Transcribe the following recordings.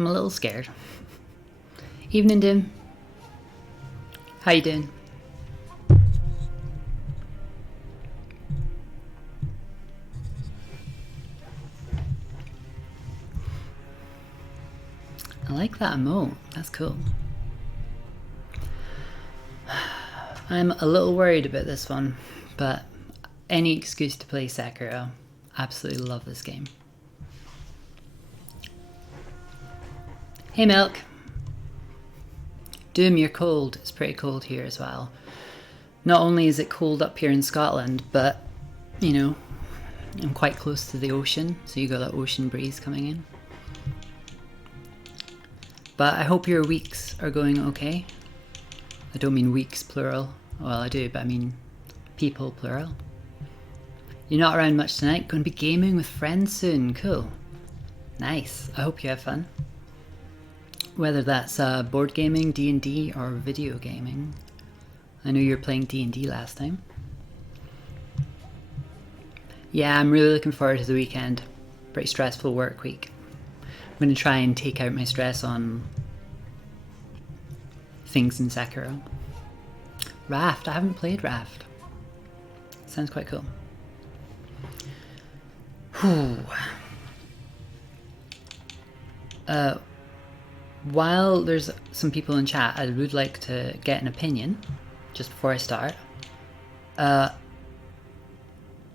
I'm a little scared. Evening, Dim. How you doing? I like that emote. That's cool. I'm a little worried about this one, but any excuse to play Sekiro. Absolutely love this game. Hey Milk! Doom, you're cold. It's pretty cold here as well. Not only is it cold up here in Scotland, but, you know, I'm quite close to the ocean, so you got that ocean breeze coming in. But I hope your weeks are going okay. I don't mean weeks plural. Well, I do, but I mean people plural. You're not around much tonight. Going to be gaming with friends soon. Cool. Nice. I hope you have fun. Whether that's board gaming, D&D, or video gaming. I know you were playing D&D last time. Yeah, I'm really looking forward to the weekend. Pretty stressful work week. I'm going to try and take out my stress on things in Sekiro. Raft. I haven't played Raft. Sounds quite cool. Whew. While there's some people in chat, I would like to get an opinion, just before I start, on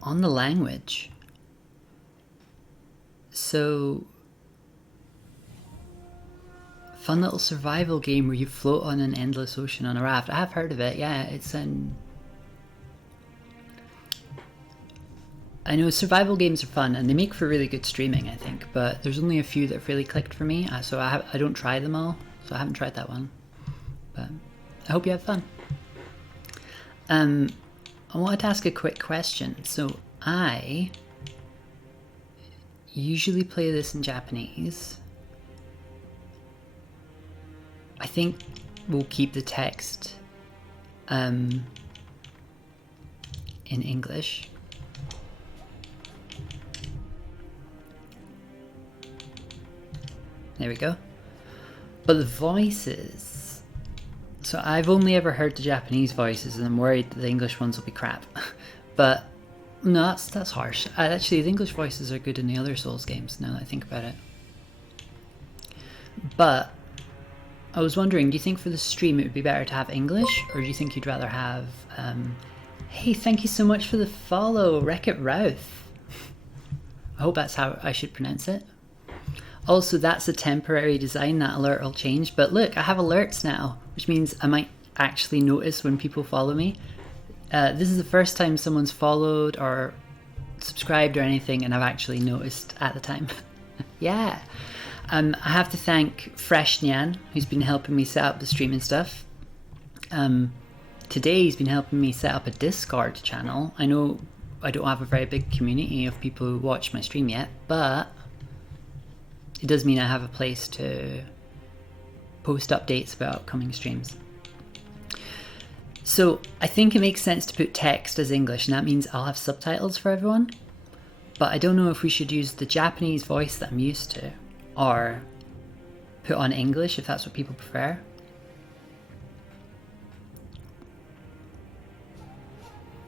the language. So, fun little survival game where you float on an endless ocean on a raft. I have heard of it, yeah, it's an... I know survival games are fun and they make for really good streaming, I think, but there's only a few that have really clicked for me, so I don't try them all, so I haven't tried that one. But I hope you have fun. I wanted to ask a quick question. So I usually play this in Japanese. I think we'll keep the text in English. There we go. But the voices... So I've only ever heard the Japanese voices and I'm worried that the English ones will be crap. But no, that's harsh. Actually, the English voices are good in the other Souls games, now that I think about it. But I was wondering, do you think for the stream it would be better to have English, or do you think you'd rather have... Hey, thank you so much for the follow, Wreck-It Routh. I hope that's how I should pronounce it. Also, that's a temporary design, that alert will change, but look, I have alerts now, which means I might actually notice when people follow me. This is the first time someone's followed or subscribed or anything, and I've actually noticed at the time. Yeah. I have to thank Fresh Nyan, who's been helping me set up the stream and stuff. Today he's been helping me set up a Discord channel. I know I don't have a very big community of people who watch my stream yet, but it does mean I have a place to post updates about upcoming streams. So I think it makes sense to put text as English, and that means I'll have subtitles for everyone. But I don't know if we should use the Japanese voice that I'm used to, or put on English if that's what people prefer.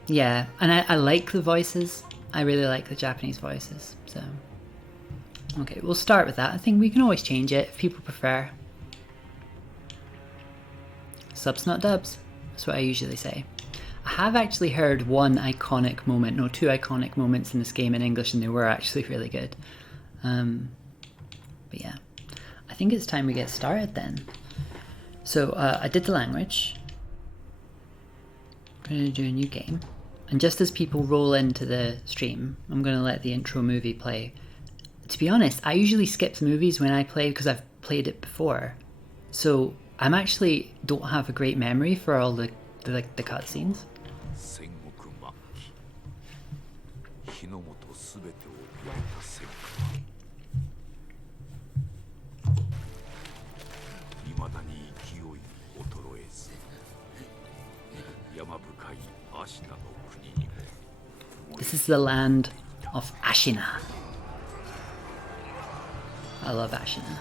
Yeah, and I like the voices. I really like the Japanese voices, so... Okay, we'll start with that. I think we can always change it if people prefer. Subs not dubs. That's what I usually say. I have actually heard two iconic moments in this game in English, and they were actually really good. But yeah, I think it's time we get started then. So I did the language. I'm going to do a new game. And just as people roll into the stream, I'm going to let the intro movie play. To be honest, I usually skip the movies when I play because I've played it before. So I'm actually don't have a great memory for all the cutscenes. This is the land of Ashina. I love Ashina.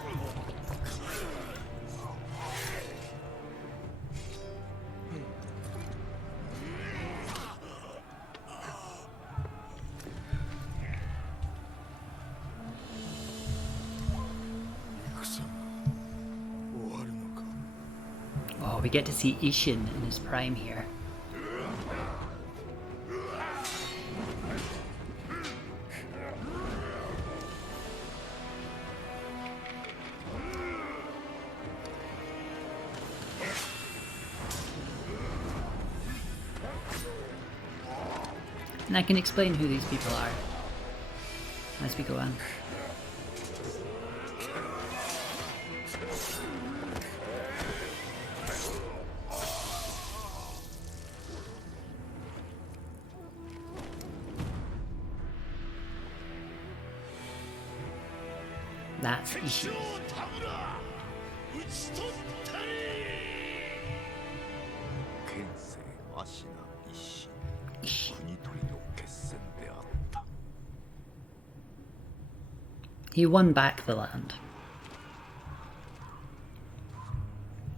Oh, we get to see Ishin in his prime here. And I can explain who these people are as we go on. That's Ishii. He won back the land.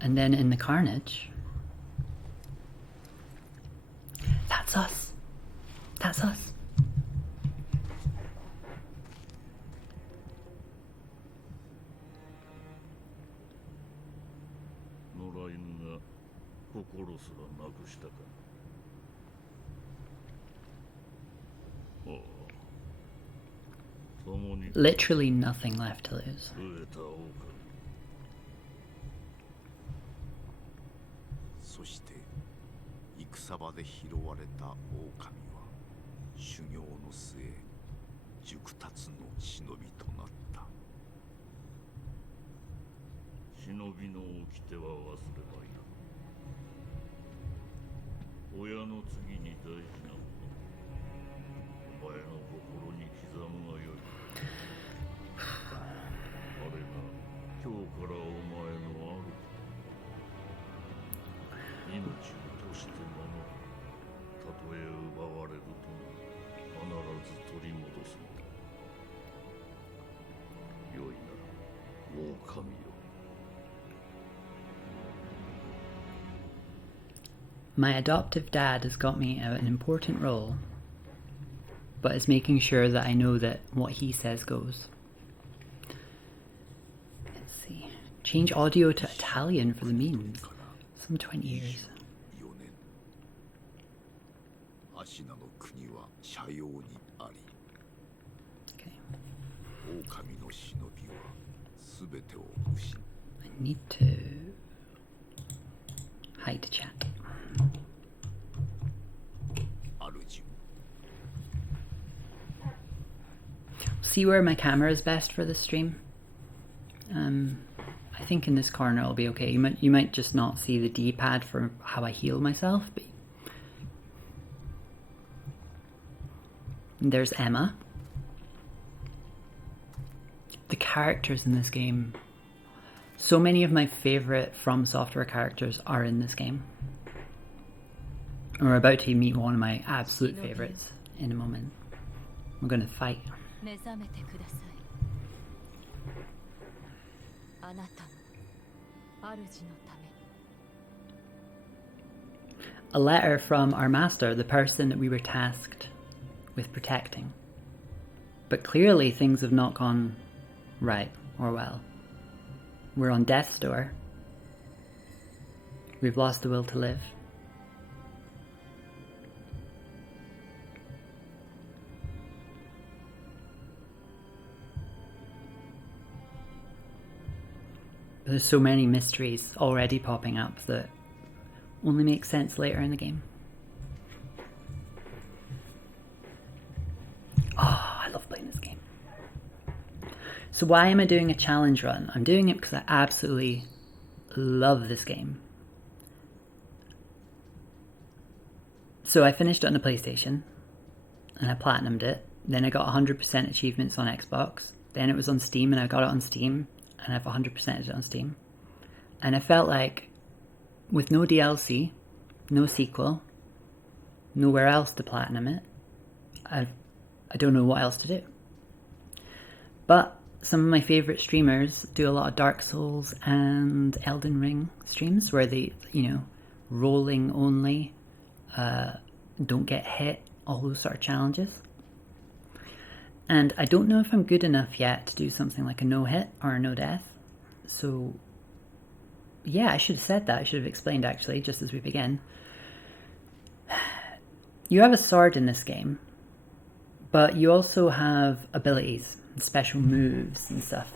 And then in the carnage... That's us. That's us. Literally nothing left to lose. そして戦場で拾われた狼は修行の末熟達の忍びとなった。忍びの掟は忘れまいな。親の次に大事なもの、お前の心に刻むがよい。あれが今日からお前の主。命を賭して守る。たとえ奪われるとも必ず取り戻すのだ。よいなら狼よ。My adoptive dad has got me an important role, but is making sure that I know that what he says goes. Let's see. Change audio to Italian for the memes. Some 20 years. Okay. I need to hide the chat. See where my camera is best for this stream. I think in this corner it'll be okay. You might just not see the D-pad for how I heal myself, but there's Emma. The characters in this game. So many of my favourite From Software characters are in this game. We're about to meet one of my absolute favourites in a moment. We're going to fight. A letter from our master, the person that we were tasked with protecting. But clearly things have not gone right or well. We're on death's door. We've lost the will to live. There's so many mysteries already popping up that only make sense later in the game. Oh, I love playing this game. So why am I doing a challenge run? I'm doing it because I absolutely love this game. So I finished it on the PlayStation and I platinumed it. Then I got 100% achievements on Xbox. Then it was on Steam and I got it on Steam. And I've 100%ed it on Steam. And I felt like with no DLC, no sequel, nowhere else to platinum it, I don't know what else to do. But some of my favourite streamers do a lot of Dark Souls and Elden Ring streams where they, rolling only, don't get hit, all those sort of challenges. And I don't know if I'm good enough yet to do something like a no-hit or a no-death. So Yeah, I should have said that. I should have explained actually, just as we begin. You have a sword in this game, but you also have abilities, special moves and stuff.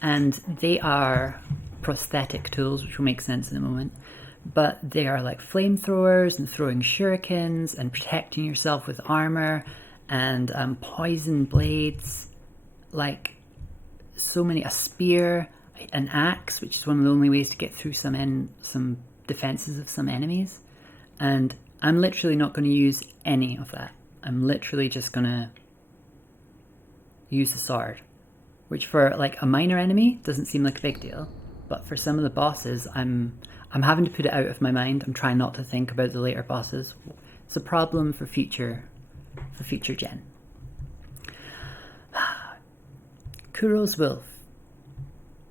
And they are prosthetic tools, which will make sense in a moment. But they are like flamethrowers and throwing shurikens and protecting yourself with armor and poison blades, like so many, a spear, an axe, which is one of the only ways to get through some defenses of some enemies. And I'm literally not going to use any of that. I'm literally just going to use the sword, which for like a minor enemy doesn't seem like a big deal, but for some of the bosses, I'm having to put it out of my mind. I'm trying not to think about the later bosses. It's a problem for future gen. Kuro's Wolf.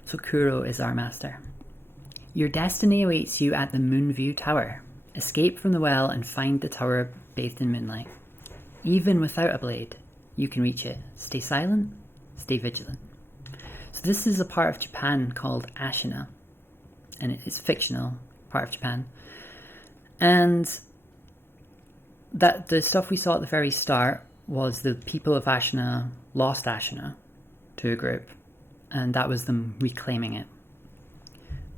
So Kuro is our master. Your destiny awaits you at the Moonview Tower. Escape from the well and find the tower bathed in moonlight. Even without a blade, you can reach it. Stay silent, stay vigilant. So this is a part of Japan called Ashina, and it's fictional part of Japan. And that the stuff we saw at the very start was the people of Ashina lost Ashina to a group, and that was them reclaiming it.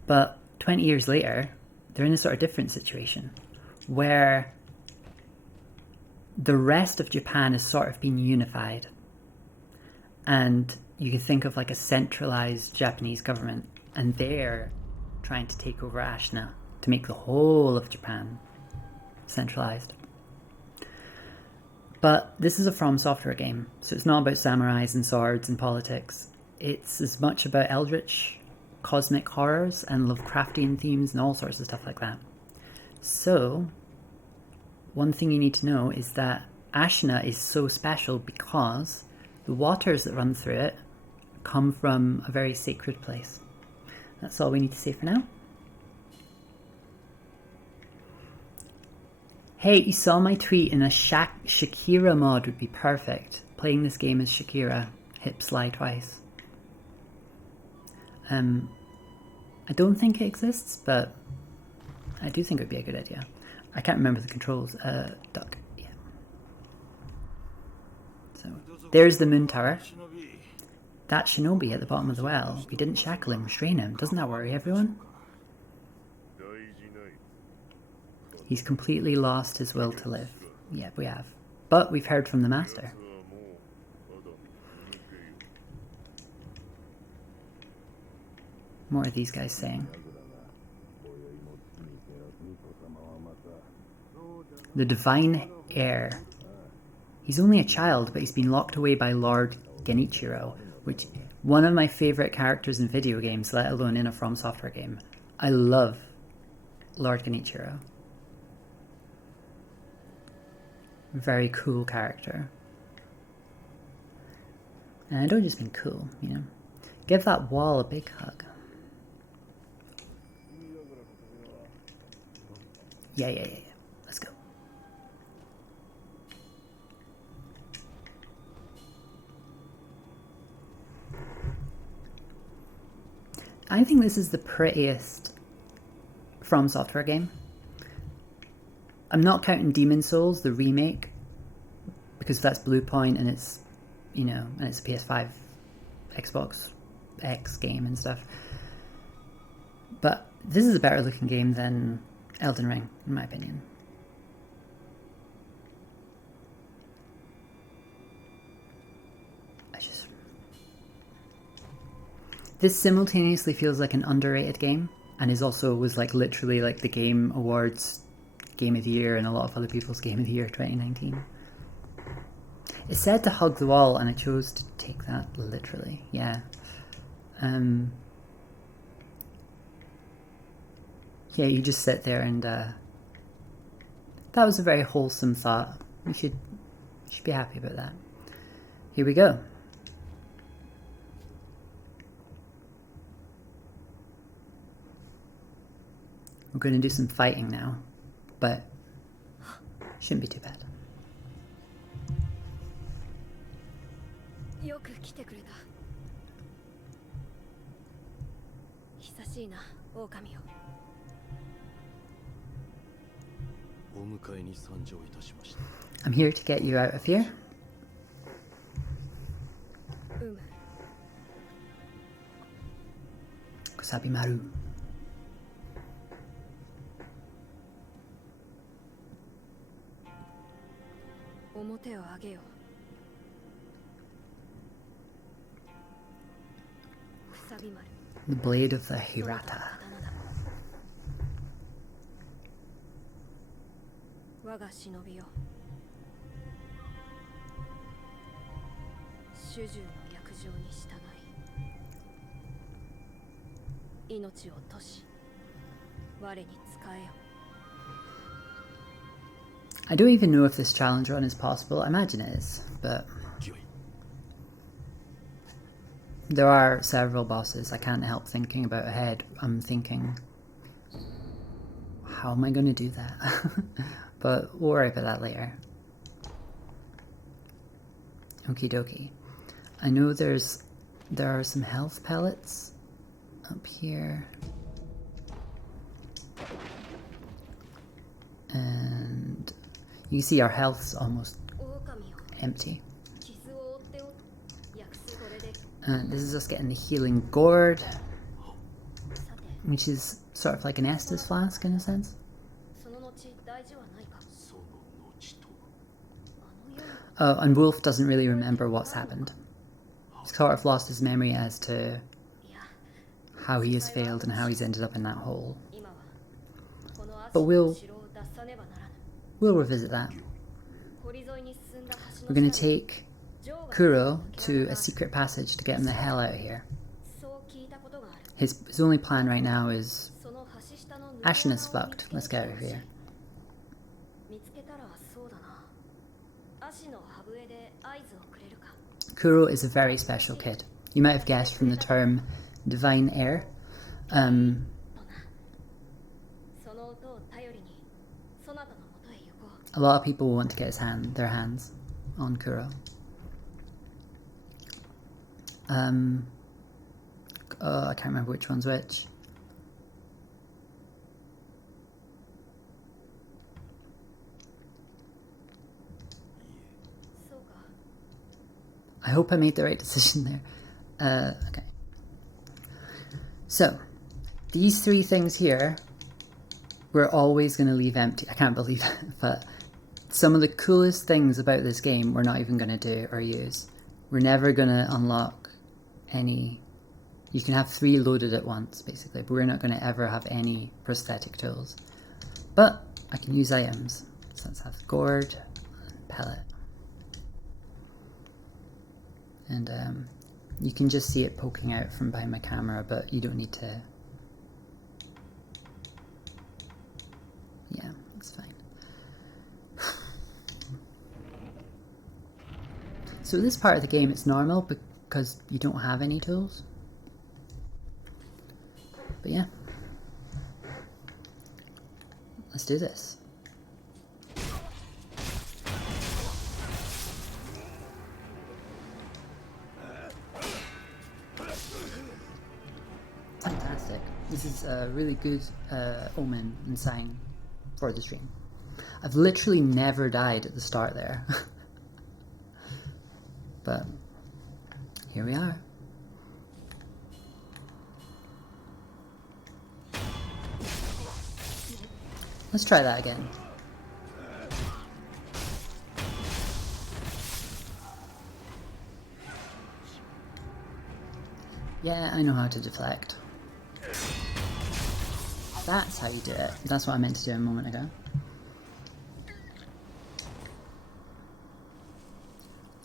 But 20 years later, they're in a sort of different situation where the rest of Japan has sort of been unified, and you can think of like a centralized Japanese government, and they're trying to take over Ashina to make the whole of Japan centralized. But this is a From Software game, so it's not about samurais and swords and politics. It's as much about eldritch, cosmic horrors and Lovecraftian themes and all sorts of stuff like that. So, one thing you need to know is that Ashina is so special because the waters that run through it come from a very sacred place. That's all we need to say for now. Hey, you saw my tweet in a Shakira mod would be perfect. Playing this game as Shakira. Hip slide twice. I don't think it exists, but I do think it would be a good idea. I can't remember the controls. Duck, yeah. So, there's the moon tower. That shinobi at the bottom of the well. We didn't shackle him, restrain him. Doesn't that worry everyone? He's completely lost his will to live. Yeah, we have. But we've heard from the master. What are these guys saying? The divine heir. He's only a child, but he's been locked away by Lord Genichiro, which one of my favourite characters in video games, let alone in a From Software game. I love Lord Genichiro. Very cool character. And I don't just mean cool, you know. Give that wall a big hug. Yeah. Let's go. I think this is the prettiest From Software game. I'm not counting Demon Souls, the remake, because that's Blue Point and it's, you know, and it's a PS5, Xbox X game and stuff. But this is a better looking game than Elden Ring, in my opinion. This simultaneously feels like an underrated game, and was like literally like the Game Awards Game of the Year and a lot of other people's Game of the Year 2019. It said to hug the wall, and I chose to take that literally. Yeah. Yeah, you just sit there and that was a very wholesome thought. You should be happy about that. Here we go. We're going to do some fighting now, but shouldn't be too bad. しいな、狼よ。お迎えに参上いたしました。 I'm here to get you out of here. うむ。 Kusabimaru. 表を上げよ。くさび丸。 The blade of the そなたの Hirata. 刀だ。我が忍びよ。主従の約定に従い、命を賭し、我に仕えよ。 I don't even know if this challenge run is possible. I imagine it is, but 清い。 there are several bosses I can't help thinking about ahead. I'm thinking, how am I going to do that? But we'll worry about that later. Okie dokie. I know there are some health pellets up here. And you can see our health's almost 狼よ。 empty. 傷を負ってお訳すこれで。 And this is us getting the healing gourd, さて、 which is sort of like an Estus flask in a sense. その後大事はないか。その後とあの夜 Oh, and Wolf doesn't really remember what's happened. He's sort of lost his memory as to いや、 how he has failed and how he's ended up in that hole. 今はこの足 But の we'll 城を脱さねばならぬ。 we'll revisit that. 堀沿いに進んだ橋 We're の gonna 下に take 城が Kuro to a secret passage to get him the hell out of here. そう聞いたことがある。 His only plan right now is その橋下の布 Ashen 穴 is を fucked. 見 Let's つけ get て out of ほしい。 here. 見つけたらそうだな。足の歯笛で合図をくれるか。 Kuro is a very special kid. You might have guessed from the term divine heir. とな。その音を頼りに、そなたのもとへ行こう。 A lot of people want to get their hands on Kuro. Oh, I can't remember which one's which. そうか。 I hope I made the right decision there. Okay. So, these three things here, we're always going to leave empty. I can't believe it, but some of the coolest things about this game we're not even going to do or use. We're never going to unlock any... You can have 3 loaded at once, basically, but we're not going to ever have any prosthetic tools. But I can use items. So let's have gourd and pellet. And you can just see it poking out from behind my camera, but you don't need to... Yeah, it's fine. So this part of the game, it's normal because you don't have any tools. But yeah. Let's do this. Fantastic. This is a really good omen and sign for the stream. I've literally never died at the start there. But here we are. Let's try that again. Yeah, I know how to deflect. That's how you do it. That's what I meant to do a moment ago.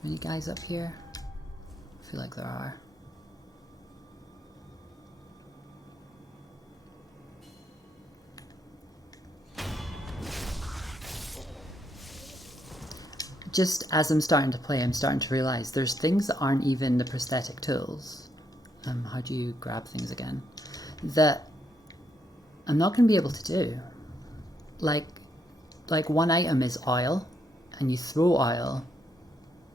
Any guys up here? I feel like there are. Just as I'm starting to play, I'm starting to realise there's things that aren't even the prosthetic tools. How do you grab things again? That I'm not going to be able to do. Like one item is oil, and you throw oil,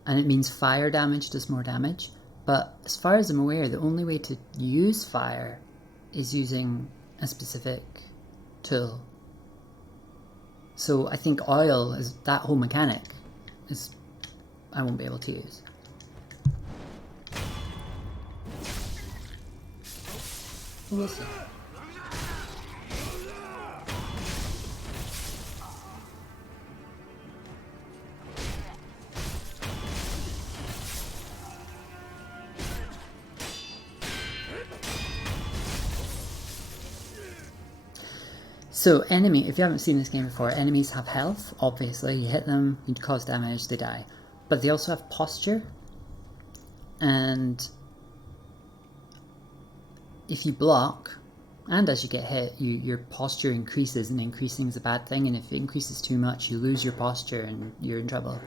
and it means fire damage does more damage. But as far as I'm aware, the only way to use fire is using a specific tool. So I think oil is that whole mechanic is I won't be able to use. We'll see. So enemy, if you haven't seen this game before, enemies have health, obviously. You hit them, you cause damage, they die. But they also have posture. And if you block, and as you get hit, your posture increases, and increasing is a bad thing. And if it increases too much, you lose your posture and you're in trouble.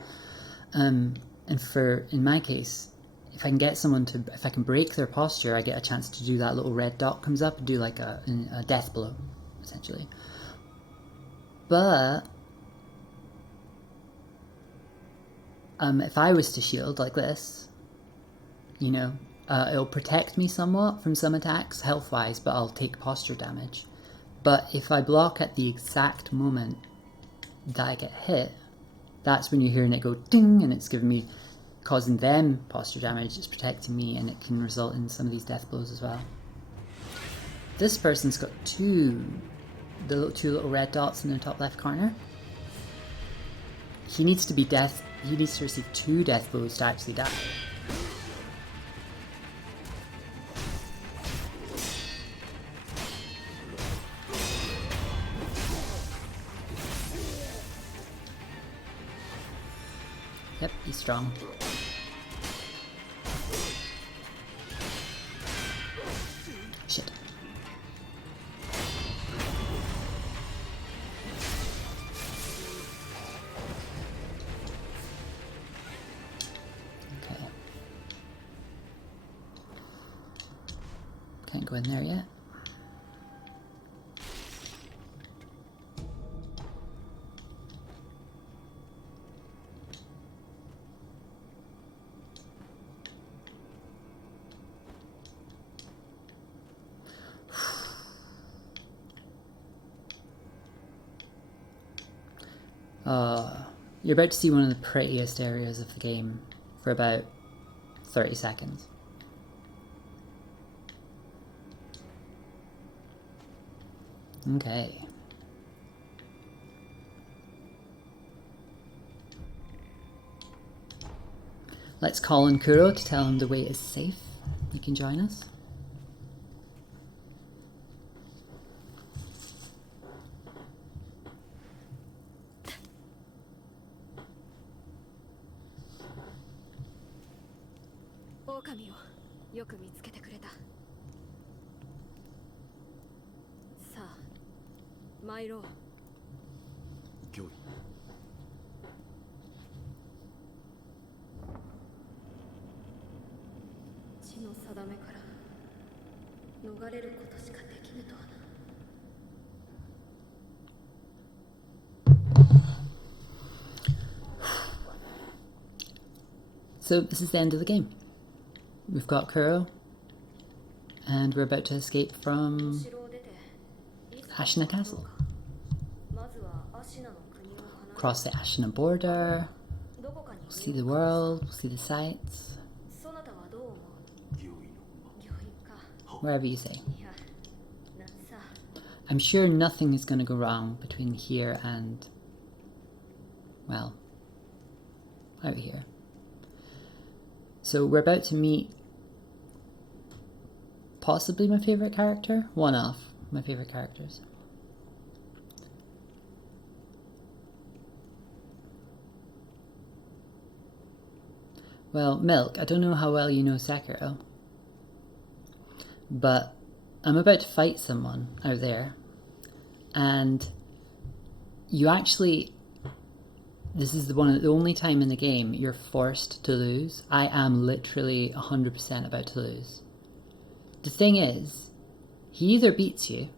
And in my case, if I can get someone to, if I can break their posture, I get a chance to do that little red dot comes up and do like a death blow, essentially. But if I was to shield like this, you know, it'll protect me somewhat from some attacks health-wise, but I'll take posture damage. But if I block at the exact moment that I get hit, that's when you're hearing it go ding, and it's giving me, causing them posture damage, it's protecting me, and it can result in some of these death blows as well. This person's got two little red dots in the top left corner. He needs to receive 2 death blows to actually die. Yep, he's strong. Shit. Okay. Can't go in there yet. You're about to see one of the prettiest areas of the game for about 30 seconds. Okay. Let's call on Kuro to tell him the way is safe. You can join us. So this is the end of the game. We've got Kuro, and we're about to escape from Ashina Castle. Cross the Ashina border, we'll see the world, we'll see the sights. Wherever you say. I'm sure nothing is going to go wrong between here and, well, out here. So we're about to meet possibly my favourite character, one of my favourite characters. Well, Milk, I don't know how well you know Sekiro, but I'm about to fight someone out there, and you actually, this is the only time in the game you're forced to lose. I am literally 100% about to lose. The thing is, he either beats you,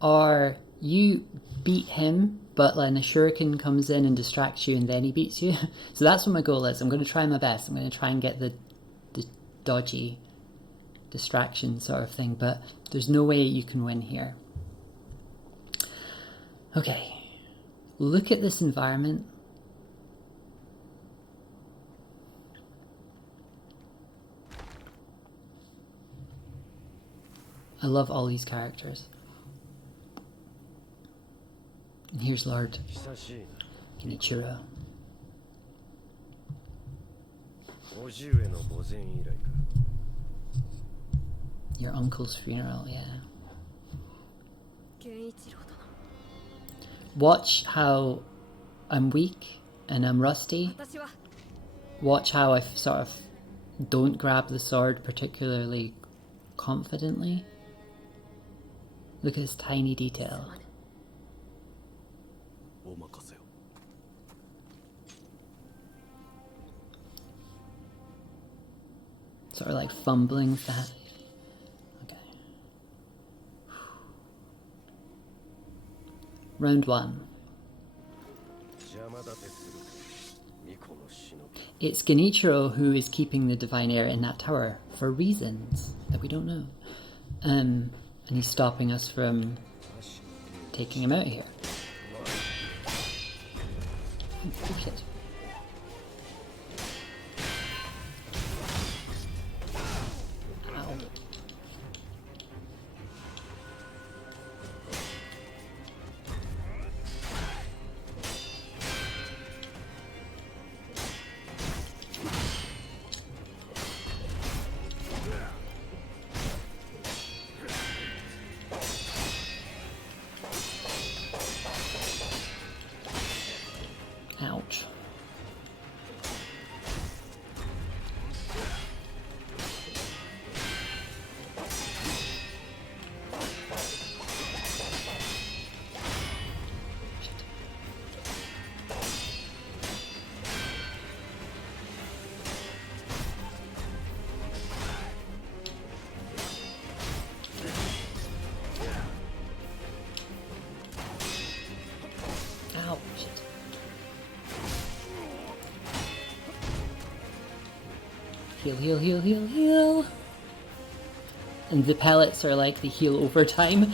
or you beat him, but then a shuriken comes in and distracts you and then he beats you. So that's what my goal is. I'm going to try my best. I'm going to try and get the dodgy distraction sort of thing, but there's no way you can win here. Okay, look at this environment. I love all these characters. And here's Lord 久しいな。 Kenichiro. 叔父上の墓前以来か。 Your uncle's funeral, yeah. 健一郎殿。 Watch how I'm weak and I'm rusty. 私は Watch how I sort of don't grab the sword particularly confidently. Look at this tiny detail. お任せを。 Sort of like fumbling with that. Okay. Round 1. 邪魔立てする。巫女の忍び。 It's Genichiro who is keeping the divine air in that tower for reasons that we don't know. And he's stopping us from taking him out here. Oh, shit. Ow. Ouch. Ow, shit. Heal, heal, heal, heal, heal. And the pellets are like the heal over time.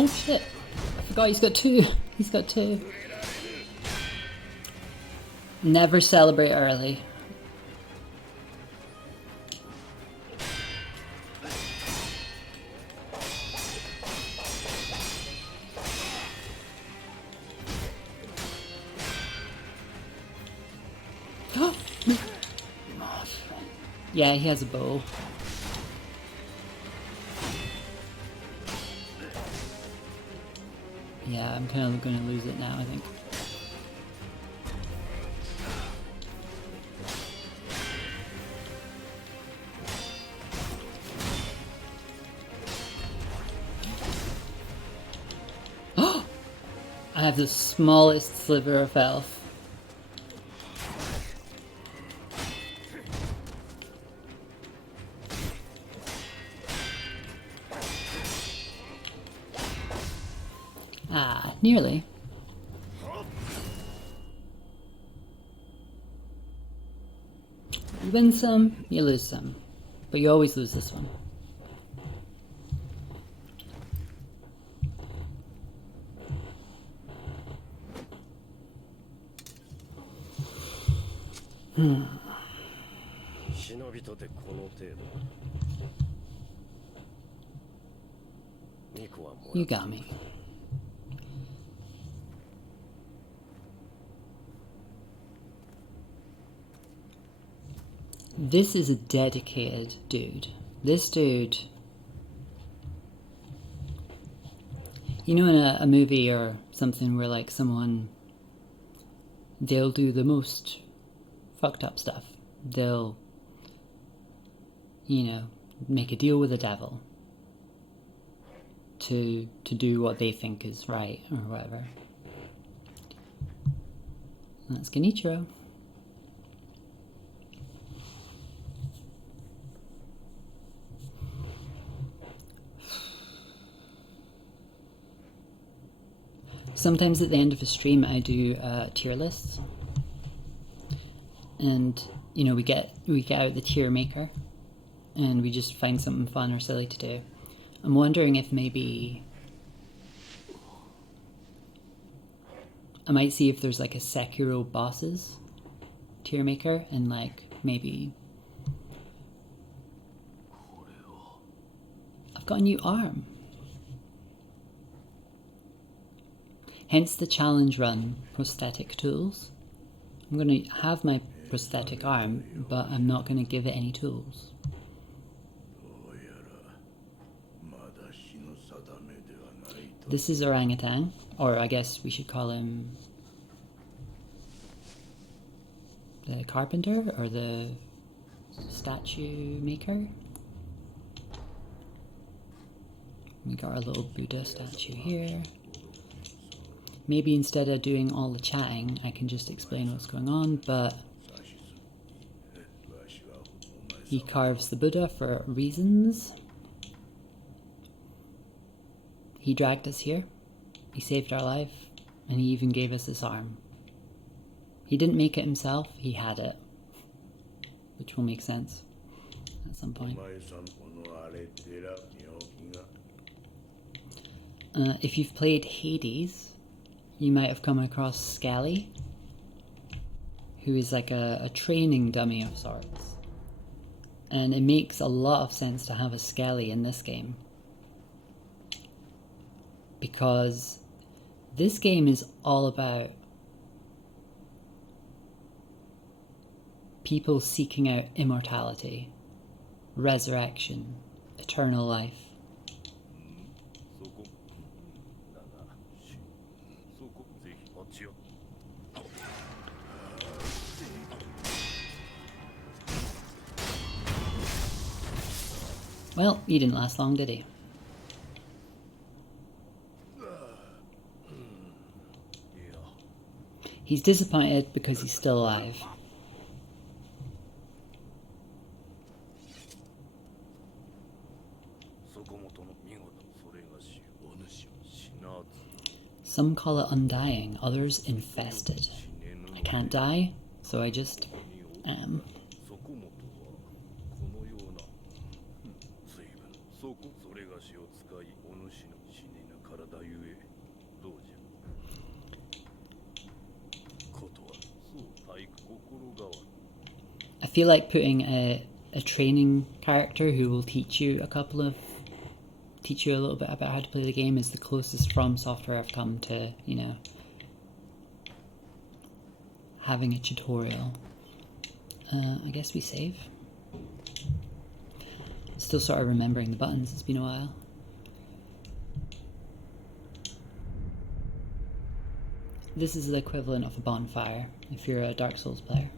Oh shit! I forgot he's got two. He's got two. Never celebrate early. Yeah, he has a bow. Yeah, I'm kind of going to lose it now, I think. I have the smallest sliver of health. Ah, nearly. You win some, you lose some. But you always lose this one. Hmm. 忍びとてこの程度。巫女はもらった。 You got me. This is a dedicated dude. This dude... You know, in a movie or something where, like, someone... They'll do the most fucked up stuff. They'll, you know, make a deal with the devil. to do what they think is right or whatever. That's Genichiro. Sometimes at the end of a stream I do tier lists, and you know we get out the tier maker and we just find something fun or silly to do. I'm wondering if maybe I might see if there's like a Sekiro bosses tier maker, and like maybe I've got a new arm. Hence the challenge run, prosthetic tools. I'm going to have my prosthetic arm, but I'm not going to give it any tools. This is Orangutan, or I guess we should call him the carpenter or the statue maker. We got our little Buddha statue here. Maybe instead of doing all the chatting, I can just explain what's going on, but he carves the Buddha for reasons. He dragged us here, he saved our life, and he even gave us this arm. He didn't make it himself, he had it, which will make sense at some point. If you've played Hades, you might have come across Skelly, who is like a training dummy of sorts. And it makes a lot of sense to have a Skelly in this game, because this game is all about people seeking out immortality, resurrection, eternal life. Well, he didn't last long, did he? He's disappointed because he's still alive. Some call it undying, others infested. I can't die, so I just am. I feel like putting a training character who will teach you a little bit about how to play the game is the closest From Software I've come to, you know, having a tutorial. I guess we save. Still sort of remembering the buttons, it's been a while. This is the equivalent of a bonfire if you're a Dark Souls player.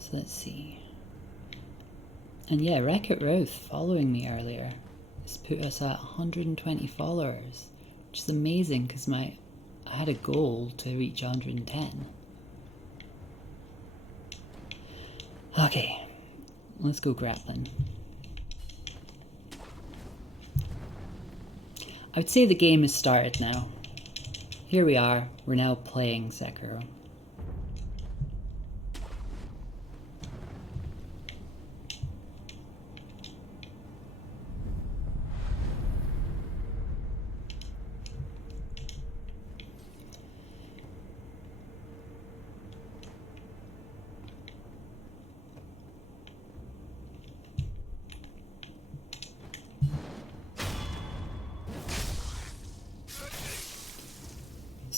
So let's see. And yeah, Wreck-It Ralph following me earlier. This put us at 120 followers, which is amazing because I had a goal to reach 110. Okay, let's go grappling. I would say the game has started now. Here we are, we're now playing Sekiro.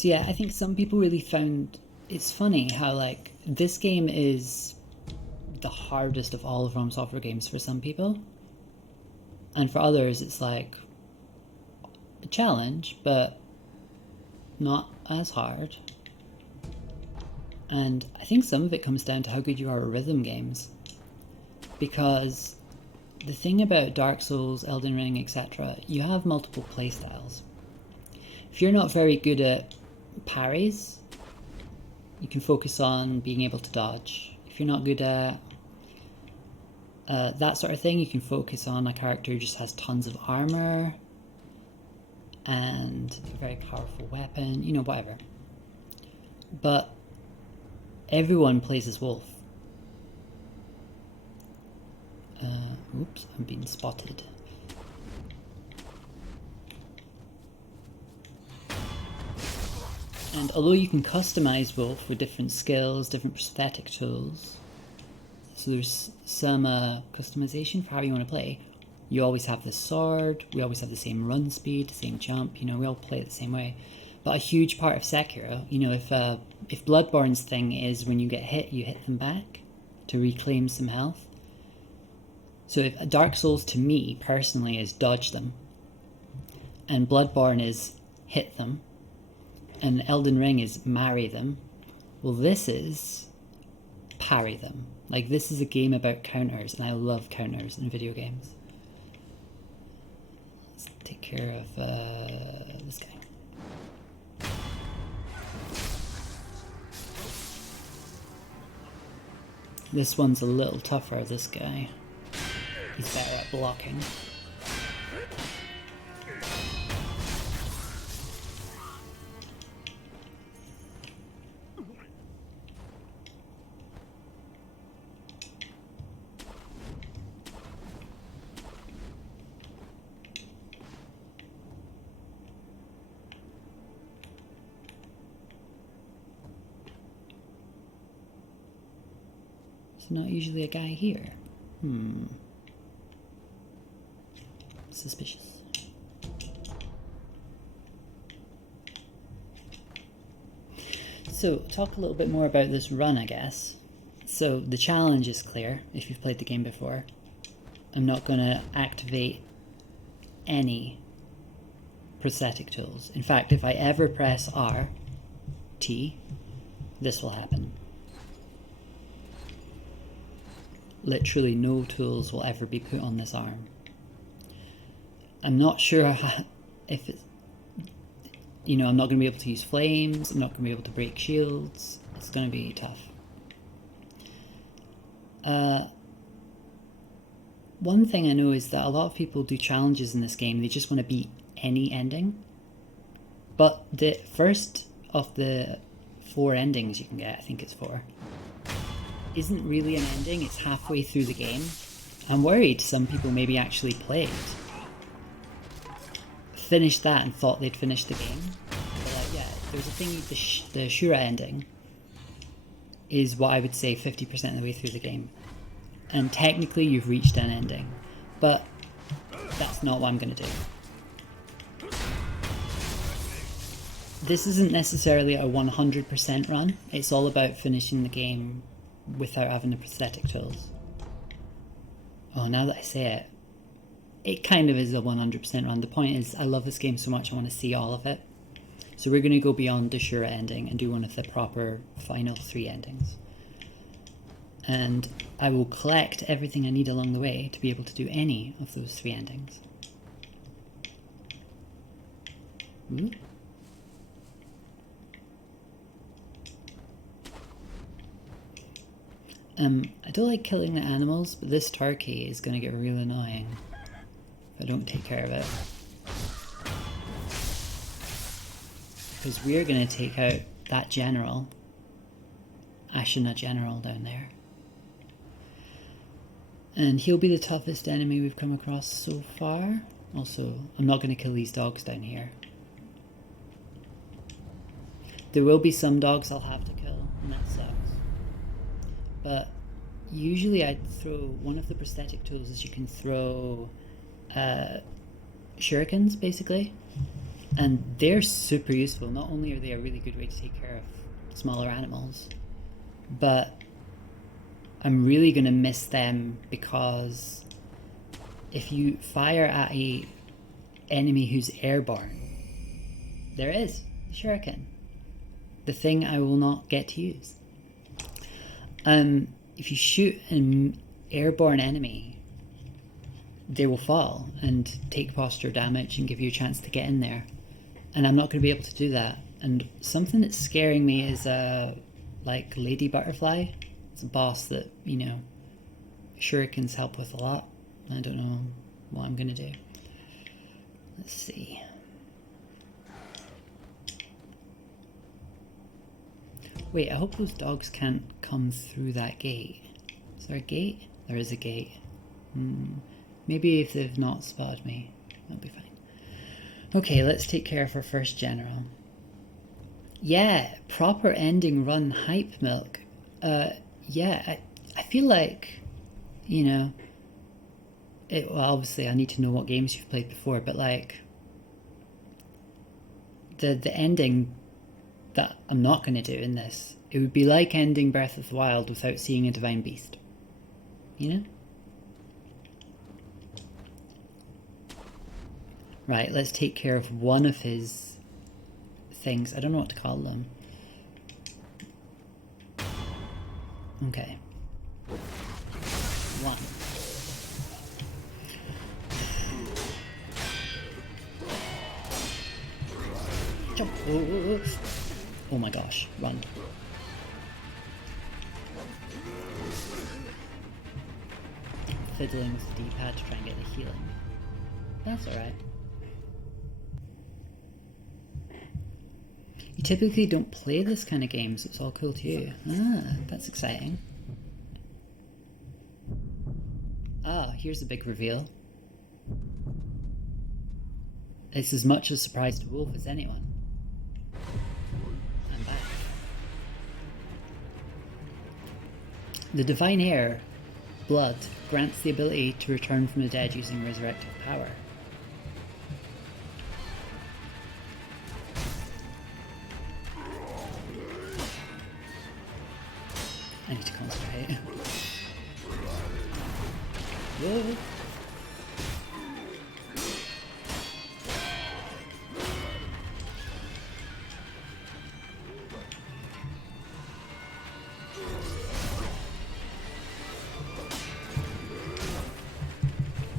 So yeah, I think some people really found it's funny how like this game is the hardest of all of From Software games for some people, and for others it's like a challenge but not as hard. And I think some of it comes down to how good you are at rhythm games, because the thing about Dark Souls, Elden Ring, etc., you have multiple playstyles. If you're not very good at parries, you can focus on being able to dodge. If you're not good at that sort of thing, you can focus on a character who just has tons of armor and a very powerful weapon, you know, whatever. But everyone plays as Wolf. Oops, I'm being spotted. And although you can customize Wolf with different skills, different prosthetic tools, so there's some customization for how you want to play, you always have the sword, we always have the same run speed, same jump, you know, we all play it the same way. But a huge part of Sekiro, you know, if Bloodborne's thing is when you get hit, you hit them back to reclaim some health. So if Dark Souls to me personally is dodge them, and Bloodborne is hit them, and Elden Ring is marry them, well this is parry them. Like this is a game about counters, and I love counters in video games. Let's take care of this guy. This one's a little tougher, this guy. He's better at blocking. There's not usually a guy here. Suspicious. So, talk a little bit more about this run, I guess. So, the challenge is clear, if you've played the game before. I'm not going to activate any prosthetic tools. In fact, if I ever press R, T, this will happen. Literally no tools will ever be put on this arm. I'm not sure if it's, you know, I'm not going to be able to use flames, I'm not going to be able to break shields, it's going to be tough. One thing I know is that a lot of people do challenges in this game, they just want to beat any ending. But the first of the 4 endings you can get, I think it's 4, isn't really an ending, it's halfway through the game. I'm worried some people maybe actually played, finished that and thought they'd finished the game. But like, yeah, there's a thing, the Shura ending is what I would say 50% of the way through the game. And technically you've reached an ending, but that's not what I'm going to do. This isn't necessarily a 100% run, it's all about finishing the game without having the prosthetic tools. Oh, now that I say it, it kind of is a 100% run. The point is, I love this game so much I want to see all of it. So we're going to go beyond the Shura ending and do one of the proper final 3 endings. And I will collect everything I need along the way to be able to do any of those 3 endings. Ooh. I don't like killing the animals, but this turkey is going to get real annoying if I don't take care of it. Because we're going to take out that general, Ashina General down there. And he'll be the toughest enemy we've come across so far. Also, I'm not going to kill these dogs down here. There will be some dogs I'll have to kill, and that sucks. But usually I'd throw, one of the prosthetic tools is you can throw shurikens, basically. And they're super useful. Not only are they a really good way to take care of smaller animals, but I'm really going to miss them because if you fire at a enemy who's airborne, there it is, the shuriken. The thing I will not get to use. If you shoot an airborne enemy, they will fall and take posture damage and give you a chance to get in there. And I'm not going to be able to do that. And something that's scaring me is like Lady Butterfly. It's a boss that, you know, shurikens help with a lot. I don't know what I'm going to do. Let's see. Wait, I hope those dogs can't come through that gate. Is there a gate? There is a gate. Maybe if they've not spotted me, that'll be fine. Okay, let's take care of our first general. Yeah, proper ending run hype milk. Yeah, I feel like, you know, well, obviously I need to know what games you've played before, but like, the ending that I'm not going to do in this, it would be like ending Breath of the Wild without seeing a divine beast. You know? Right, let's take care of one of his things. I don't know what to call them. Okay. One. Jump. Oh my gosh, run. Fiddling with the D-pad to try and get the healing. That's alright. You typically don't play this kind of game, so it's all cool to you. Ah, that's exciting. Ah, here's a big reveal. It's as much a surprise to Wolf as anyone. I'm back. The Divine Heir, blood, grants the ability to return from the dead using resurrective power. I need to concentrate. Whoa.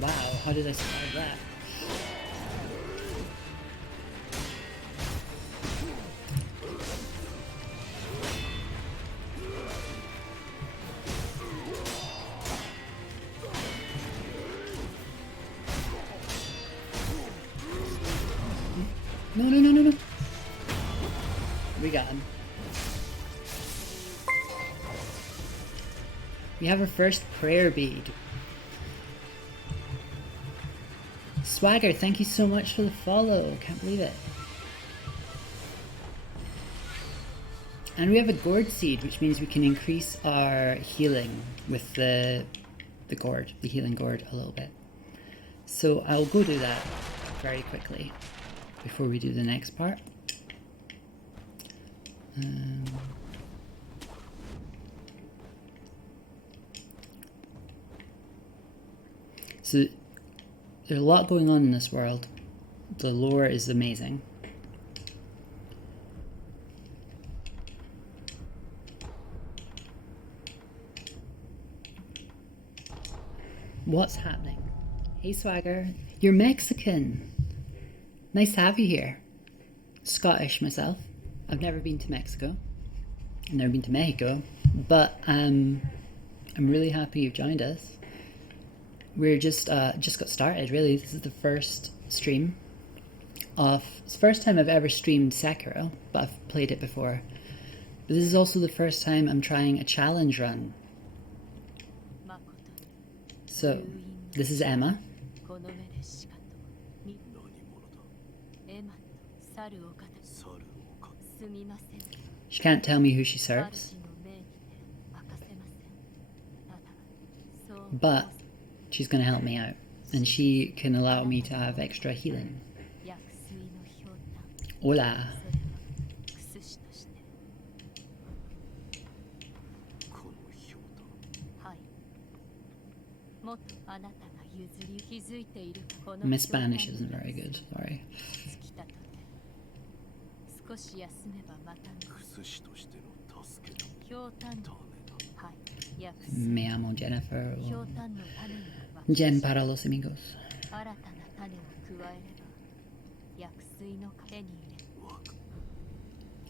Wow, how did I survive that? No. We got him. We have our first prayer bead. Swagger, thank you so much for the follow. Can't believe it. And we have a gourd seed, which means we can increase our healing with the gourd, the healing gourd, a little bit. So I'll go do that very quickly before we do the next part. So there's a lot going on in this world. The lore is amazing. What's happening? Hey Swagger, you're Mexican. Nice to have you here. Scottish myself. I've never been to Mexico. I've never been to Mexico, but I'm really happy you've joined us. We're just got started, really. This is the first stream of... It's the first time I've ever streamed Sekiro, but I've played it before. But this is also the first time I'm trying a challenge run. So, this is Emma. She can't tell me who she serves, but she's going to help me out, and she can allow me to have extra healing. Hola. それは薬師として。このひょうたはい。もっとあなたが譲り気づいているこの My Spanish isn't very good, sorry. 尽きたとて少し休めばまた薬師としての助けだ。ひょうたんの種だ。はい薬 Me llamo Jennifer ひょ o うたんの種には Jen para los amigos. 新たな種を加えれば薬水の手に入れ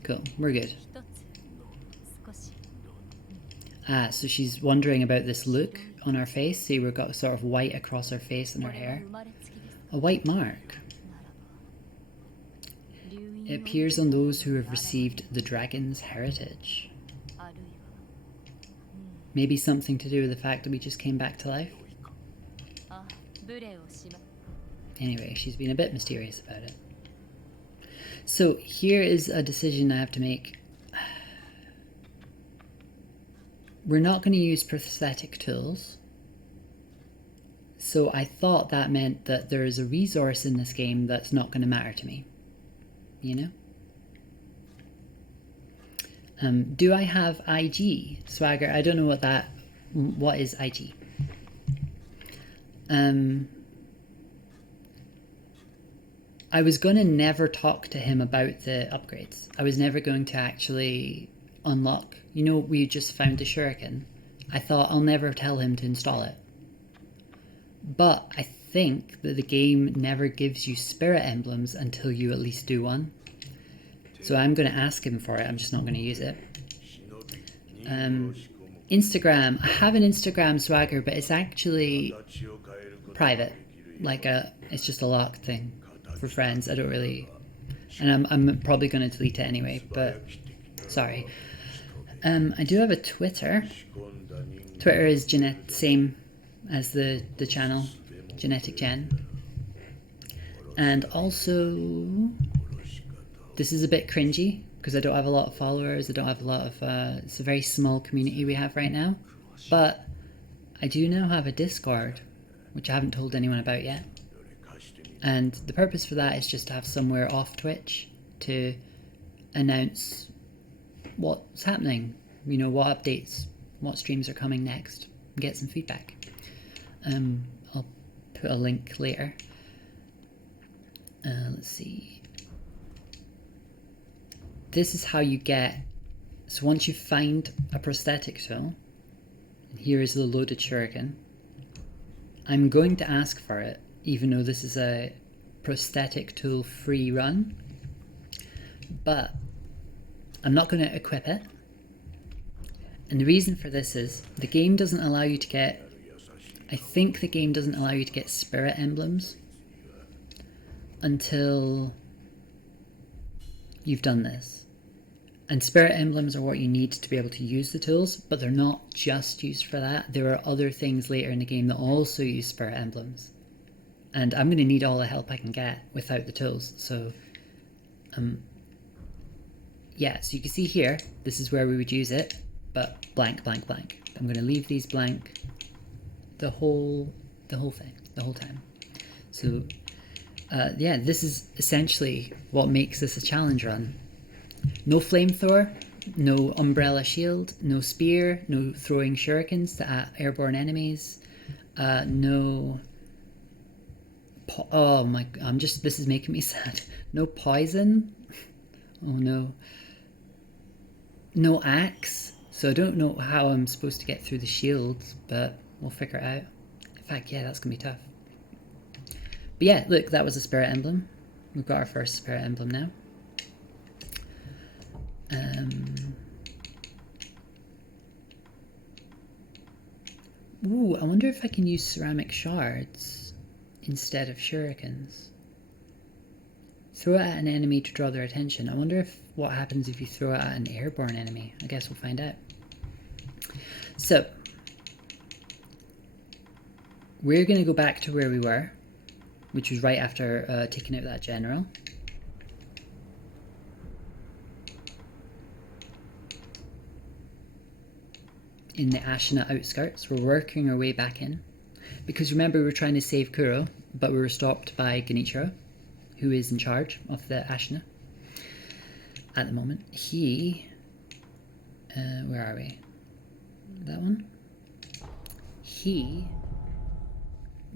Cool, we're good. 一つ少し Ah, so she's wondering about this look on our face. See, we've got sort of white across our face and こ our れは hair. 生まれつきです A white mark. ならば It appears on those who have received the dragon's heritage. あるいは Maybe something to do with the fact that we just came back to life. あ無礼をしま Anyway, she's been a bit mysterious about it. So here is a decision I have to make. We're not going to use prosthetic tools. So I thought that meant that there is a resource in this game that's not going to matter to me. You know? Do I have IG? Swagger, I don't know what is IG? I was going to never talk to him about the upgrades. I was never going to actually unlock. You know, we just found the shuriken. I thought I'll never tell him to install it. But I think that the game never gives you spirit emblems until you at least do one. So I'm going to ask him for it. I'm just not going to use it. Instagram. I have an Instagram Swagger, but it's actually private. It's just a lock thing for friends. I don't really, and I'm probably going to delete it anyway, but sorry. I do have a Twitter. Twitter is same as the channel, Genetic Gen. And also, this is a bit cringy because I don't have a lot of followers. I don't have a lot of, it's a very small community we have right now. But I do now have a Discord, which I haven't told anyone about yet. And the purpose for that is just to have somewhere off Twitch to announce what's happening, you know, what updates, what streams are coming next, and get some feedback. I'll put a link later. Let's see. This is how you get, so once you find a prosthetic tool, and here is the loaded shuriken, I'm going to ask for it, even though this is a prosthetic tool free run, but I'm not going to equip it. And the reason for this is the game doesn't allow you to get, I think the game doesn't allow you to get spirit emblems until you've done this. And spirit emblems are what you need to be able to use the tools, but they're not just used for that. There are other things later in the game that also use spirit emblems. And I'm going to need all the help I can get without the tools. So, yeah, so you can see here, this is where we would use it, but blank, blank, blank. I'm going to leave these blank the whole thing, the whole time. So, yeah, this is essentially what makes this a challenge run. No flamethrower, no umbrella shield, no spear, no throwing shurikens to airborne enemies, no... Oh my, this is making me sad. No poison. Oh no. No axe. So I don't know how I'm supposed to get through the shields, but we'll figure it out. In fact, yeah, that's gonna be tough. But yeah, look, that was a spirit emblem. We've got our first spirit emblem now. Ooh, I wonder if I can use ceramic shards instead of shurikens. Throw it at an enemy to draw their attention. I wonder what happens if you throw it at an airborne enemy. I guess we'll find out. So, we're going to go back to where we were, which was right after taking out that general. In the Ashina outskirts, we're working our way back in. Because remember, we were trying to save Kuro, but we were stopped by Genichiro, who is in charge of the Ashina. at the moment. He, where are we? That one? He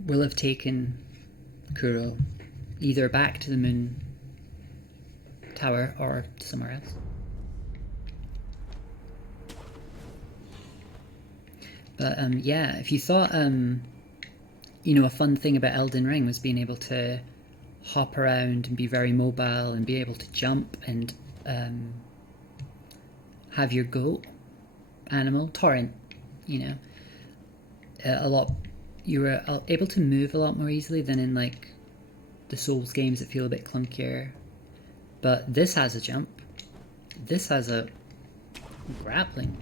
will have taken Kuro either back to the moon tower or somewhere else. But yeah, if you thought you know, a fun thing about Elden Ring was being able to hop around and be very mobile and be able to jump and have your goat animal, Torrent, you know, you were able to move a lot more easily than in like the Souls games that feel a bit clunkier. But this has a jump. This has a grappling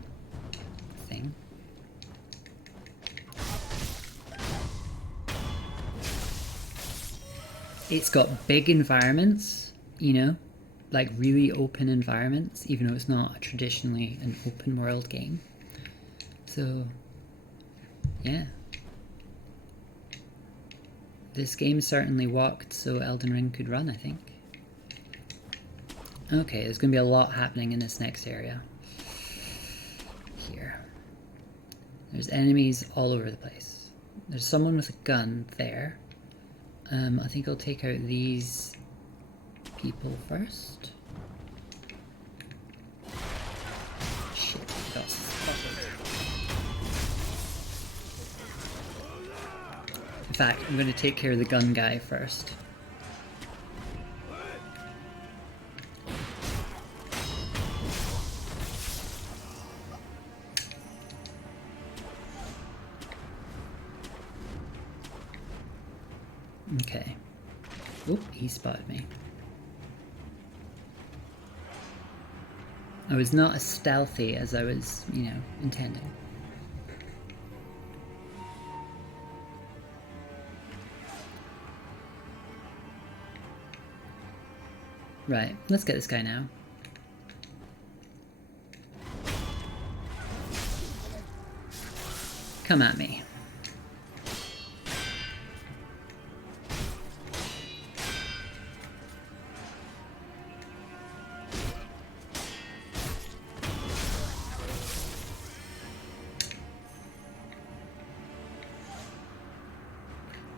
thing. It's got big environments, you know, like really open environments, even though it's not traditionally an open world game. So, yeah. This game certainly walked so Elden Ring could run, I think. Okay, there's going to be a lot happening in this next area. Here. There's enemies all over the place. There's someone with a gun there. I think I'll take out these people first. Shit, got spotted. In fact, I'm going to take care of the gun guy first. Okay. Oop, he spotted me. I was not as stealthy as I was, you know, intending. Right, let's get this guy now. Come at me.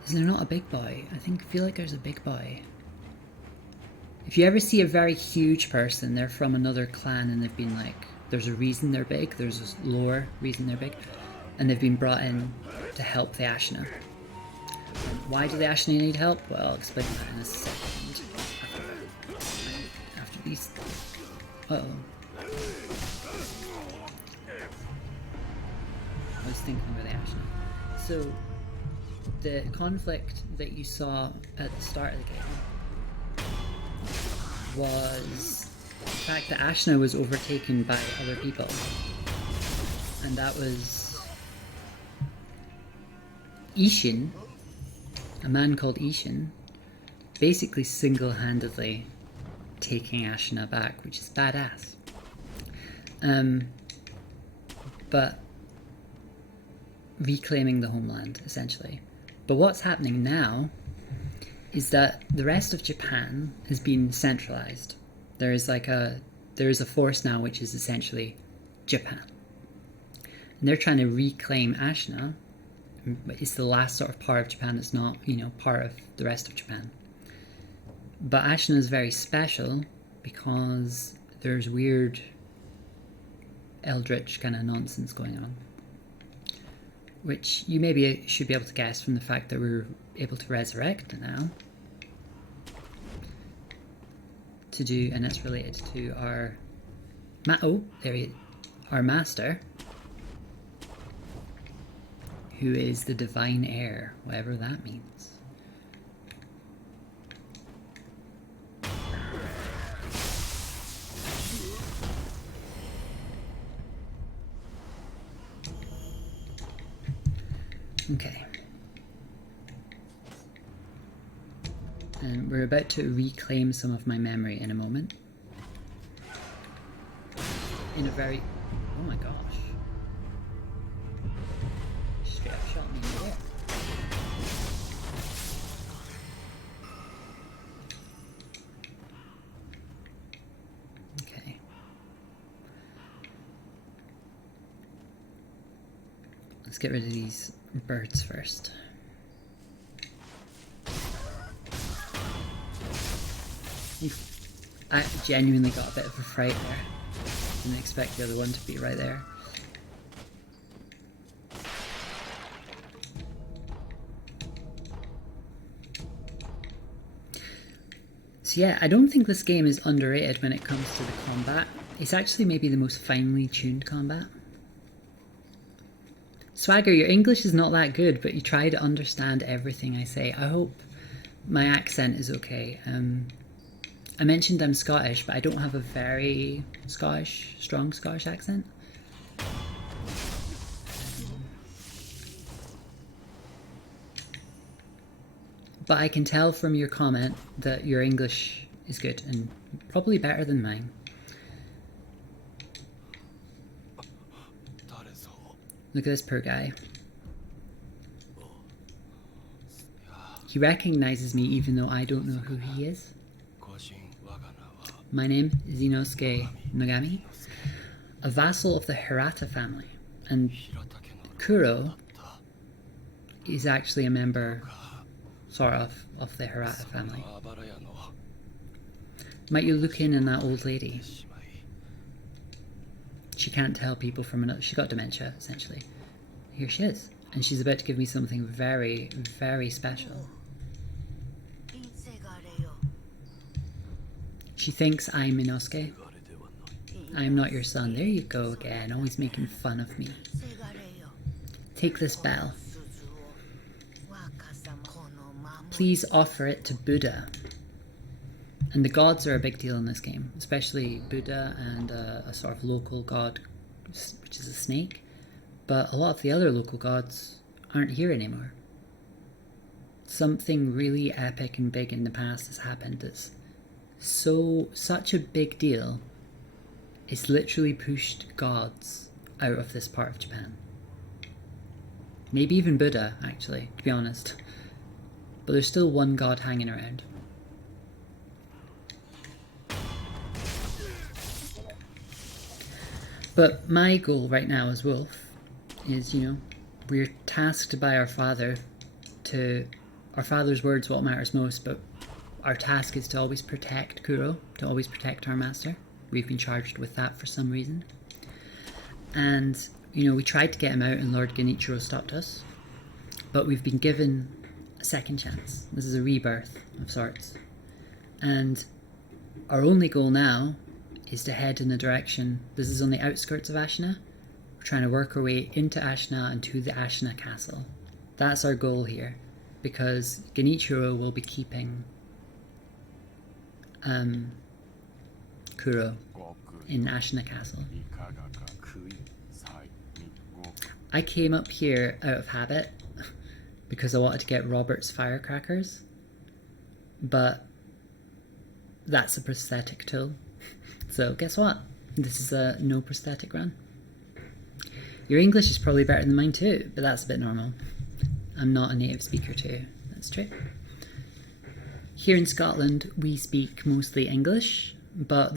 Is there not a big boy? I feel like there's a big boy. If you ever see a very huge person, they're from another clan and they've been like, there's a reason they're big, there's this lore reason they're big, and they've been brought in to help the Ashina. Why do the Ashina need help? Well, I'll explain that in a second. After these... Uh-oh. I was thinking about the Ashina. So, the conflict that you saw at the start of the game was the fact that Ashina was overtaken by other people. And that was Ishin, a man called Ishin, basically single-handedly taking Ashina back, which is badass. But reclaiming the homeland, essentially. But what's happening now is that the rest of Japan has been centralized. There is a force now which is essentially Japan. And they're trying to reclaim Ashina. It's the last sort of part of Japan that's not, you know, part of the rest of Japan. But Ashina is very special because there's weird eldritch kind of nonsense going on, which you maybe should be able to guess from the fact that we're able to resurrect now to do, and that's related to our our master, who is the divine heir, whatever that means. Okay. And we're about to reclaim some of my memory in a moment. In a very... Oh my gosh. Straight up shot me in the air. Let's get rid of these birds first. I genuinely got a bit of a fright there. Didn't expect the other one to be right there. So yeah, I don't think this game is underrated when it comes to the combat. It's actually maybe the most finely tuned combat. Swagger, your English is not that good, but you try to understand everything I say. I hope my accent is okay. I mentioned I'm Scottish, but I don't have a very strong Scottish accent. But I can tell from your comment that your English is good and probably better than mine. Look at this poor guy. He recognizes me even though I don't know who he is. My name is Inosuke Nogami, a vassal of the Hirata family, and Kuro is actually a member, sort of the Hirata family. Might you look in on that old lady? She can't tell people from another. She got dementia, essentially. Here she is. And she's about to give me something very, very special. She thinks I'm Inosuke. I'm not your son. There you go again, always making fun of me. Take this bell. Please offer it to Buddha. And the gods are a big deal in this game, especially Buddha and a sort of local god, which is a snake. But a lot of the other local gods aren't here anymore. Something really epic and big in the past has happened that's such a big deal. It's literally pushed gods out of this part of Japan. Maybe even Buddha, actually, to be honest. But there's still one god hanging around. But my goal right now as Wolf is, we're tasked by our father to... Our father's words what matters most, but our task is to always protect Kuro, to always protect our master. We've been charged with that for some reason. And, we tried to get him out and Lord Genichiro stopped us. But we've been given a second chance. This is a rebirth of sorts. And our only goal now is to head in the direction... This is on the outskirts of Ashina. We're trying to work our way into Ashina and to the Ashina castle. That's our goal here. Because Genichiro will be keeping Kuro in Ashina Castle. I came up here out of habit because I wanted to get Robert's firecrackers, but that's a prosthetic tool. So guess what? This is a no prosthetic run. Your English is probably better than mine too, but that's a bit normal. I'm not a native speaker too, that's true. Here in Scotland, we speak mostly English, but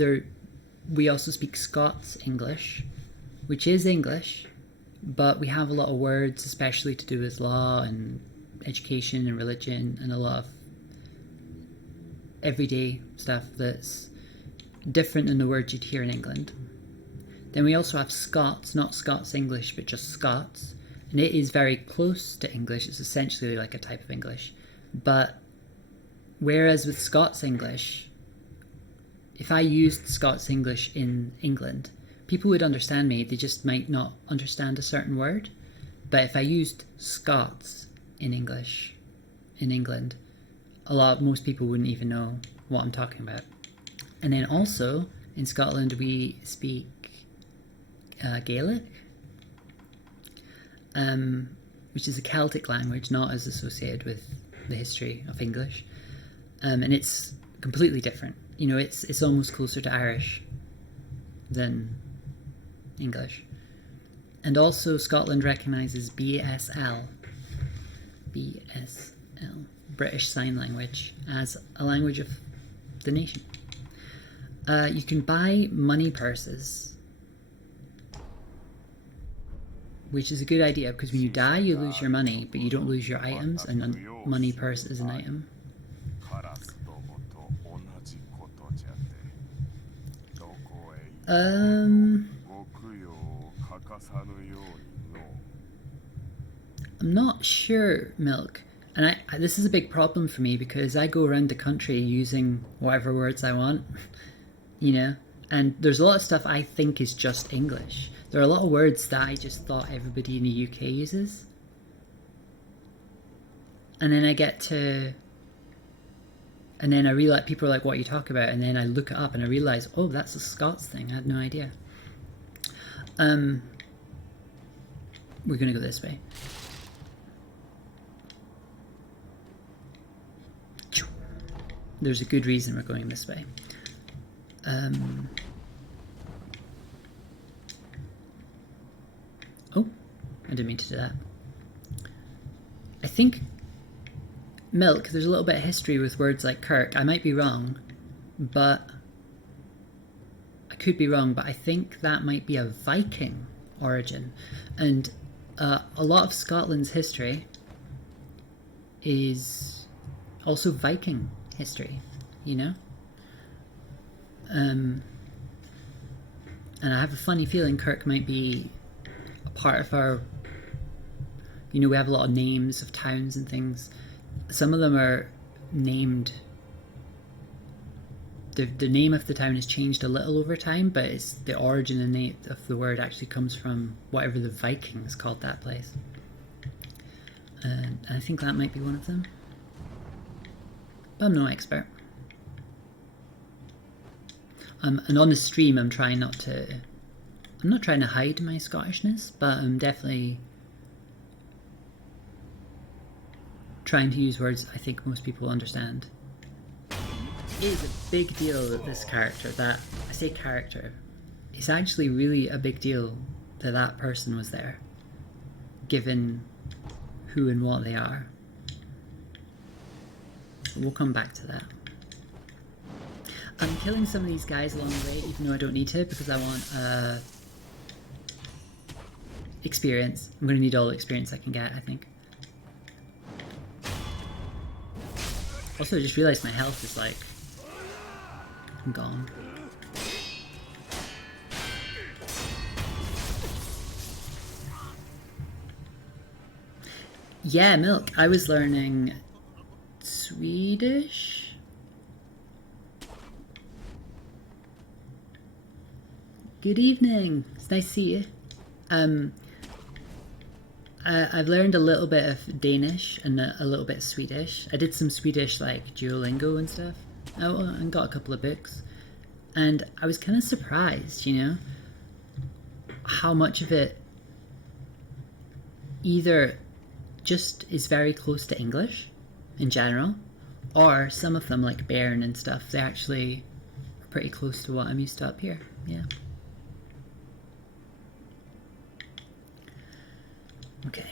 we also speak Scots English, which is English, but we have a lot of words, especially to do with law and education and religion, and a lot of everyday stuff that's different than the words you'd hear in England. Then we also have Scots, not Scots English, but just Scots, and it is very close to English. It's essentially like a type of English, but whereas with Scots English, if I used Scots English in England, people would understand me, they just might not understand a certain word. But if I used Scots in English in England, most people wouldn't even know what I'm talking about. And then also, in Scotland we speak Gaelic, which is a Celtic language, not as associated with the history of English. And it's completely different. It's almost closer to Irish than English. And also Scotland recognises BSL, British Sign Language, as a language of the nation. You can buy money purses which is a good idea because when you die you lose your money, but you don't lose your items, and a money purse is an item. カラスどもと同じことじゃでどこへ行くこともご供養を欠かさぬようにの I'm not sure, Milk. And this is a big problem for me because I go around the country using whatever words I want, you know? And there's a lot of stuff I think is just English. There are a lot of words that I just thought everybody in the UK uses. And then I get to... And then I realize, people are like, what are you talking about? And then I look it up and I realize, oh, that's a Scots thing. I had no idea. We're gonna go this way. There's a good reason we're going this way. Oh, I didn't mean to do that. I think Milk, there's a little bit of history with words like Kirk. I might be wrong, but I could be wrong, but I think that might be a Viking origin. And a lot of Scotland's history is also Viking history, you know? And I have a funny feeling Kirk might be a part of our... You know, we have a lot of names of towns and things. Some of them are named... The name of the town has changed a little over time, but it's the origin of the word actually comes from whatever the Vikings called that place. And I think that might be one of them. But I'm no expert. And on the stream I'm trying not to... I'm not trying to hide my Scottishness, but I'm definitely trying to use words I think most people understand. It is a big deal that this character, that... I say character. It's actually really a big deal that that person was there, given who and what they are. We'll come back to that. I'm killing some of these guys along the way, even though I don't need to, because I want experience. I'm going to need all the experience I can get, I think. Also, I just realised my health is like... I'm gone. Yeah, Milk. I was learning Swedish? Good evening. It's nice to see you. I've learned a little bit of Danish and a little bit of Swedish. I did some Swedish like Duolingo and stuff. Oh, and got a couple of books. And I was kind of surprised, you know, how much of it either just is very close to English in general, or some of them like Bairn and stuff, they actually are pretty close to what I'm used to up here. Yeah. Okay.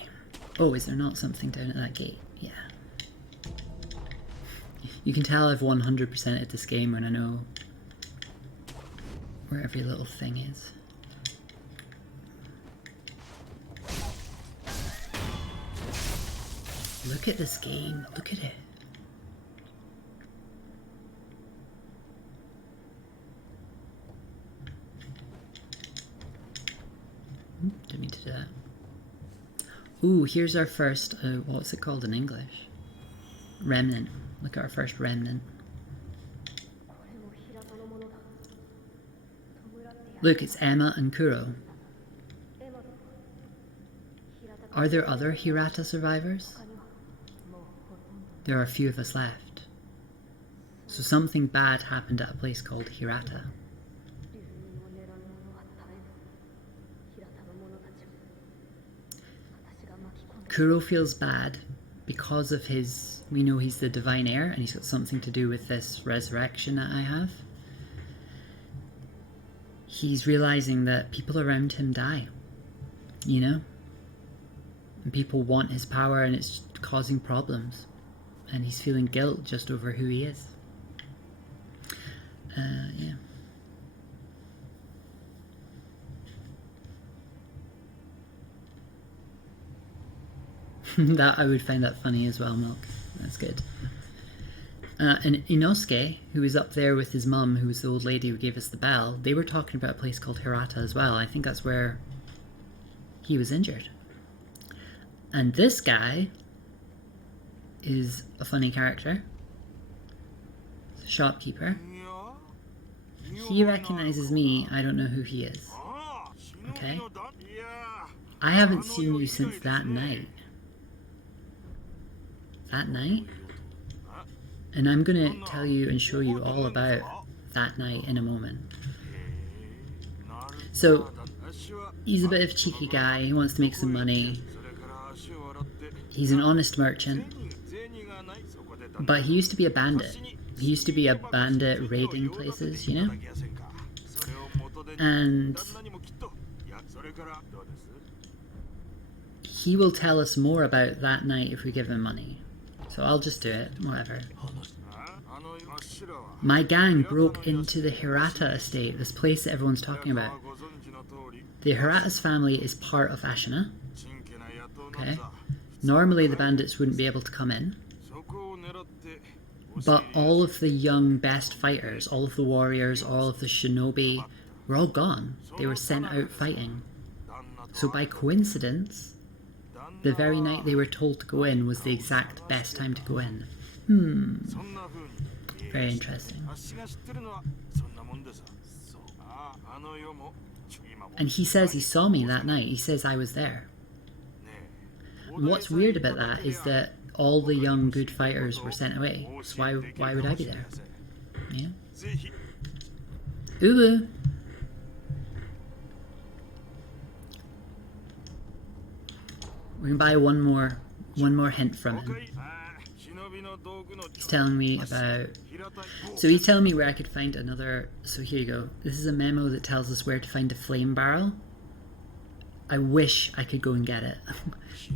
Oh, is there not something down at that gate? Yeah. You can tell I've 100%ed this game when I know where every little thing is. Look at this game. Look at it. Didn't mean to do that. Ooh, here's our first, what's it called in English? Remnant. Look at our first remnant. Look, it's Emma and Kuro. Are there other Hirata survivors? There are a few of us left. So something bad happened at a place called Hirata. Kuro feels bad because of his... We know he's the divine heir and he's got something to do with this resurrection that I have. He's realizing that people around him die, you know? And people want his power and it's causing problems. And he's feeling guilt just over who he is. Yeah. That I would find that funny as well, Milk. That's good. And Inosuke, who was up there with his mum, who was the old lady who gave us the bell, they were talking about a place called Hirata as well. I think that's where he was injured. And this guy is a funny character. It's a shopkeeper. He recognizes me. I don't know who he is. Okay? I haven't seen you since that night. That night? And I'm going to tell you and show you all about that night in a moment. So, he's a bit of a cheeky guy. He wants to make some money. He's an honest merchant. But he used to be a bandit. He used to be a bandit raiding places, you know? And he will tell us more about that night if we give him money. So I'll just do it, whatever. My gang broke into the Hirata estate, this place that everyone's talking about. The Hirata's family is part of Ashina. Okay. Normally the bandits wouldn't be able to come in. But all of the young best fighters, all of the warriors, all of the shinobi, were all gone. They were sent out fighting. So by coincidence, the very night they were told to go in was the exact best time to go in. Very interesting. And he says he saw me that night. He says I was there. And what's weird about that is that all the young good fighters were sent away. So why would I be there? Yeah. Ooh. We're gonna buy one more hint from him. He's telling me about... So he's telling me where I could find another... So here you go. This is a memo that tells us where to find a flame barrel. I wish I could go and get it.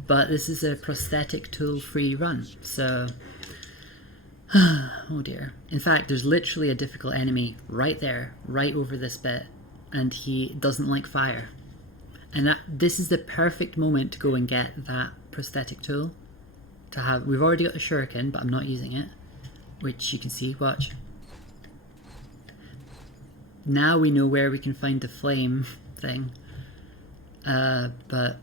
But this is a prosthetic tool-free run, so... Oh dear. In fact, there's literally a difficult enemy right there, right over this bit, and he doesn't like fire. And this is the perfect moment to go and get that prosthetic tool. To have, we've already got the shuriken, but I'm not using it, which you can see, watch. Now we know where we can find the flame thing, but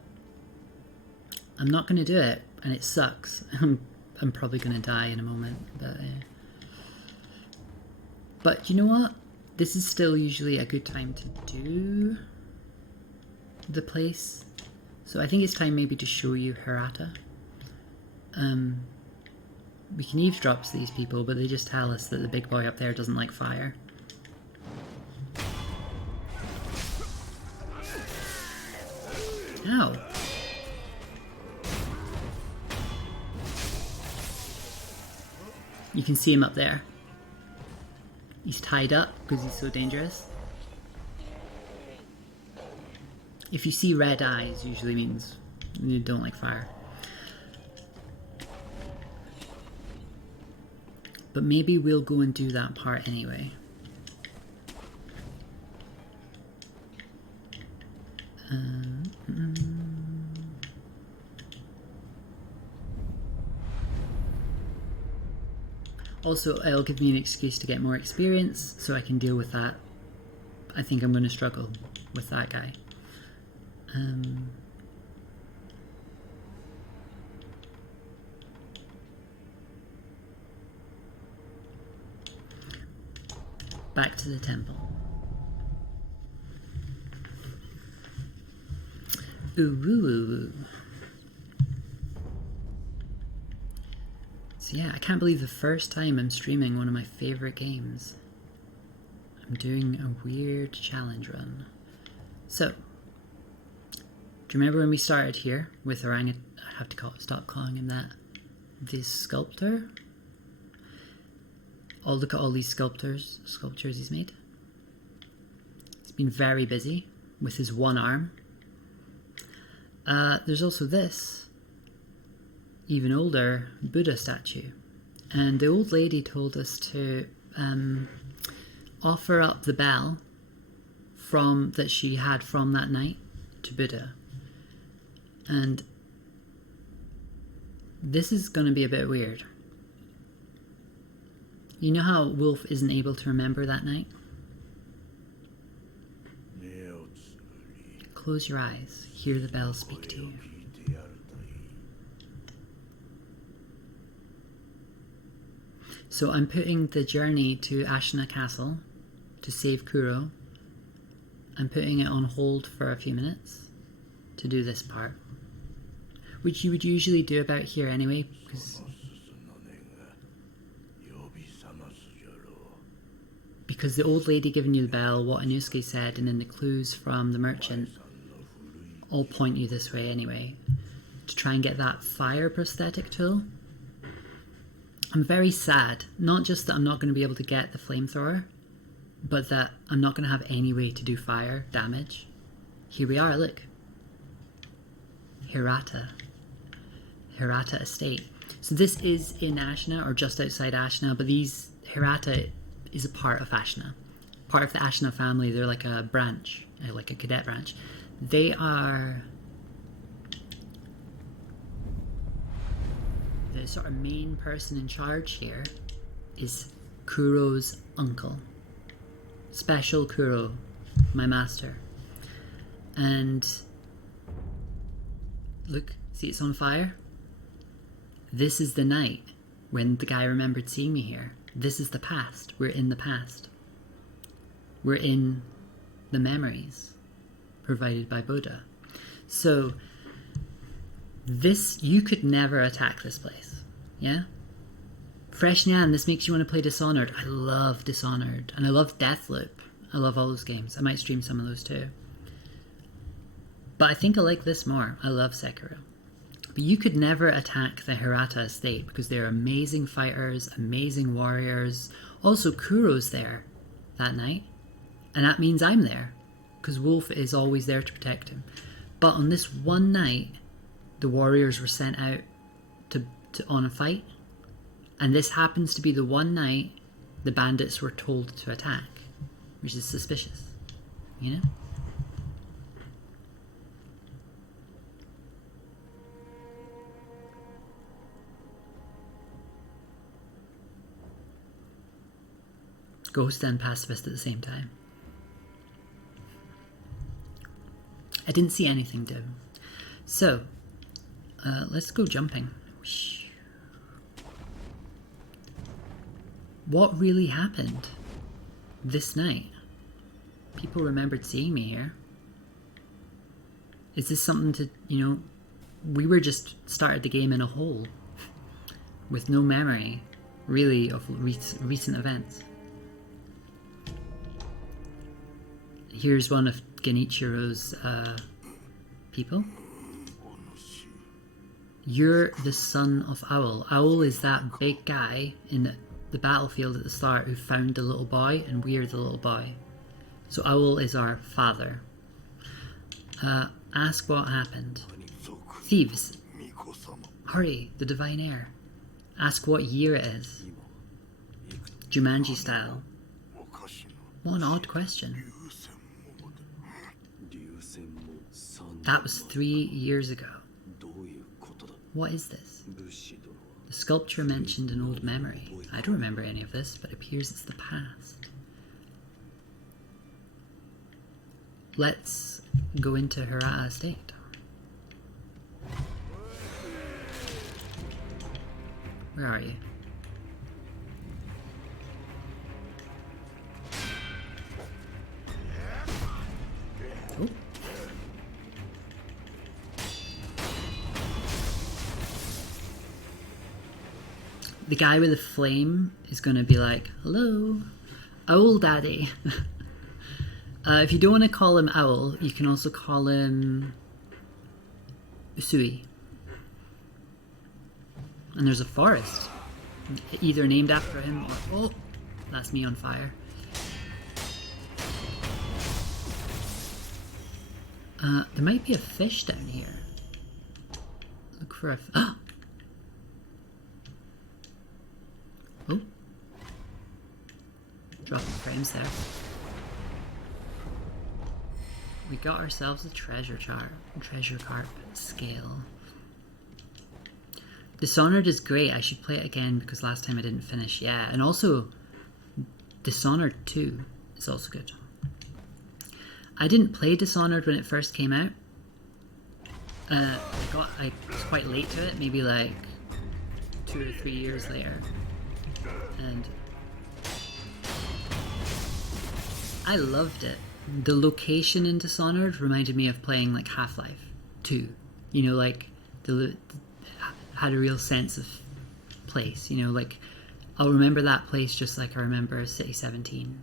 I'm not going to do it, and it sucks. I'm probably going to die in a moment, but you know what? This is still usually a good time to do the place, so I think it's time maybe to show you Hirata. We can eavesdrop to these people, but they just tell us that the big boy up there doesn't like fire. Ow! You can see him up there. He's tied up because he's so dangerous. If you see red eyes, usually means you don't like fire. But maybe we'll go and do that part anyway. Also, it'll give me an excuse to get more experience, so I can deal with that. I think I'm going to struggle with that guy. Back to the temple. Ooh, woo, woo, woo. So yeah, I can't believe the first time I'm streaming one of my favourite games. I'm doing a weird challenge run. So, do you remember when we started here with orangutan? I have to stop calling him that. This sculptor? Oh, look at all these sculptures he's made. He's been very busy with his one arm. There's also this even older Buddha statue, and the old lady told us to offer up the bell that she had from that night to Buddha. And This is gonna be a bit weird. You know how Wolf isn't able to remember that night? Close your eyes. Hear the bell speak to you. So I'm putting the journey to Ashina Castle to save Kuro. I'm putting it on hold for a few minutes to do this part, which you would usually do about here anyway, because the old lady giving you the bell, what Anusuke said, and then the clues from the merchant all point you this way anyway, to try and get that fire prosthetic tool. I'm very sad, not just that I'm not going to be able to get the flamethrower, but that I'm not going to have any way to do fire damage. Here we are, look. Hirata Estate. So this is in Ashina, or just outside Ashina, but Hirata is a part of Ashina. Part of the Ashina family. They're like a branch, like a cadet branch. They are the sort of main person in charge here is Kuro's uncle. Special Kuro, my master. And look, see it's on fire? This is the night when the guy remembered seeing me here. This is the past. We're in the past. We're in the memories provided by Buddha. So this, you could never attack this place. Yeah? Fresh Nyan, this makes you want to play Dishonored. I love Dishonored. And I love Deathloop. I love all those games. I might stream some of those too. But I think I like this more. I love Sekiro. But you could never attack the Hirata estate because they're amazing fighters, amazing warriors. Also, Kuro's there that night. And that means I'm there. Because Wolf is always there to protect him. But on this one night, the warriors were sent out on a fight. And this happens to be the one night the bandits were told to attack. Which is suspicious. You know? Ghost and pacifist at the same time. I didn't see anything, though. So, let's go jumping. What really happened this night? People remembered seeing me here. Is this something to, we were just started the game in a hole with no memory, really, of recent events. Here's one of Genichiro's people. You're the son of Owl. Owl is that big guy in the battlefield at the start who found the little boy, and we're the little boy. So Owl is our father. Ask what happened. Thieves. Hurry, the divine heir. Ask what year it is. Jumanji style. What an odd question. That was 3 years ago. What is this? The sculpture mentioned an old memory. I don't remember any of this, but it appears it's the past. Let's go into Hirata Estate. Where are you? Oh. The guy with the flame is going to be like, hello, Owl Daddy. If you don't want to call him Owl, you can also call him Usui. And there's a forest, either named after him or... Oh, that's me on fire. There might be a fish down here. Look for a... Oh! Oh. Dropping frames there. We got ourselves a treasure carp scale. Dishonored is great. I should play it again because last time I didn't finish. Yeah, and also Dishonored 2 is also good. I didn't play Dishonored when it first came out. I was quite late to it, maybe like 2 or 3 years later, and I loved it. The location in Dishonored reminded me of playing like Half-Life 2. You know, like had a real sense of place. You know, like I'll remember that place just like I remember City 17.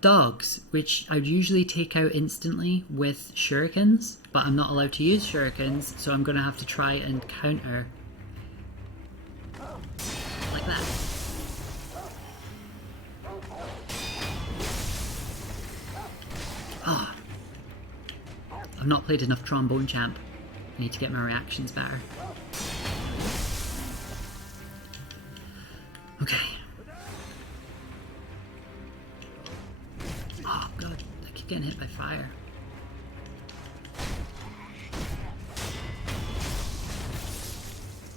Dogs, which I'd usually take out instantly with shurikens, but I'm not allowed to use shurikens, so I'm going to have to try and counter like that. Oh, I've not played enough Trombone Champ. I need to get my reactions better. Okay. Oh god, I keep getting hit by fire.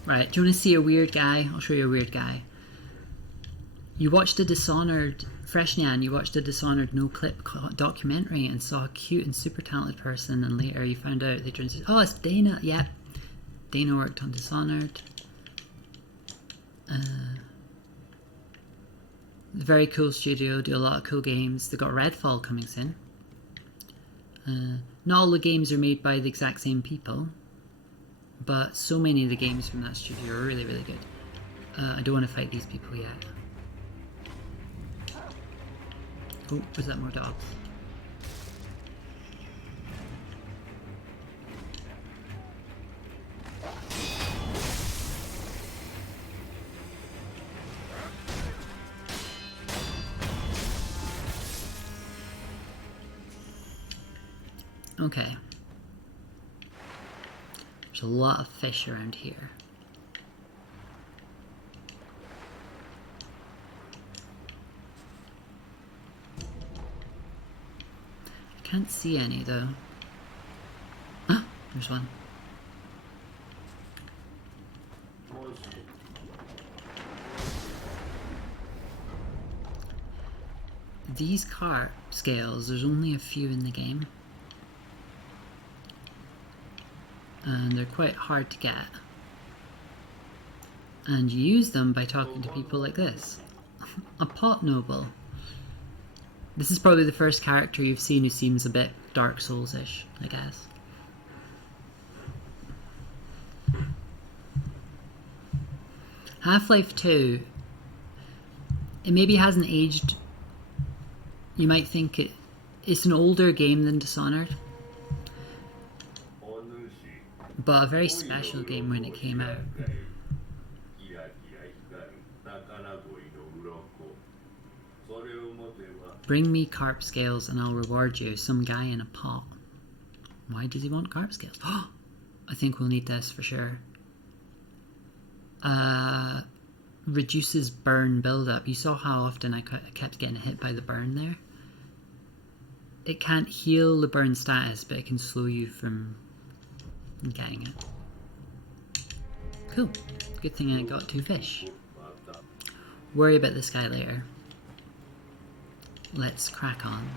Right, do you want to see a weird guy? I'll show you a weird guy. You watched a Dishonored, Freshnian, you watched a Dishonored no-clip documentary and saw a cute and super talented person, and later you found out they turned. Oh, it's Dana! Yep. Dana worked on Dishonored. Very cool studio, do a lot of cool games. They got Redfall coming soon. Not all the games are made by the exact same people, but so many of the games from that studio are really, really good. I don't want to fight these people yet. Oh, was that more dogs? Okay. There's a lot of fish around here. I can't see any though. Ah, there's one. These carp scales, there's only a few in the game. And they're quite hard to get. And you use them by talking to people like this. A pot noble. This is probably the first character you've seen who seems a bit Dark Souls-ish, I guess. Half-Life 2, it maybe hasn't aged. You might think it's an older game than Dishonored, but a very special game when it came out. Bring me carp scales and I'll reward you. Some guy in a pot. Why does he want carp scales? Oh, I think we'll need this for sure. Reduces burn buildup. You saw how often I kept getting hit by the burn there. It can't heal the burn status, but it can slow you from getting it. Cool. Good thing I got 2 fish. Worry about this guy later. Let's crack on.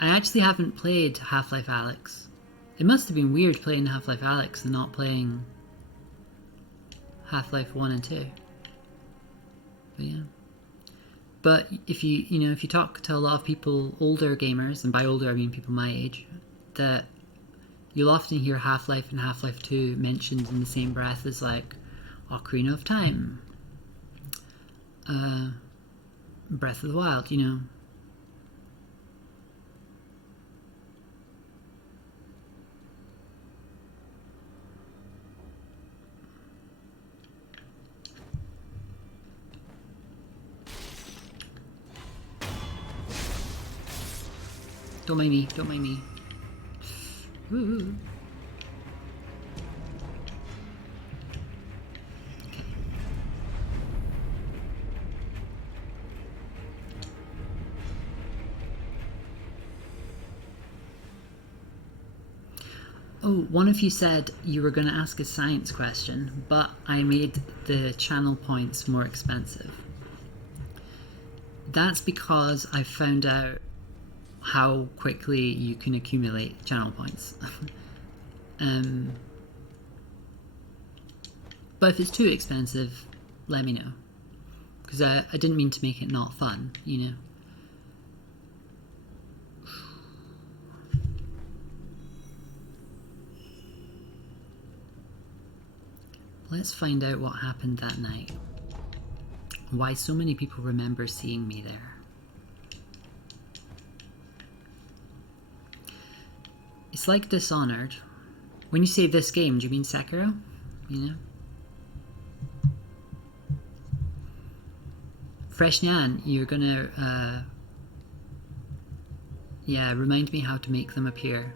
I actually haven't played Half-Life Alyx. It must have been weird playing Half-Life Alyx and not playing Half-Life 1 and 2. But yeah. But if you talk to a lot of people, older gamers, and by older I mean people my age, that you'll often hear Half-Life and Half-Life 2 mentioned in the same breath as like Ocarina of Time, Breath of the Wild, you know. Don't mind me, don't mind me. Ooh. Okay. Oh, one of you said you were going to ask a science question, but I made the channel points more expensive. That's because I found out how quickly you can accumulate channel points. But if it's too expensive, let me know. Because I didn't mean to make it not fun, you know. Let's find out what happened that night. Why so many people remember seeing me there. It's like Dishonored. When you say this game, do you mean Sekiro? You know? Fresh Nyan, you're gonna, yeah, remind me how to make them appear.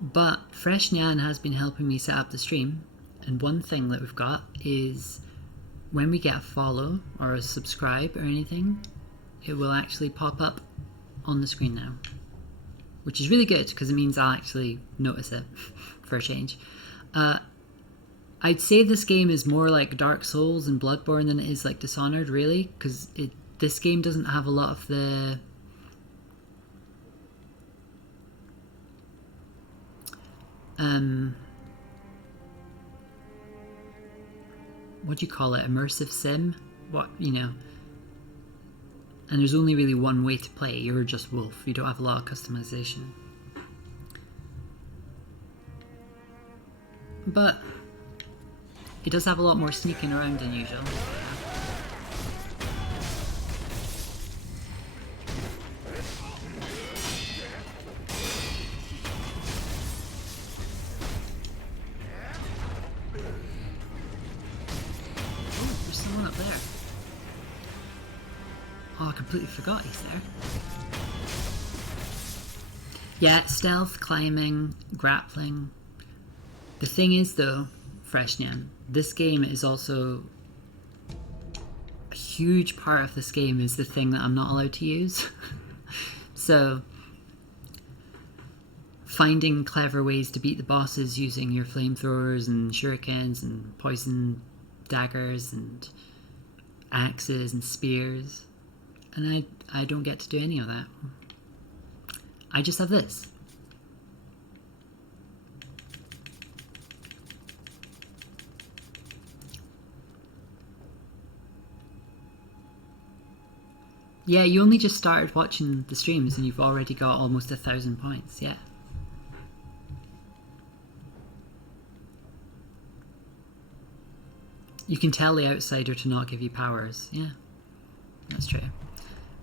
But Fresh Nyan has been helping me set up the stream, and one thing that we've got is when we get a follow or a subscribe or anything, it will actually pop up on the screen now. Which is really good, because it means I'll actually notice it, for a change. I'd say this game is more like Dark Souls and Bloodborne than it is like Dishonored, really, because this game doesn't have a lot of the... what do you call it? Immersive sim? What, you know? And there's only really one way to play. You're just Wolf. You don't have a lot of customization. But it does have a lot more sneaking around than usual. Oh, there's someone up there. Oh, I completely forgot he's there. Yeah, stealth, climbing, grappling. The thing is though, Fresh Nyan, this game is also... a huge part of this game is the thing that I'm not allowed to use. So, finding clever ways to beat the bosses using your flamethrowers and shurikens and poison daggers and axes and spears. And I don't get to do any of that. I just have this. Yeah, you only just started watching the streams and you've already got almost 1,000 points, yeah. You can tell the outsider to not give you powers, yeah. That's true.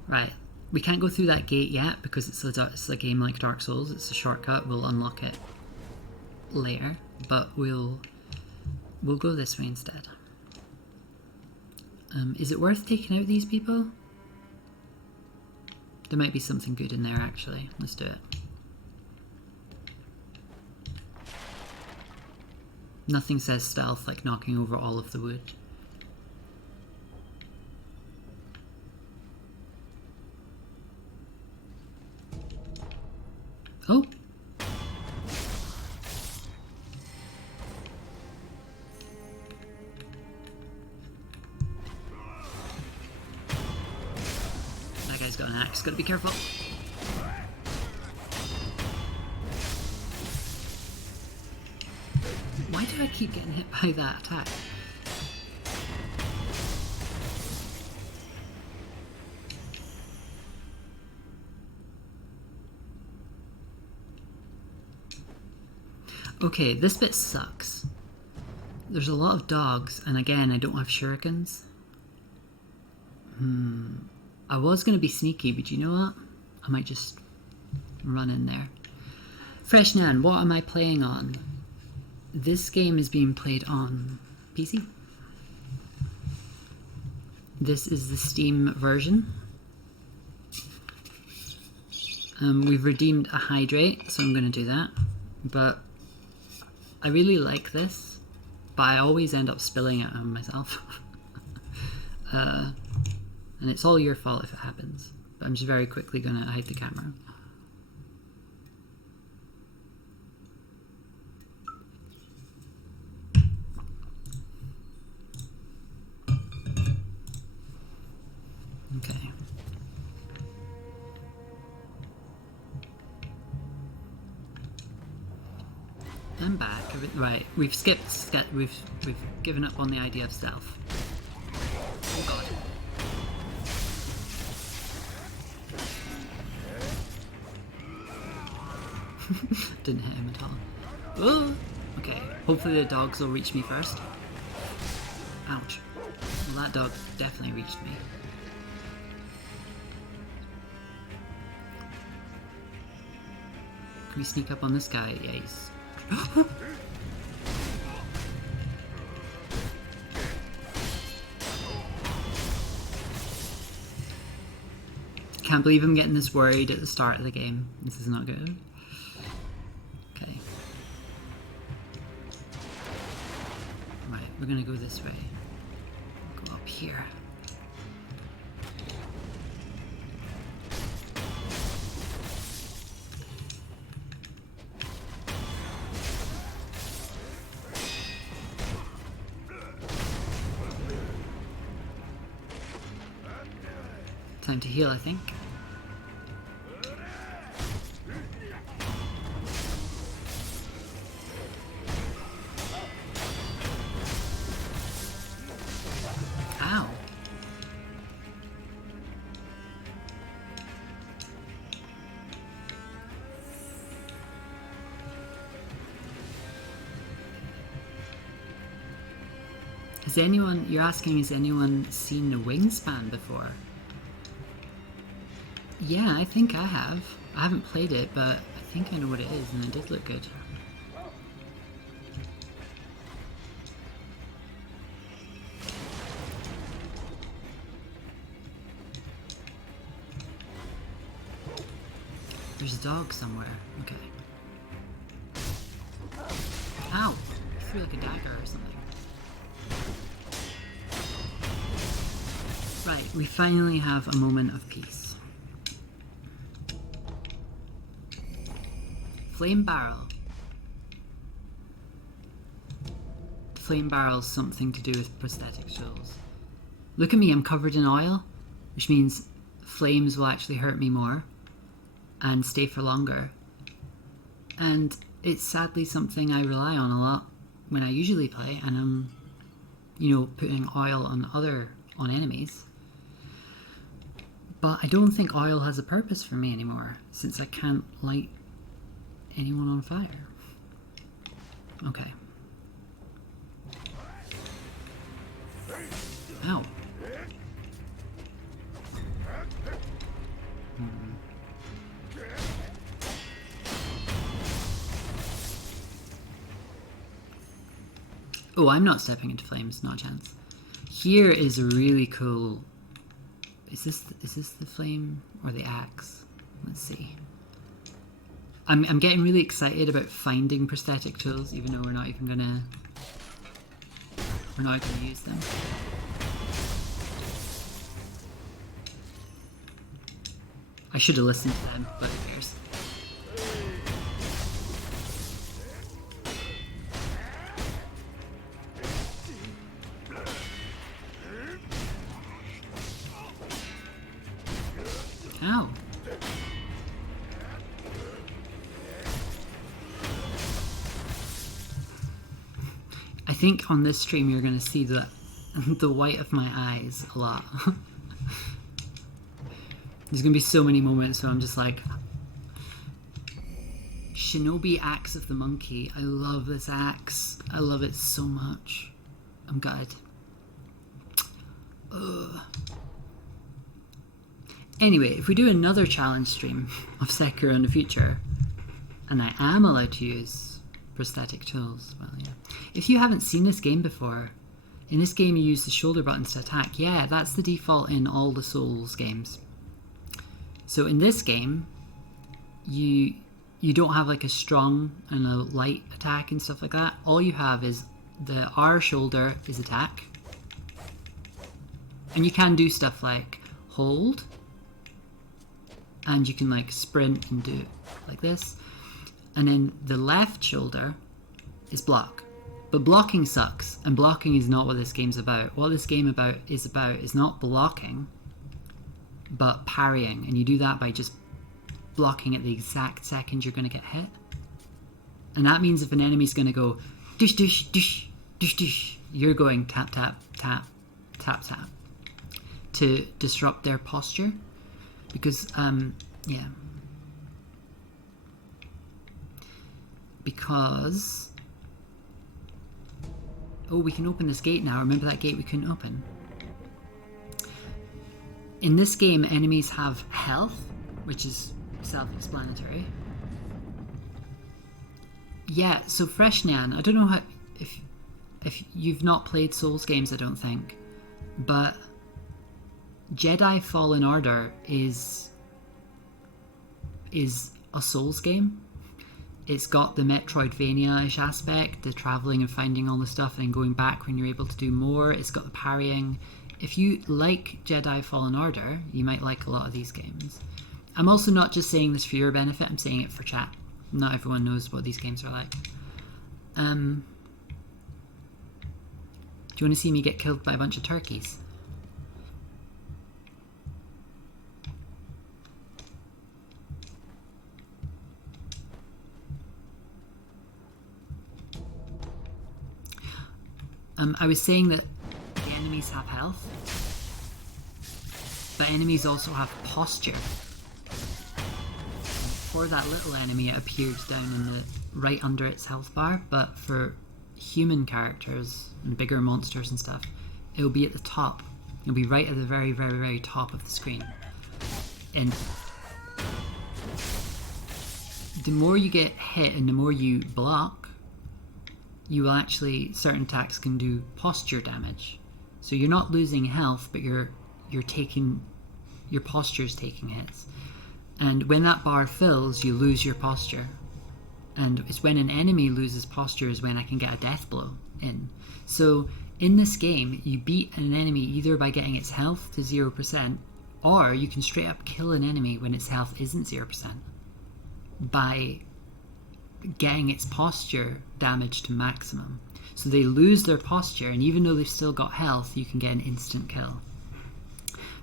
Right, we can't go through that gate yet because it's a game like Dark Souls. It's a shortcut. We'll unlock it later, but we'll go this way instead. Is it worth taking out these people? There might be something good in there actually. Let's do it. Nothing says stealth like knocking over all of the wood. Oh! That guy's got an axe, gotta be careful. Why do I keep getting hit by that attack? Okay, this bit sucks. There's a lot of dogs, and again, I don't have shurikens. I was going to be sneaky, but you know what? I might just run in there. Fresh Nyan, what am I playing on? This game is being played on PC. This is the Steam version. We've redeemed a hydrate, so I'm going to do that. But I really like this, but I always end up spilling it on myself. And it's all your fault if it happens. But I'm just very quickly going to hide the camera. I'm back. Right, we've skipped. We've given up on the idea of stealth. Oh god. Didn't hit him at all. Oh! Okay, hopefully the dogs will reach me first. Ouch. Well, that dog definitely reached me. Can we sneak up on this guy? Yeah, he's... Can't believe I'm getting this worried at the start of the game. This is not good. Okay. Right, we're gonna go this way. Go up here. Time to heal, I think. Ow. Has anyone, you're asking, has anyone seen the Wingspan before? Yeah, I think I have. I haven't played it, but I think I know what it is, and it did look good. There's a dog somewhere. Okay. Ow! I threw like a dagger or something. Right, we finally have a moment of peace. Flame barrel. Flame barrel's something to do with prosthetic tools. Look at me, I'm covered in oil, which means flames will actually hurt me more and stay for longer. And it's sadly something I rely on a lot when I usually play, and I'm, you know, putting oil on enemies. But I don't think oil has a purpose for me anymore, since I can't light anyone on fire. Okay. Ow. Oh, I'm not stepping into flames, not a chance. Here is a really cool... Is this the flame or the axe? Let's see. I'm getting really excited about finding prosthetic tools, even though we're not gonna use them. I should have listened to them, but who cares? Ow. I think on this stream you're going to see the white of my eyes a lot. There's going to be so many moments where I'm just like... Shinobi Axe of the Monkey. I love this axe. I love it so much. I'm gutted. Ugh. Anyway, if we do another challenge stream of Sekiro in the future, and I am allowed to use prosthetic tools, well, yeah. If you haven't seen this game before, in this game you use the shoulder buttons to attack. Yeah, that's the default in all the Souls games. So in this game, you don't have like a strong and a light attack and stuff like that. All you have is the R shoulder is attack. And you can do stuff like hold, and you can like sprint and do it like this. And then the left shoulder is block. But blocking sucks, and blocking is not what this game's about. What this game is not blocking, but parrying. And you do that by just blocking at the exact second you're going to get hit. And that means if an enemy's going to go dish, dish, dish, dish, dish, you're going tap, tap, tap, tap, tap to disrupt their posture. Because, yeah. Because... Oh, we can open this gate now. Remember that gate we couldn't open? In this game, enemies have health, which is self-explanatory. Yeah, so Freshnian, I don't know how... If you've not played Souls games, I don't think. But Jedi Fallen Order is a Souls game. It's got the Metroidvania-ish aspect, the travelling and finding all the stuff and then going back when you're able to do more. It's got the parrying. If you like Jedi Fallen Order, you might like a lot of these games. I'm also not just saying this for your benefit, I'm saying it for chat. Not everyone knows what these games are like. Do you want to see me get killed by a bunch of turkeys? I was saying that the enemies have health, but enemies also have posture. For that little enemy, it appeared down in the right under its health bar, but for human characters and bigger monsters and stuff, it'll be at the top. It'll be right at the very, very, very top of the screen. And the more you get hit and the more you block, you will actually, certain attacks can do posture damage. So you're not losing health, but you're taking, your posture's taking hits. And when that bar fills, you lose your posture. And it's when an enemy loses posture is when I can get a death blow in. So in this game, you beat an enemy either by getting its health to 0%, or you can straight up kill an enemy when its health isn't 0%, by getting its posture damage to maximum. So they lose their posture, and even though they've still got health, you can get an instant kill.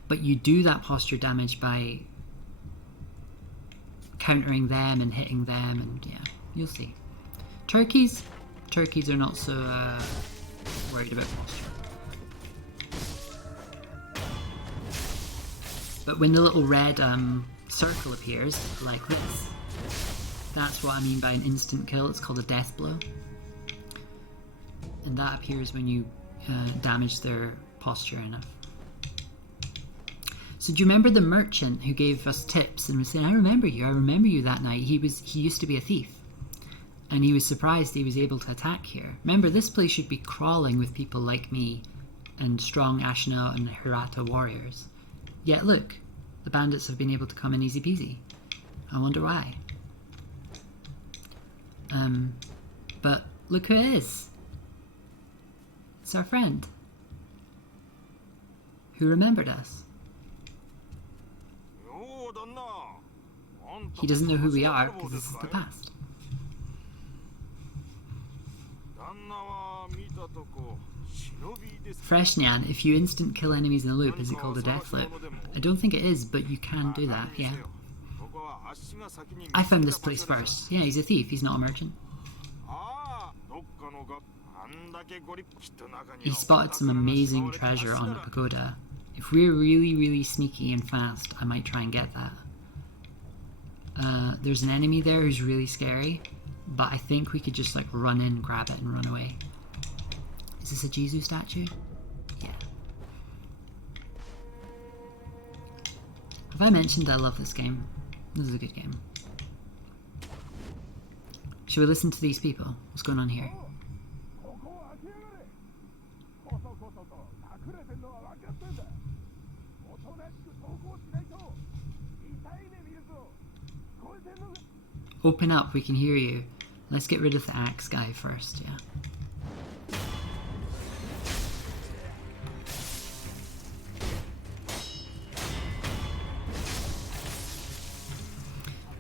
But you do that posture damage by countering them and hitting them, and yeah, you'll see. Turkeys are not so worried about posture. But when the little red circle appears, like this, that's what I mean by an instant kill. It's called a death blow. And that appears when you damage their posture enough. So do you remember the merchant who gave us tips and was saying, I remember you that night. He used to be a thief. And he was surprised he was able to attack here. Remember, this place should be crawling with people like me and strong Ashnah and Hirata warriors. Yet look, the bandits have been able to come in easy peasy. I wonder why. But look who it is. It's our friend. Who remembered us. He doesn't know who we are because this is the past. Freshnian, if you instant kill enemies in a loop, is it called a death loop? I don't think it is, but you can do that, yeah. I found this place first. Yeah, he's a thief, he's not a merchant. He spotted some amazing treasure on the pagoda. If we're really, really sneaky and fast, I might try and get that. There's an enemy there who's really scary, but I think we could just like run in, grab it, and run away. Is this a Jizu statue? Yeah. Have I mentioned I love this game? This is a good game. Should we listen to these people? What's going on here? Open up, we can hear you. Let's get rid of the axe guy first, yeah.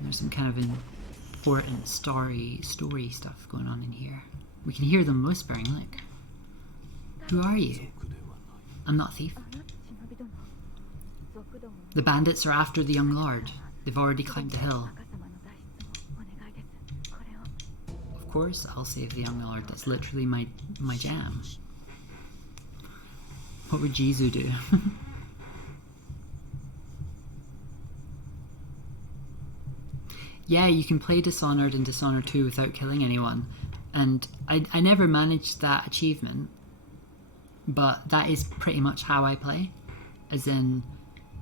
There's some kind of important story stuff going on in here. We can hear them whispering, look. Who are you? I'm not a thief. The bandits are after the young lord. They've already climbed the hill. Of course I'll save the young lord. That's literally my jam. What would Jizu do? Yeah, you can play Dishonored and Dishonored 2 without killing anyone. And I never managed that achievement, but that is pretty much how I play. As in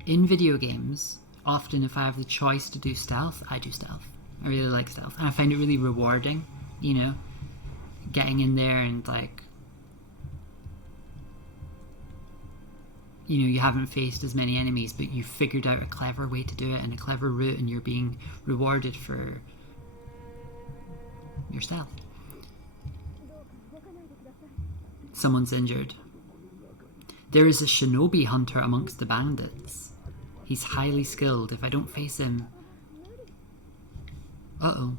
video games, often if I have the choice to do stealth, I do stealth. I really like stealth. And I find it really rewarding, you know, getting in there and like, you know, you haven't faced as many enemies, but you've figured out a clever way to do it and a clever route, and you're being rewarded for your stealth. Someone's injured. There is a shinobi hunter amongst the bandits. He's highly skilled. If I don't face him... Uh-oh.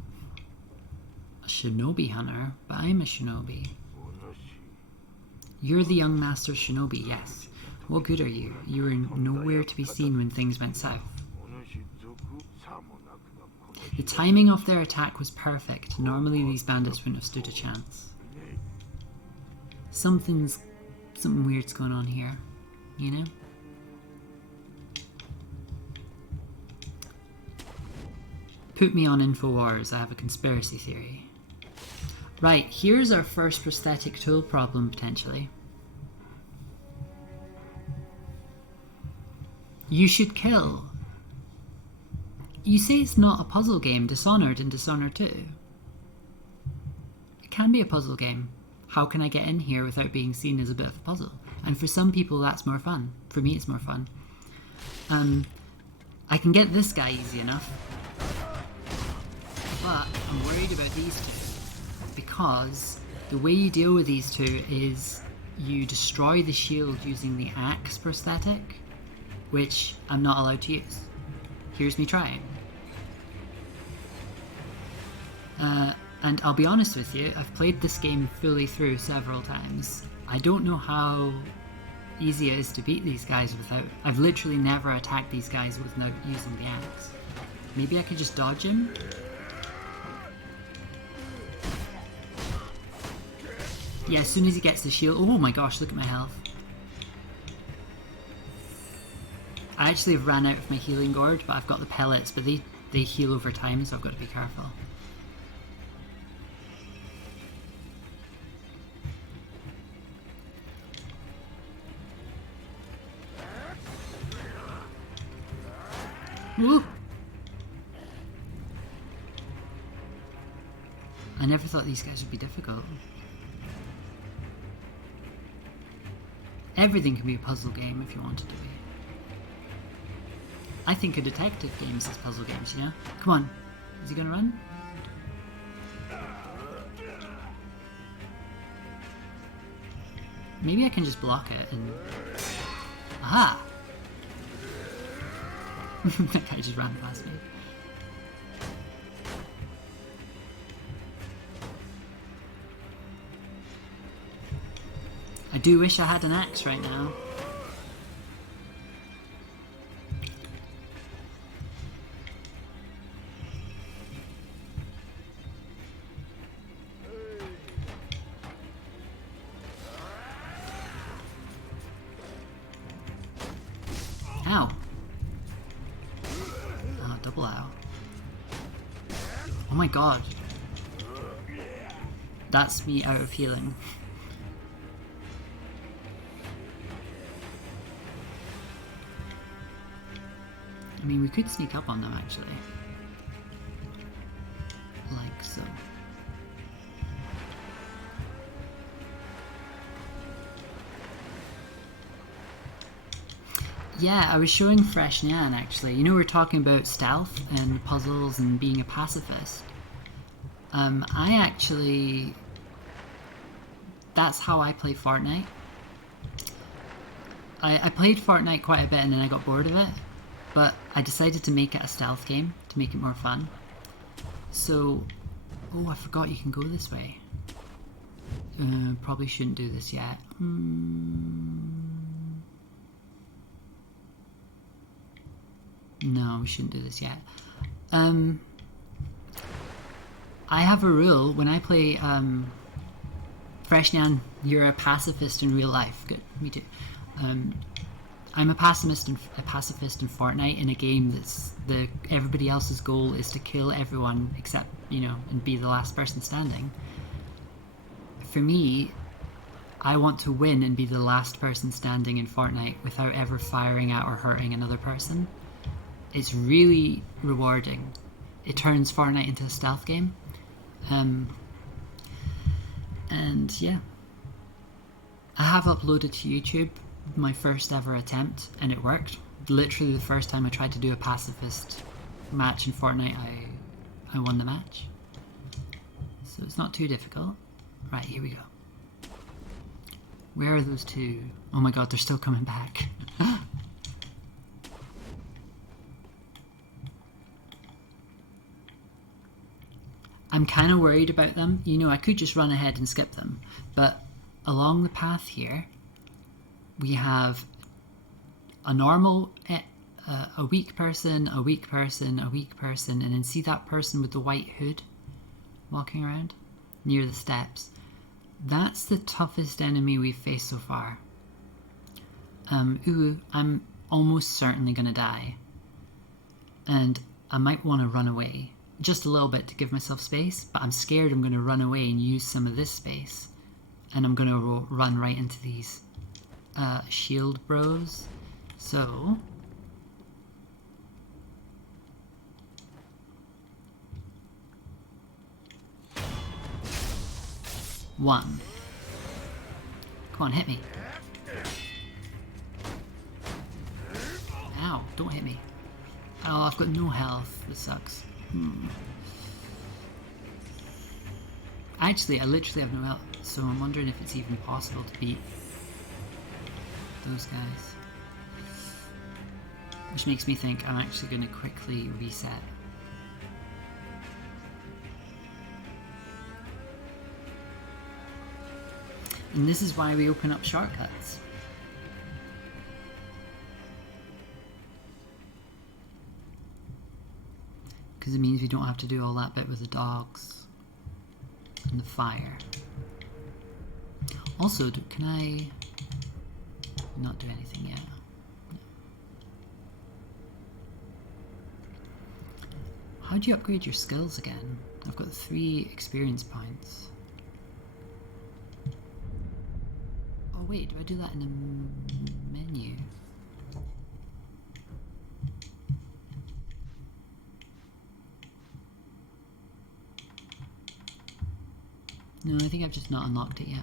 A shinobi hunter? But I'm a shinobi. You're the young master shinobi, yes. What good are you? You were nowhere to be seen when things went south. The timing of their attack was perfect. Normally these bandits wouldn't have stood a chance. Something weird's going on here, you know? Put me on InfoWars, I have a conspiracy theory. Right, here's our first prosthetic tool problem, potentially. You should kill. You say it's not a puzzle game, Dishonored and Dishonored 2. It can be a puzzle game. How can I get in here without being seen as a bit of a puzzle? And for some people that's more fun. For me it's more fun. I can get this guy easy enough. But I'm worried about these two. Because the way you deal with these two is you destroy the shield using the axe prosthetic, which I'm not allowed to use. Here's me trying. And I'll be honest with you, I've played this game fully through several times. I don't know how easy it is to beat these guys without... I've literally never attacked these guys without using the axe. Maybe I could just dodge him? Yeah, as soon as he gets the shield... Oh my gosh, look at my health. I actually have ran out of my healing gourd, but I've got the pellets, but they heal over time, so I've got to be careful. Ooh. I never thought these guys would be difficult. Everything can be a puzzle game if you want it to be. I think a detective game is puzzle games, you know? Come on. Is he gonna run? Maybe I can just block it and... Aha! That guy just ran past me. I do wish I had an axe right now. Ow. Oh, double ow. Oh my god. That's me out of healing. I mean, we could sneak up on them actually. Like so. Yeah, I was showing Fresh Nyan actually. You know, we're talking about stealth and puzzles and being a pacifist. I actually... That's how I play Fortnite. I played Fortnite quite a bit and then I got bored of it. But I decided to make it a stealth game to make it more fun. So... Oh, I forgot you can go this way. Probably shouldn't do this yet. No, we shouldn't do this yet. I have a rule when I play Freshnan, you're a pacifist in real life. Good, me too. I'm a pacifist in Fortnite in a game that's everybody else's goal is to kill everyone except, you know, and be the last person standing. For me, I want to win and be the last person standing in Fortnite without ever firing at or hurting another person. It's really rewarding. It turns Fortnite into a stealth game. And yeah. I have uploaded to YouTube my first ever attempt, and it worked. Literally the first time I tried to do a pacifist match in Fortnite, I won the match. So it's not too difficult. Right, here we go. Where are those two? Oh my god, they're still coming back. I'm kind of worried about them. You know, I could just run ahead and skip them, but along the path here, we have a normal, a weak person, a weak person, a weak person, and then see that person with the white hood walking around near the steps. That's the toughest enemy we've faced so far. Ooh, I'm almost certainly gonna die. And I might want to run away. Just a little bit to give myself space, but I'm scared I'm gonna run away and use some of this space. And I'm gonna run right into these shield bros. So... one. Come on, hit me. Ow, don't hit me. Oh, I've got no health. This sucks. Actually, I literally have no health, so I'm wondering if it's even possible to beat those guys. Which makes me think I'm actually going to quickly reset. And this is why we open up shortcuts. Because it means we don't have to do all that bit with the dogs and the fire. Also, can I not do anything yet? No. How do you upgrade your skills again? I've got 3 experience points. Oh wait, do I do that in the menu? No, I think I've just not unlocked it yet.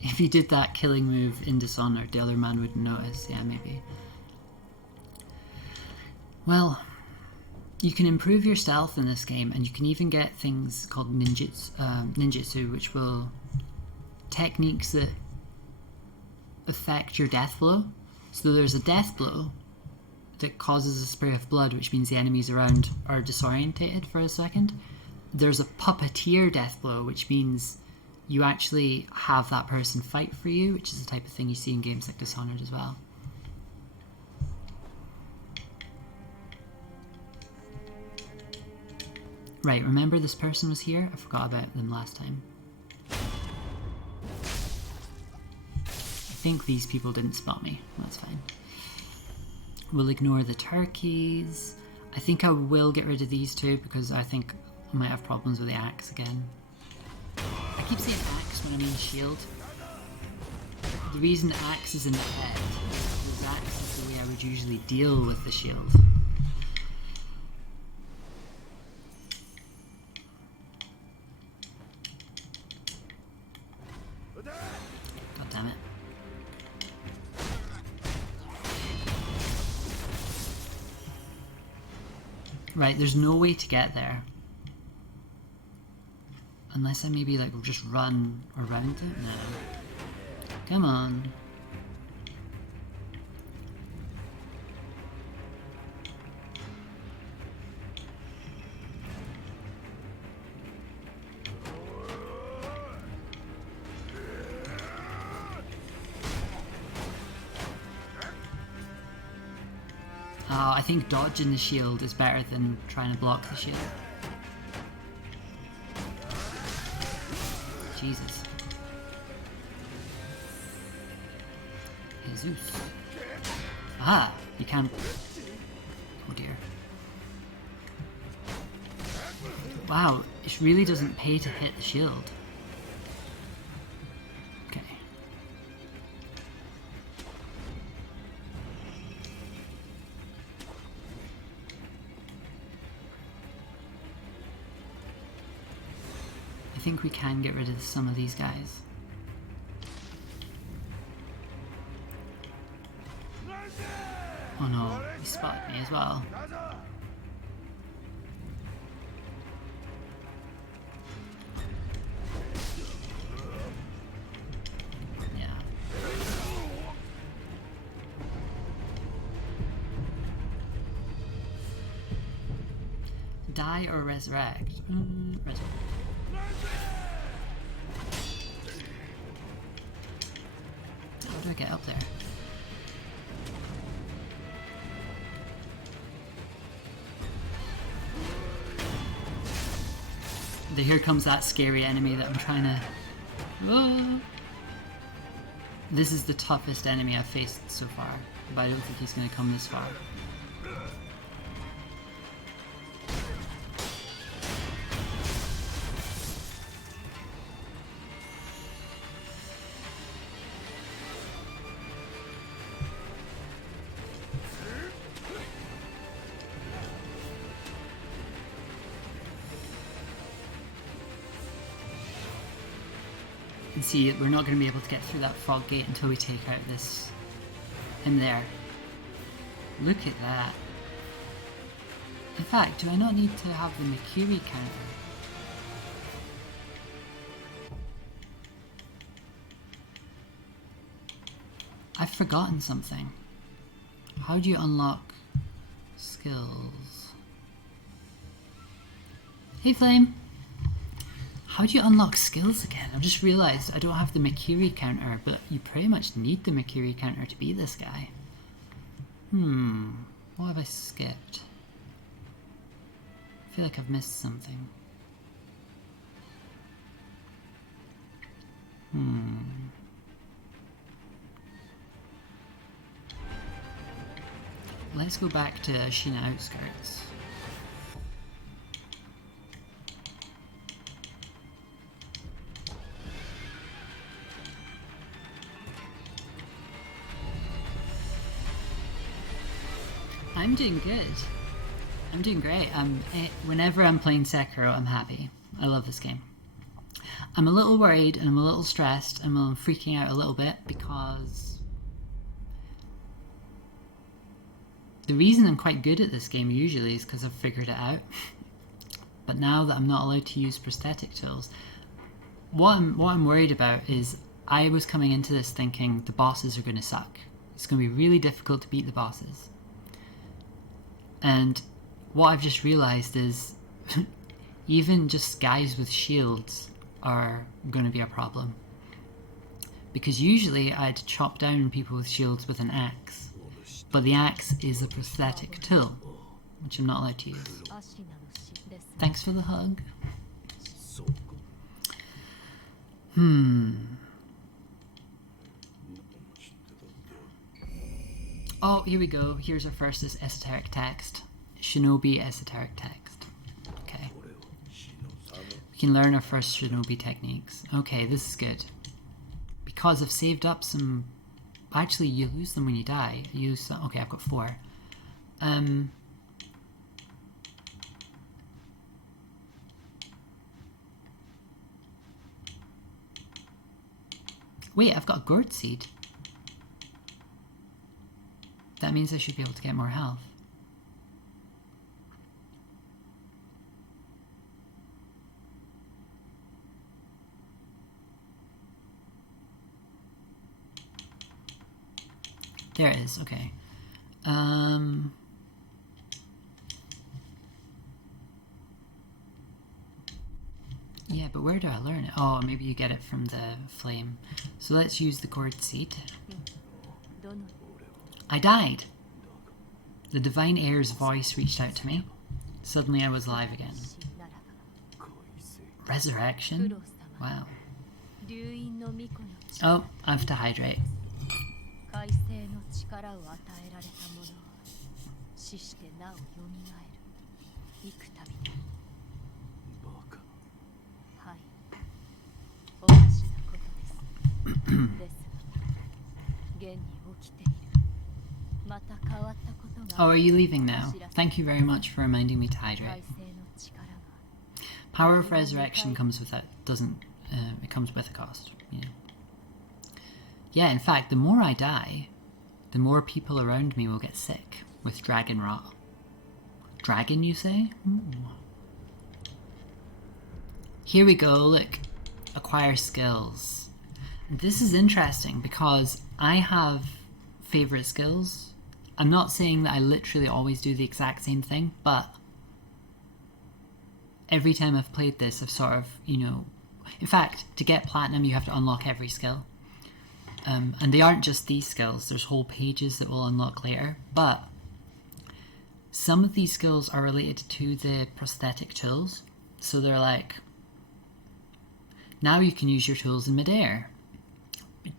If you did that killing move in Dishonored, the other man wouldn't notice. Yeah, maybe. Well, you can improve your stealth in this game, and you can even get things called ninjutsu, which will techniques that affect your death blow. So there's a death blow that causes a spray of blood, which means the enemies around are disorientated for a second. There's a puppeteer death blow, which means you actually have that person fight for you, which is the type of thing you see in games like Dishonored as well. Right, remember this person was here? I forgot about them last time. I think these people didn't spot me. That's fine. We'll ignore the turkeys. I think I will get rid of these two because I think I might have problems with the axe again. I keep saying axe when I mean shield. The reason axe is in the head is axe is the way I would usually deal with the shield. God damn it. Right, there's no way to get there. Unless I maybe like just run around it? No. Come on. I think dodging the shield is better than trying to block the shield. Jesus. Jesus. Ah, you can't. Oh dear. Wow, it really doesn't pay to hit the shield. Okay. I think we can get rid of some of these guys. Oh no, he spotted me as well. Yeah. Die or resurrect? Resurrect. How do I get up there? Here comes that scary enemy that I'm trying to... Oh. This is the toughest enemy I've faced so far, but I don't think he's going to come this far. And see, we're not going to be able to get through that fog gate until we take out this... him there. Look at that. In fact, do I not need to have the Mercury counter? I've forgotten something. How do you unlock skills? Hey Flame! How do you unlock skills again? I've just realised I don't have the Mercury counter, but you pretty much need the Mercury counter to be this guy. What have I skipped? I feel like I've missed something. Let's go back to Sheena Outskirts. I'm doing good. I'm doing great. Whenever I'm playing Sekiro, I'm happy. I love this game. I'm a little worried and I'm a little stressed and I'm freaking out a little bit because the reason I'm quite good at this game usually is because I've figured it out. But now that I'm not allowed to use prosthetic tools, what I'm worried about is I was coming into this thinking the bosses are going to suck. It's going to be really difficult to beat the bosses. And what I've just realised is even just guys with shields are going to be a problem. Because usually I'd chop down people with shields with an axe. But the axe is a prosthetic tool, which I'm not allowed to use. Thanks for the hug. Oh, here we go. Here's our first esoteric text. Shinobi esoteric text. Okay. We can learn our first shinobi techniques. Okay, this is good. Because I've saved up some... Actually, you lose them when you die. You use some... Okay, I've got 4. Wait, I've got a gourd seed. That means I should be able to get more health. There it is, okay. Yeah, but where do I learn it? Oh, maybe you get it from the flame. So let's use the gourd seed. I died. The Divine Heir's voice reached out to me. Suddenly I was alive again. Resurrection? Wow. Oh, I have to hydrate. Oh, are you leaving now? Thank you very much for reminding me to hydrate. Power of Resurrection comes with that, it comes with a cost. Yeah, in fact, the more I die, the more people around me will get sick with dragon rot. Dragon, you say? Here we go, look. Acquire skills. This is interesting because I have favourite skills. I'm not saying that I literally always do the exact same thing, but every time I've played this, I've sort of, in fact, to get platinum, you have to unlock every skill. And they aren't just these skills, there's whole pages that will unlock later, but some of these skills are related to the prosthetic tools. So they're like, now you can use your tools in midair.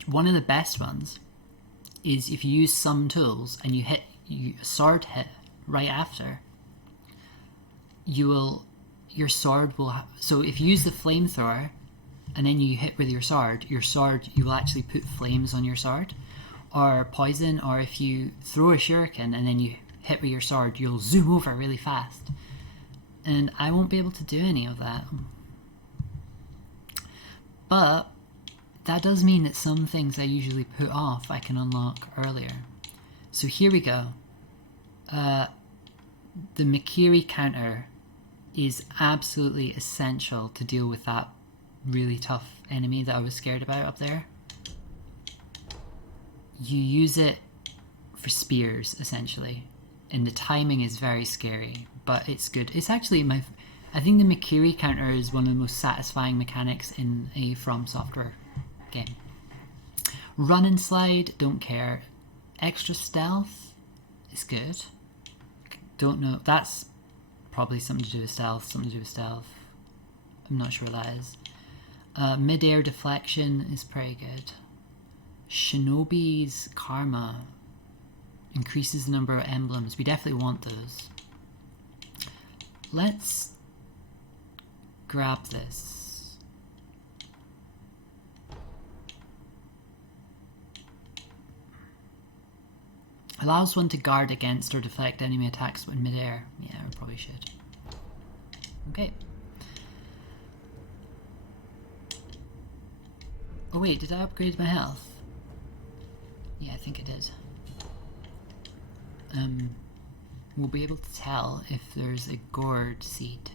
One of the best ones is if you use some tools and you a sword hit right after, your sword will so if you use the flamethrower and then you hit with your sword, you will actually put flames on your sword, or poison, or if you throw a shuriken and then you hit with your sword, you'll zoom over really fast. And I won't be able to do any of that. But that does mean that some things I usually put off I can unlock earlier. So here we go. The Mikiri counter is absolutely essential to deal with that really tough enemy that I was scared about up there. You use it for spears, essentially. And the timing is very scary, but it's good. It's actually I think the Mikiri counter is one of the most satisfying mechanics in a From Software game. Run and slide, don't care. Extra stealth is good. Don't know, that's probably something to do with stealth, I'm not sure what that is. Mid-air deflection is pretty good. Shinobi's Karma increases the number of emblems. We definitely want those. Let's grab this. Allows one to guard against or deflect enemy attacks in mid-air. Yeah, we probably should. Okay. Oh wait, did I upgrade my health? Yeah, I think I did. We'll be able to tell if there's a gourd seed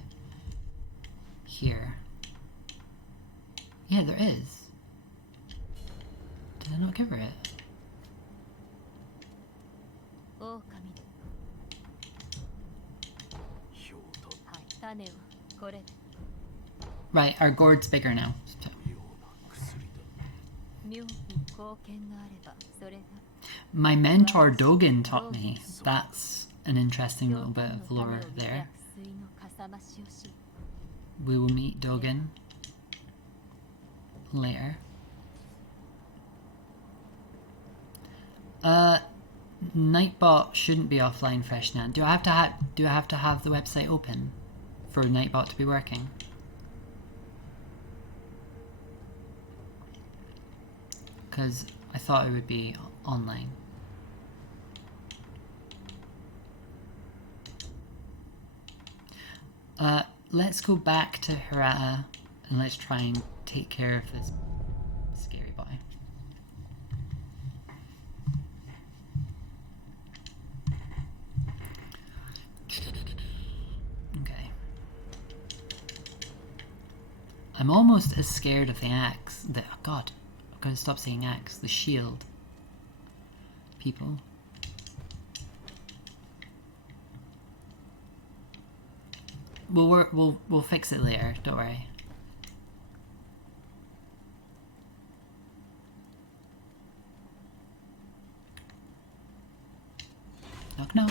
here. Yeah, there is. Did I not give her it? Right, our gourd's bigger now. So. My mentor Dogen taught me. That's an interesting little bit of lore there. We will meet Dogen later. Nightbot shouldn't be offline fresh now. Do I have to have the website open for Nightbot to be working? Because I thought it would be online. Let's go back to Hirata and let's try and take care of this scary boy. Okay. I'm almost as scared of the axe. Oh God, I've got to stop saying axe. The shield. People. We'll fix it later. Don't worry. Knock knock.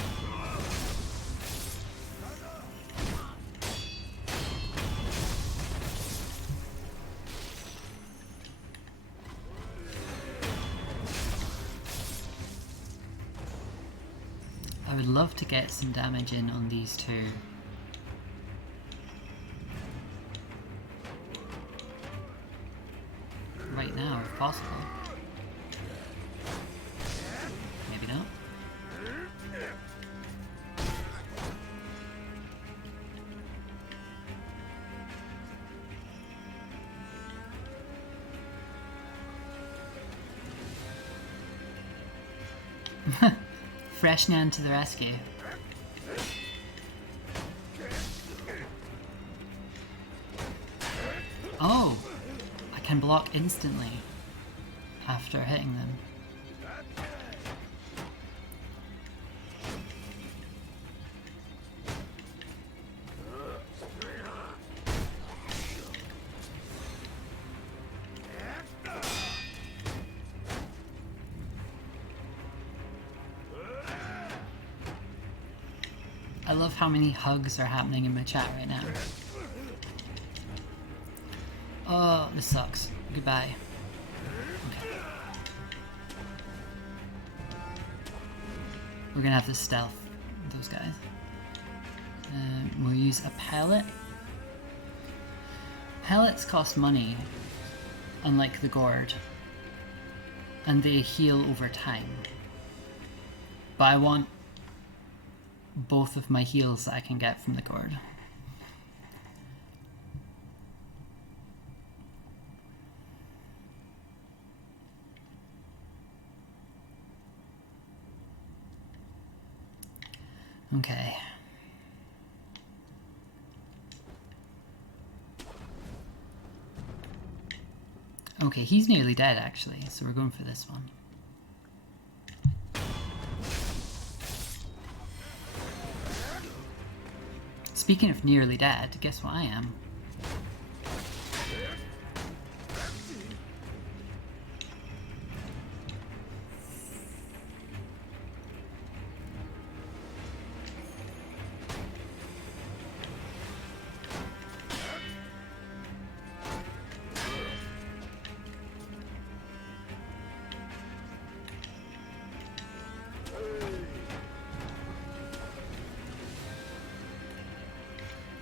would love to get some damage in on these two. Right now, if possible. Maybe not. Fresh Nan to the rescue. Oh! I can block instantly after hitting them. I love how many hugs are happening in my chat right now. Oh, this sucks. Goodbye. Okay. We're gonna have to stealth those guys. We'll use a pellet. Pellets cost money, unlike the gourd, and they heal over time. But I want both of my heals that I can get from the gourd. Okay. Okay, he's nearly dead actually, so we're going for this one. Speaking of nearly dead, guess what I am?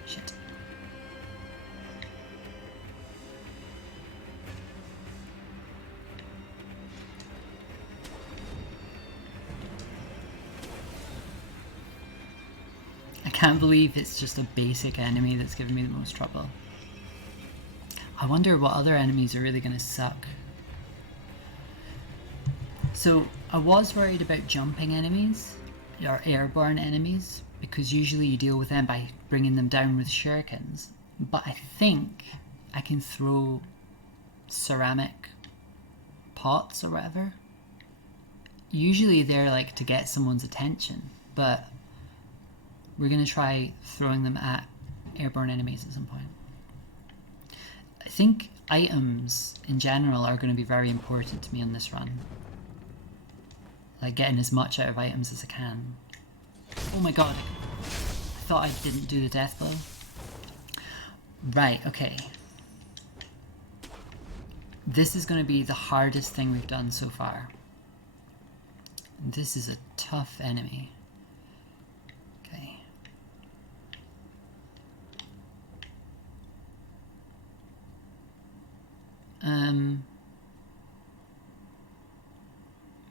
Shit. I can't believe it's just a basic enemy that's giving me the most trouble. I wonder what other enemies are really going to suck. So, I was worried about jumping enemies, or airborne enemies, because usually you deal with them by bringing them down with shurikens. But I think I can throw ceramic pots or whatever. Usually they're like to get someone's attention, but we're going to try throwing them at airborne enemies at some point. I think items in general are going to be very important to me on this run. Like getting as much out of items as I can. Oh my god, I thought I didn't do the death blow. Right, okay. This is going to be the hardest thing we've done so far. This is a tough enemy. Okay.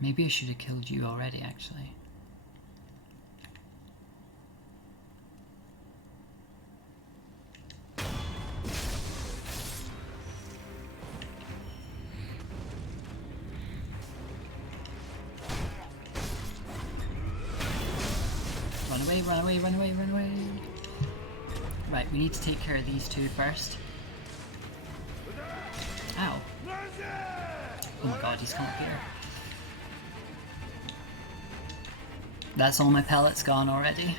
Maybe I should have killed you already, actually. Run away, run away, run away, run away. Right, we need to take care of these two first. Ow. Oh my god, he's come up here. That's all my pellets gone already.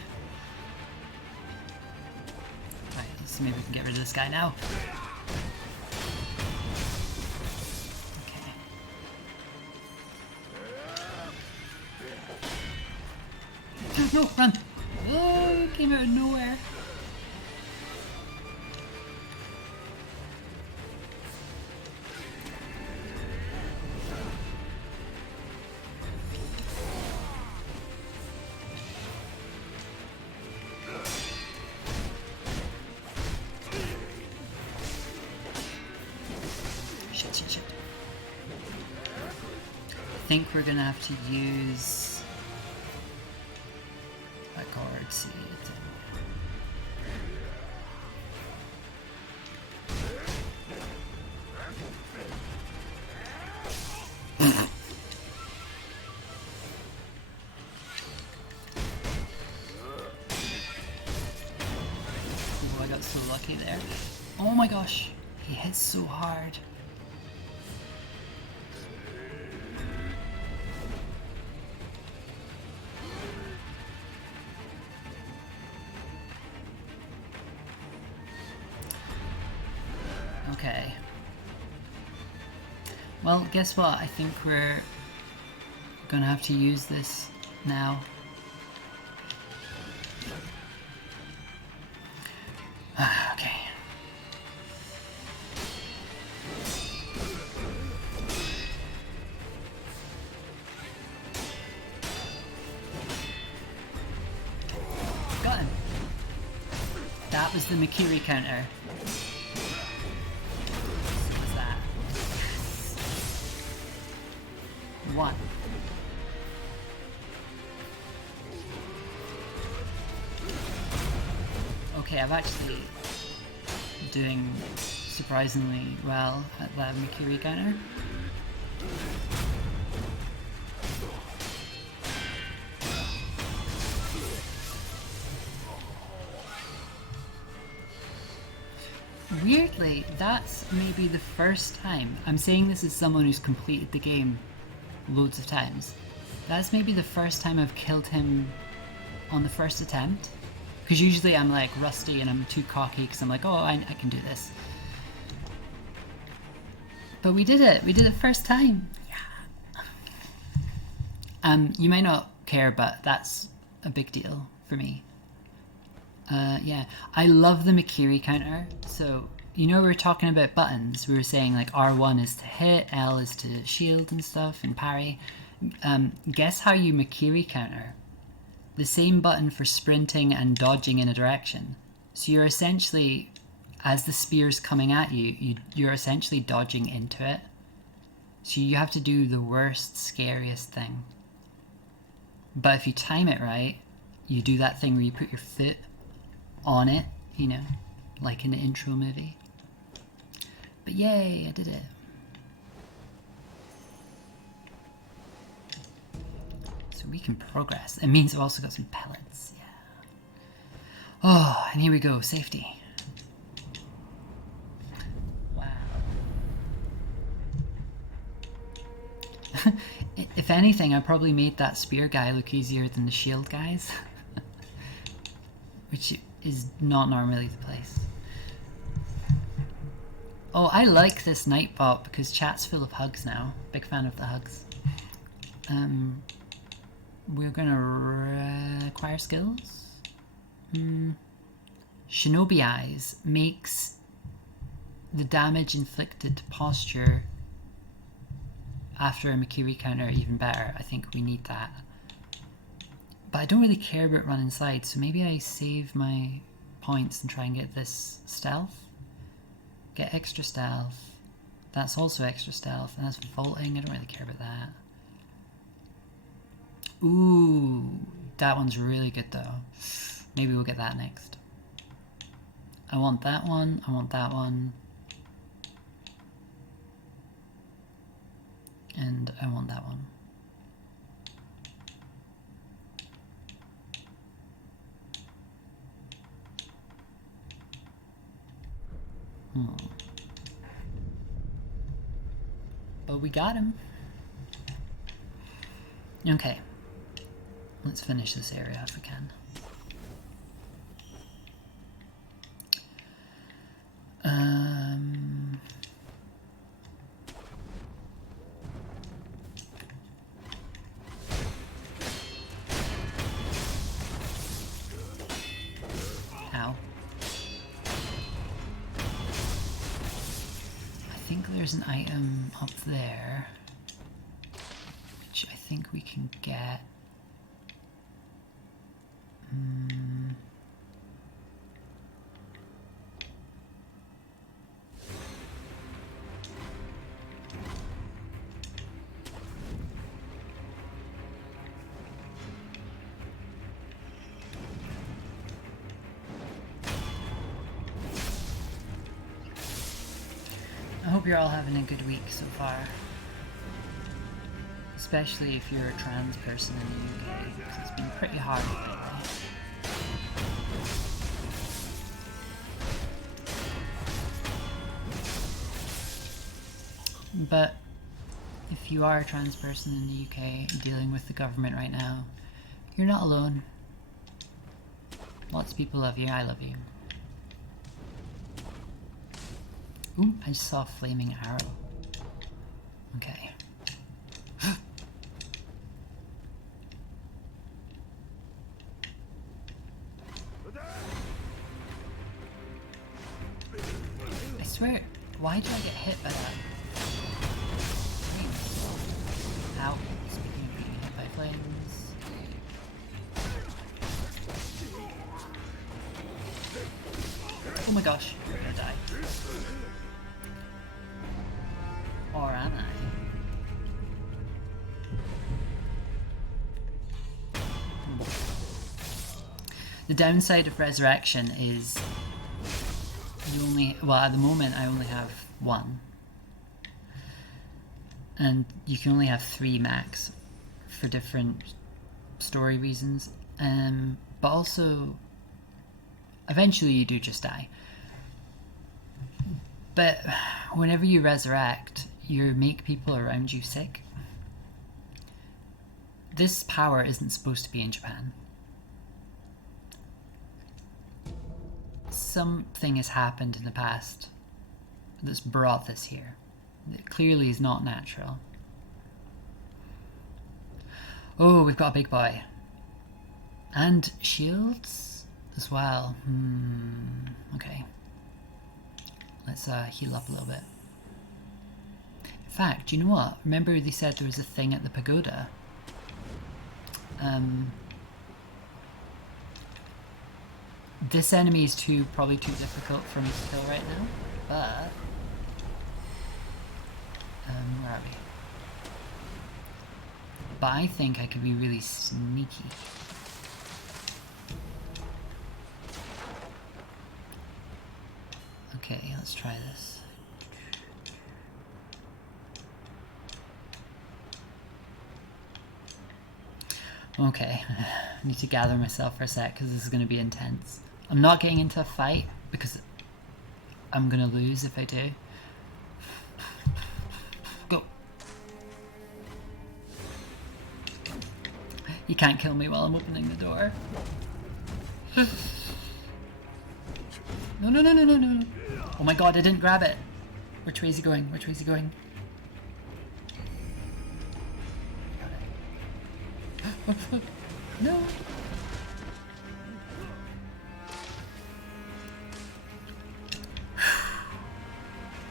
Right, let's see, maybe we can get rid of this guy now. Okay. No, run! Oh, it came out of nowhere. think we're gonna have to use a guard seed. Oh, I got so lucky there. Oh my gosh, he hits so hard. Okay. Well, guess what? I think we're gonna have to use this now. Okay. Got him. That was the Makiri counter. What was that? One. Okay, I'm actually doing surprisingly well at that Makiri counter. Weirdly, that's maybe the first time. I'm saying this as someone who's completed the game loads of times. That's maybe the first time I've killed him on the first attempt. Because usually I'm like rusty and I'm too cocky because I'm like, oh, I can do this. But we did it. We did it first time. Yeah. You might not care, but that's a big deal for me. Yeah, I love the Makiri counter. So, you know, we were talking about buttons. We were saying like R1 is to hit, L is to shield and stuff, and parry. Guess how you Makiri counter? The same button for sprinting and dodging in a direction. So you're essentially, as the spear's coming at you, you're essentially dodging into it. So you have to do the worst, scariest thing. But if you time it right, you do that thing where you put your foot on it, you know, like in the intro movie. But yay, I did it. So we can progress. It means I've also got some pellets, yeah. Oh, and here we go, safety. Wow. If anything, I probably made that spear guy look easier than the shield guys. Which is not normally the place. Oh, I like this Nightbot because chat's full of hugs now. Big fan of the hugs. We're gonna acquire skills. Shinobi Eyes makes the damage inflicted to posture after a Makiri counter even better. I think we need that. But I don't really care about running side, so maybe I save my points and try and get this stealth. Get extra stealth. That's also extra stealth, and that's vaulting. I don't really care about that. Ooh, that one's really good though. Maybe we'll get that next. I want that one, I want that one. And I want that one. But we got him. Okay. Let's finish this area if we can. Ow. I think there's an item up there, which I think we can get. I hope you're all having a good week so far. Especially if you're a trans person in the UK, because it's been pretty hard lately. But if you are a trans person in the UK dealing with the government right now, you're not alone. Lots of people love you, I love you. Ooh, I just saw a flaming arrow. Okay. I swear, why did I get hit by that? Ow. Speaking of being hit by flames. Oh my gosh, I'm gonna die. Or am I? The downside of resurrection is you only, well at the moment I only have one. And you can only have 3 max for different story reasons. But also, eventually you do just die. But whenever you resurrect, you make people around you sick. This power isn't supposed to be in Japan. Something has happened in the past that's brought this here. It clearly is not natural. Oh, we've got a big boy. And shields as well. Okay. Let's heal up a little bit. In fact, do you know what? Remember they said there was a thing at the pagoda? This enemy is probably too difficult for me to kill right now, but where are we? But I think I could be really sneaky. Okay, let's try this. Okay, I need to gather myself for a sec because this is going to be intense. I'm not getting into a fight because I'm going to lose if I do. Go. You can't kill me while I'm opening the door. No, no, no, no, no, no. Oh my god, I didn't grab it. Which way is he going? Which way is he going? Got it. No.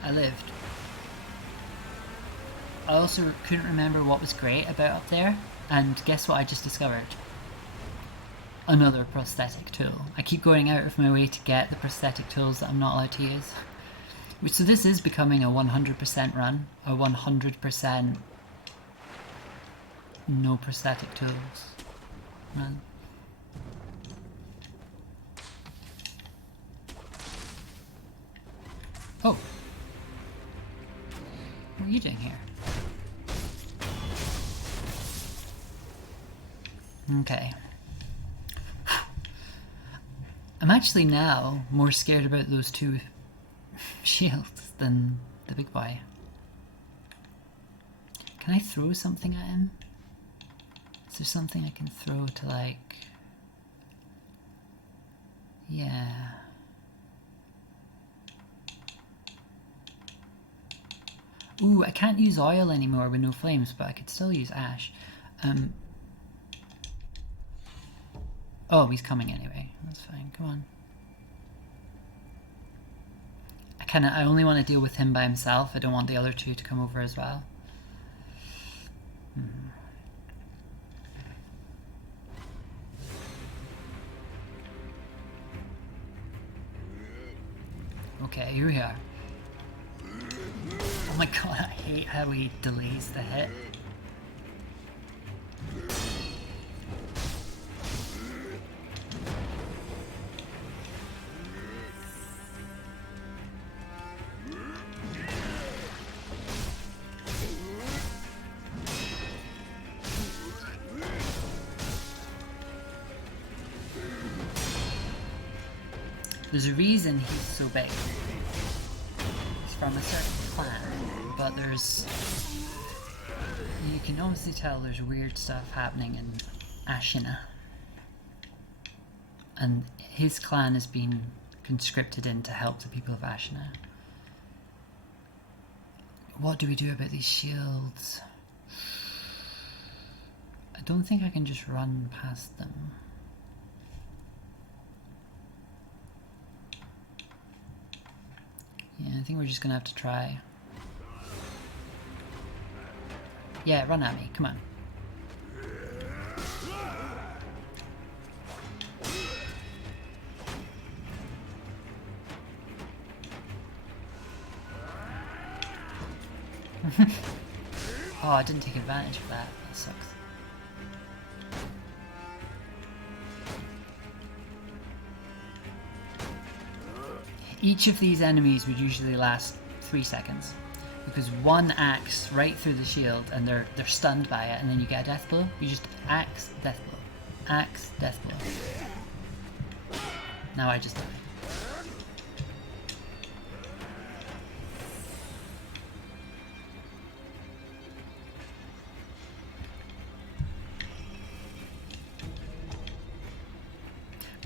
I lived. I also couldn't remember what was great about up there, and guess what I just discovered? Another prosthetic tool. I keep going out of my way to get the prosthetic tools that I'm not allowed to use. So this is becoming a 100% run, a 100% no prosthetic tools run. Oh. What are you doing here? Okay. I'm actually now more scared about those 2 shields than the big boy. Can I throw something at him? Is there something I can throw to like... Yeah. Ooh, I can't use oil anymore with no flames, but I could still use ash. Oh, he's coming anyway. That's fine. Come on. I only want to deal with him by himself. I don't want the other 2 to come over as well. Okay, here we are. Oh my god, I hate how he delays the hit. There's a reason he's so big. He's from a certain clan, but there's... You can honestly tell there's weird stuff happening in Ashina. And his clan has been conscripted in to help the people of Ashina. What do we do about these shields? I don't think I can just run past them. Yeah, I think we're just gonna have to try. Yeah, run at me, come on. Oh, I didn't take advantage of that. That sucks. Each of these enemies would usually last 3 seconds. Because one axe right through the shield and they're stunned by it, and then you get a death blow. You just axe, death blow. Axe, death blow. Now I just died.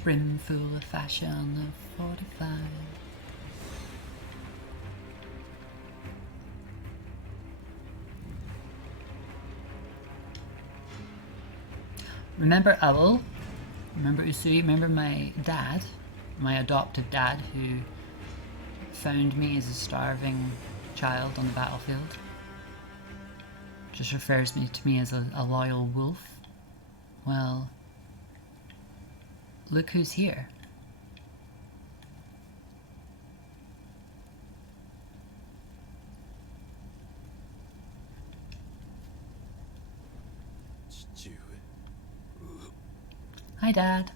Brimful of fashion of 45. Remember Owl? Remember Usui? Remember my dad? My adopted dad who found me as a starving child on the battlefield? Just refers to me as a loyal wolf? Well, look who's here. Hi, Dad.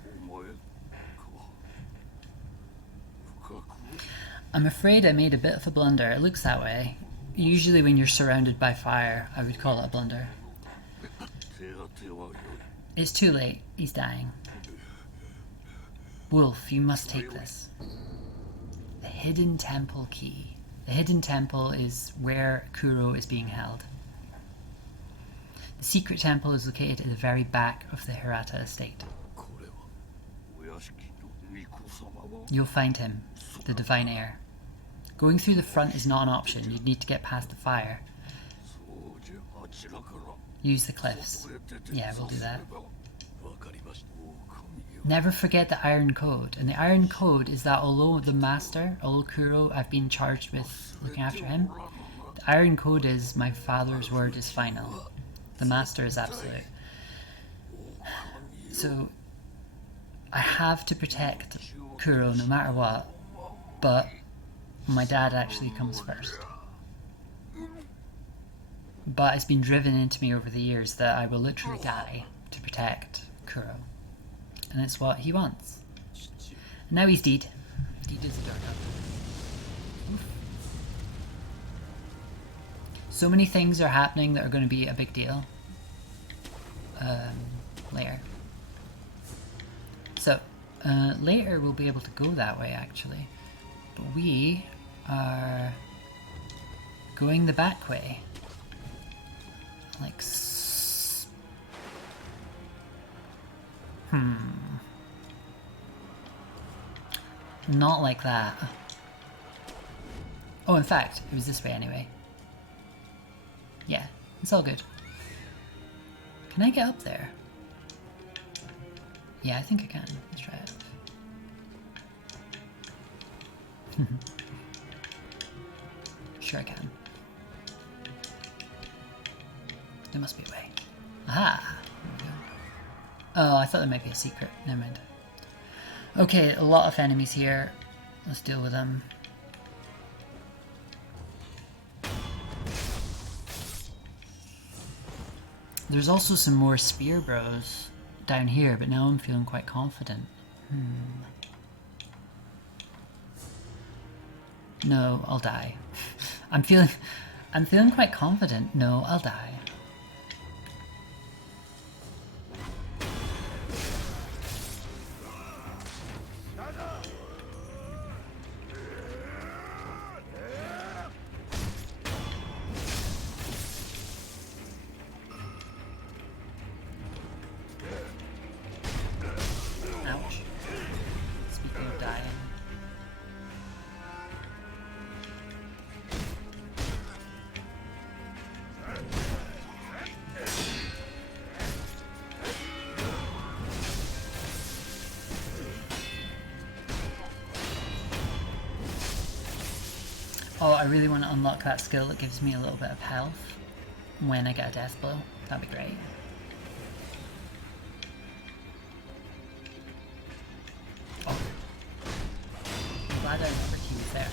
I'm afraid I made a bit of a blunder. It looks that way. Usually when you're surrounded by fire, I would call it a blunder. It's too late. He's dying. Wolf, you must take this. The hidden temple key. The hidden temple is where Kuro is being held. The secret temple is located at the very back of the Hirata estate. You'll find him, the divine heir. Going through the front is not an option. You'd need to get past the fire. Use the cliffs. Yeah, we'll do that. Never forget the Iron Code. And the Iron Code is that although Kuro, I've been charged with looking after him, the Iron Code is my father's word is final. The master is absolute. So, I have to protect Kuro no matter what, but my dad actually comes first. But it's been driven into me over the years that I will literally die to protect Kuro. And it's what he wants. And now he's dead. Dead is dark up. So many things are happening that are going to be a big deal. Later. So, later we'll be able to go that way actually. But we are going the back way. Like Not like that. Oh, in fact, it was this way anyway. Yeah, it's all good. Can I get up there? Yeah, I think I can. Let's try it. Sure I can. There must be a way. Aha! There we go. Oh, I thought there might be a secret. Never mind. Okay, a lot of enemies here. Let's deal with them. There's also some more spear bros down here, but now I'm feeling quite confident. No, I'll die. I'm feeling quite confident. No, I'll die. Oh, I really want to unlock that skill that gives me a little bit of health when I get a death blow. That'd be great. Oh. I'm glad I remembered he was there.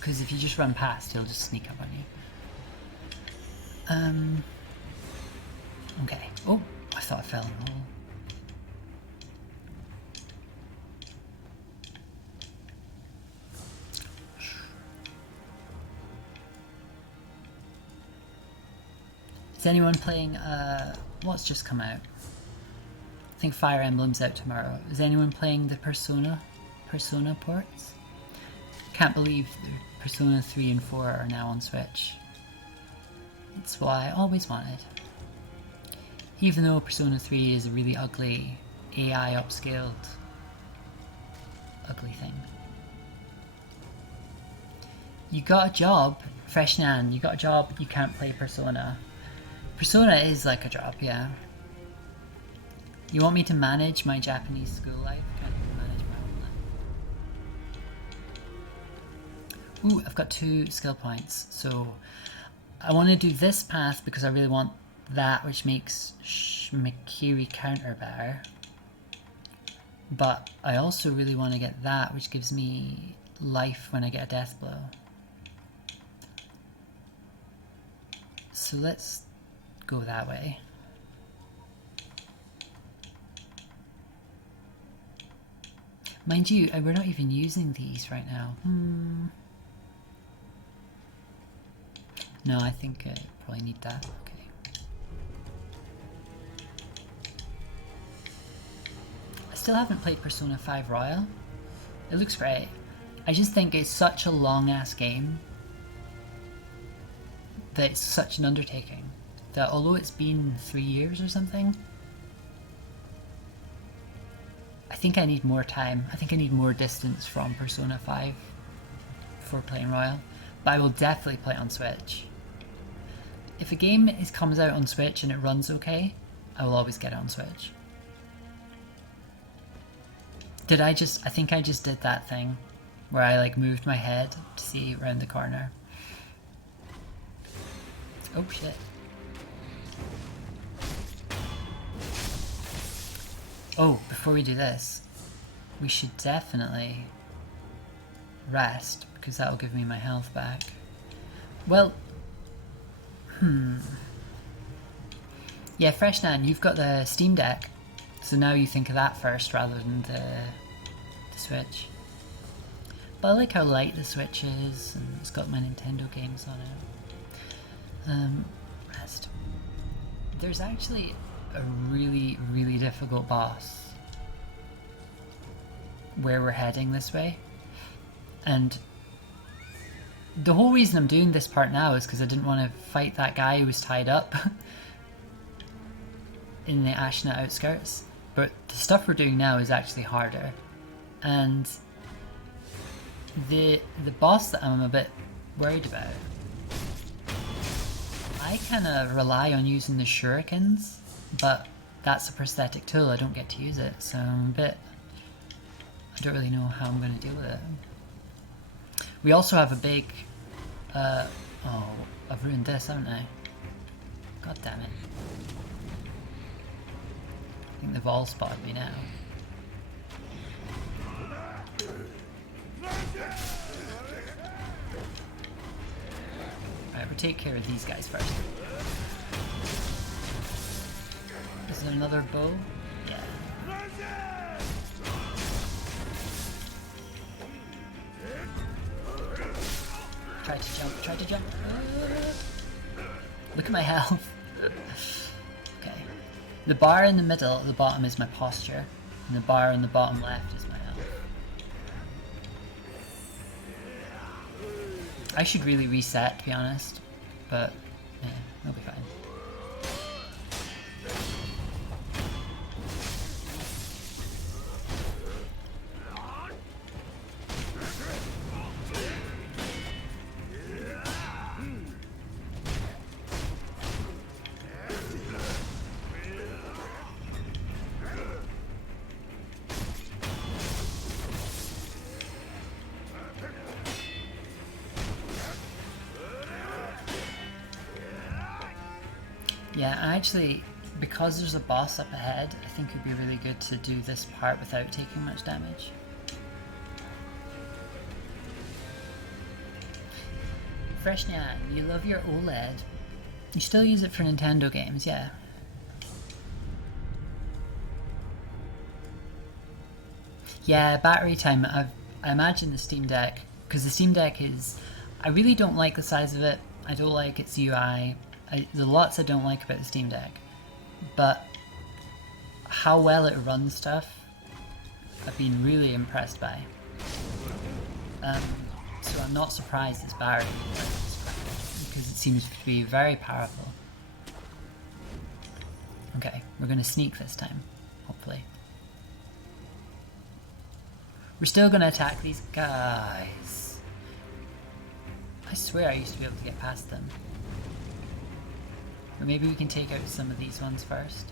Because if you just run past, he'll just sneak up on you. Okay. Oh, I thought I fell in the hole. Is anyone playing, what's just come out? I think Fire Emblem's out tomorrow. Is anyone playing the Persona ports? Can't believe the Persona 3 and 4 are now on Switch. It's what I always wanted. Even though Persona 3 is a really ugly, AI upscaled, ugly thing. You got a job, Freshnan, you got a job, you can't play Persona. Persona is like a job, yeah. You want me to manage my Japanese school life? Can't even manage my own life. Ooh, I've got 2 skill points, so I want to do this path because I really want that which makes Mikiri counter better. But I also really want to get that which gives me life when I get a death blow. So let's go that way. Mind you, we're not even using these right now. No, I think I probably need that. Okay. I still haven't played Persona 5 Royal. It looks great. I just think it's such a long ass game that it's such an undertaking. That although it's been 3 years or something, I think I need more time. I think I need more distance from Persona 5 before playing Royal. But I will definitely play it on Switch. If a game comes out on Switch and it runs okay, I will always get it on Switch. I think I just did that thing where I like moved my head to see around the corner. Oh shit. Oh, before we do this, we should definitely rest, because that will give me my health back. Well, yeah, Freshnan, you've got the Steam Deck, so now you think of that first rather than the Switch. But I like how light the Switch is, and it's got my Nintendo games on it. Rest. There's actually a really, really difficult boss where we're heading this way, and the whole reason I'm doing this part now is because I didn't want to fight that guy who was tied up in the Ashina outskirts, but the stuff we're doing now is actually harder, and the boss that I'm a bit worried about, I kind of rely on using the shurikens, but that's a prosthetic tool, I don't get to use it, so I'm a bit... I don't really know how I'm going to deal with it. We also have a big... oh, I've ruined this, haven't I? God damn it. I think they've all spotted me now. Alright, we'll take care of these guys first. Is there another bow? Yeah. Try to jump. Look at my health. Okay. The bar in the middle at the bottom is my posture, and the bar in the bottom left is my health. I should really reset, to be honest, but yeah, it'll be fine. Yeah, actually, because there's a boss up ahead, I think it'd be really good to do this part without taking much damage. Freshnian, you love your OLED. You still use it for Nintendo games, yeah. Yeah, battery time. I imagine the Steam Deck, because the Steam Deck is... I really don't like the size of it. I don't like its UI. There's lots I don't like about the Steam Deck. But how well it runs stuff, I've been really impressed by. So I'm not surprised it's battery, because it seems to be very powerful. Okay, we're going to sneak this time, hopefully. We're still going to attack these guys. I swear I used to be able to get past them. But maybe we can take out some of these ones first.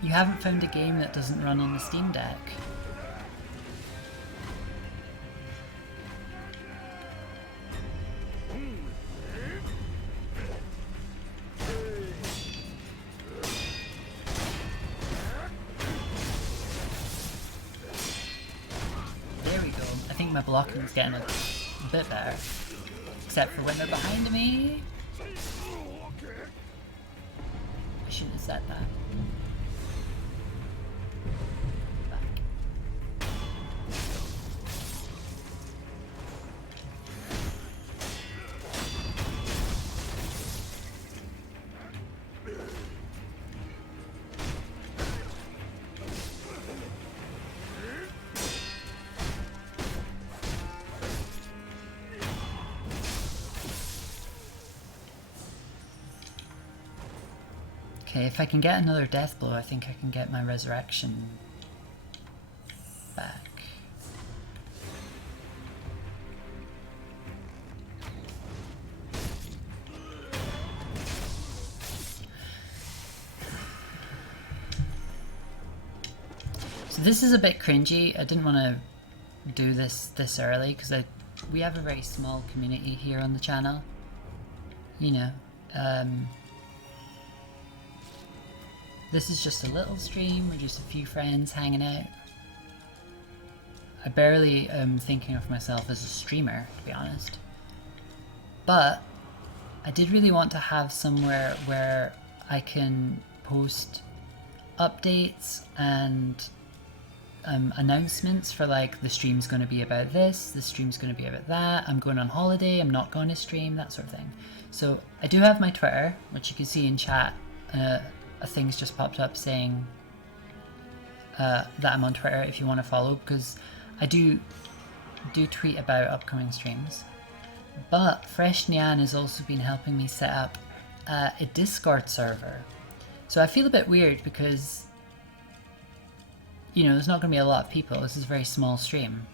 You haven't found a game that doesn't run on the Steam Deck. There we go. I think my blocking's getting a bit better. Except for when they're behind me. I shouldn't have said that. Okay, if I can get another death blow, I think I can get my resurrection back. So this is a bit cringy. I didn't want to do this early because we have a very small community here on the channel. You know, this is just a little stream, we're just a few friends hanging out. I barely am thinking of myself as a streamer, to be honest. But I did really want to have somewhere where I can post updates and announcements for like the stream's going to be about this, the stream's going to be about that, I'm going on holiday, I'm not going to stream, that sort of thing. So I do have my Twitter, which you can see in chat. A thing's just popped up saying that I'm on Twitter if you want to follow, because I do tweet about upcoming streams. But Fresh Nyan has also been helping me set up a Discord server. So I feel a bit weird because, you know, there's not going to be a lot of people. This is a very small stream.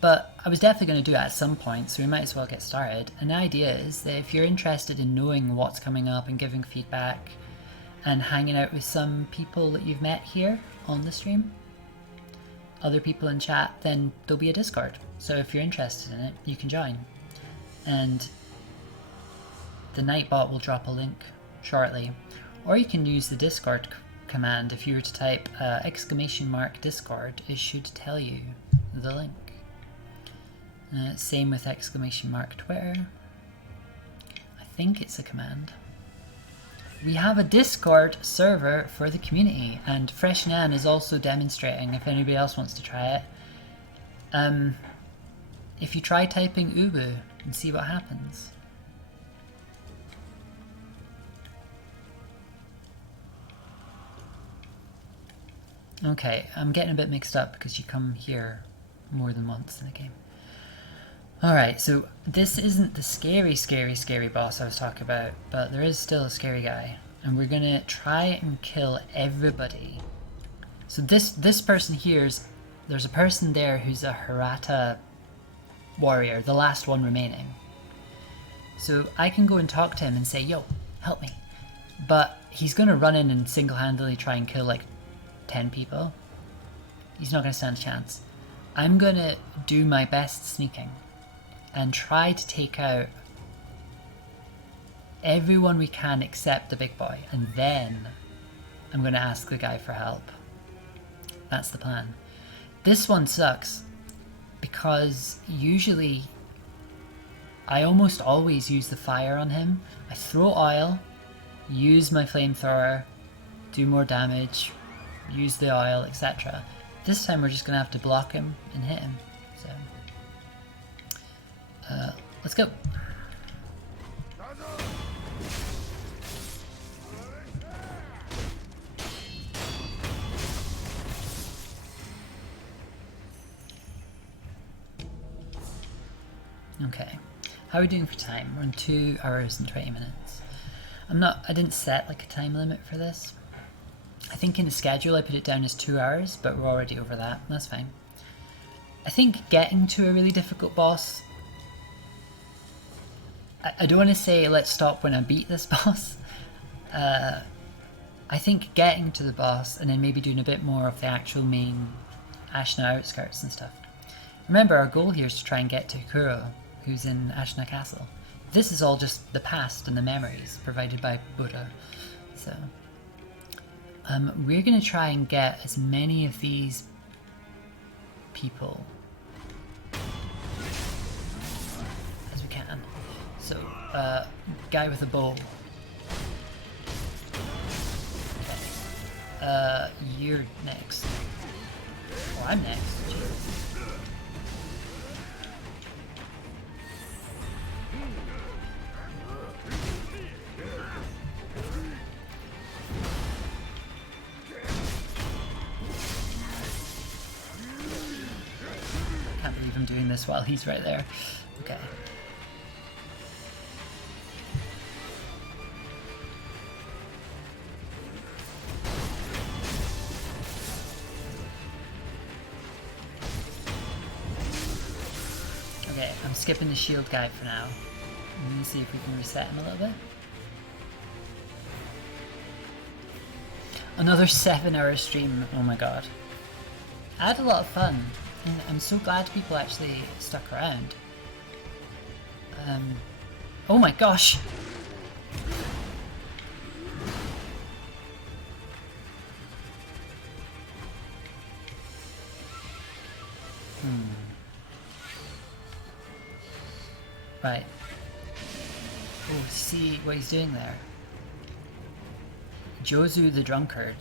But I was definitely going to do it at some point, so we might as well get started. And the idea is that if you're interested in knowing what's coming up and giving feedback, and hanging out with some people that you've met here on the stream, other people in chat, then there'll be a Discord. So if you're interested in it, you can join. And the Nightbot will drop a link shortly. Or you can use the Discord command. If you were to type !Discord, it should tell you the link. Same with !Twitter. I think it's a command. We have a Discord server for the community, and Fresh Nyan is also demonstrating if anybody else wants to try it. If you try typing Ubu and see what happens. Okay, I'm getting a bit mixed up because you come here more than once in the game. Alright, so this isn't the scary boss I was talking about, but there is still a scary guy. And we're gonna try and kill everybody. So this person here there's a person there who's a Hirata warrior, the last one remaining. So I can go and talk to him and say, yo, help me. But he's going to run in and single-handedly try and kill like 10 people. He's not going to stand a chance. I'm going to do my best sneaking and try to take out everyone we can except the big boy. And then I'm going to ask the guy for help. That's the plan. This one sucks because usually I almost always use the fire on him. I throw oil, use my flamethrower, do more damage, use the oil, etc. This time we're just going to have to block him and hit him. So, let's go. Okay, how are we doing for time? We're in 2 hours and 20 minutes. I didn't set like a time limit for this. I think in the schedule I put it down as 2 hours, but we're already over that. That's fine. I think getting to a really difficult boss, I don't want to say let's stop when I beat this boss. I think getting to the boss and then maybe doing a bit more of the actual main Ashna outskirts and stuff. Remember, our goal here is to try and get to Kuro, who's in Ashna Castle. This is all just the past and the memories provided by Buddha. So, we're going to try and get as many of these people as we can. So, guy with a bow. Okay. You're next. Oh, I'm next. Jeez. Can't believe I'm doing this while he's right there. Okay. Okay, I'm skipping the shield guy for now. Let me see if we can reset him a little bit. Another 7-hour stream, oh my god. I had a lot of fun, and I'm so glad people actually stuck around. Oh my gosh! Right. Oh, see what he's doing there. Jozu the drunkard.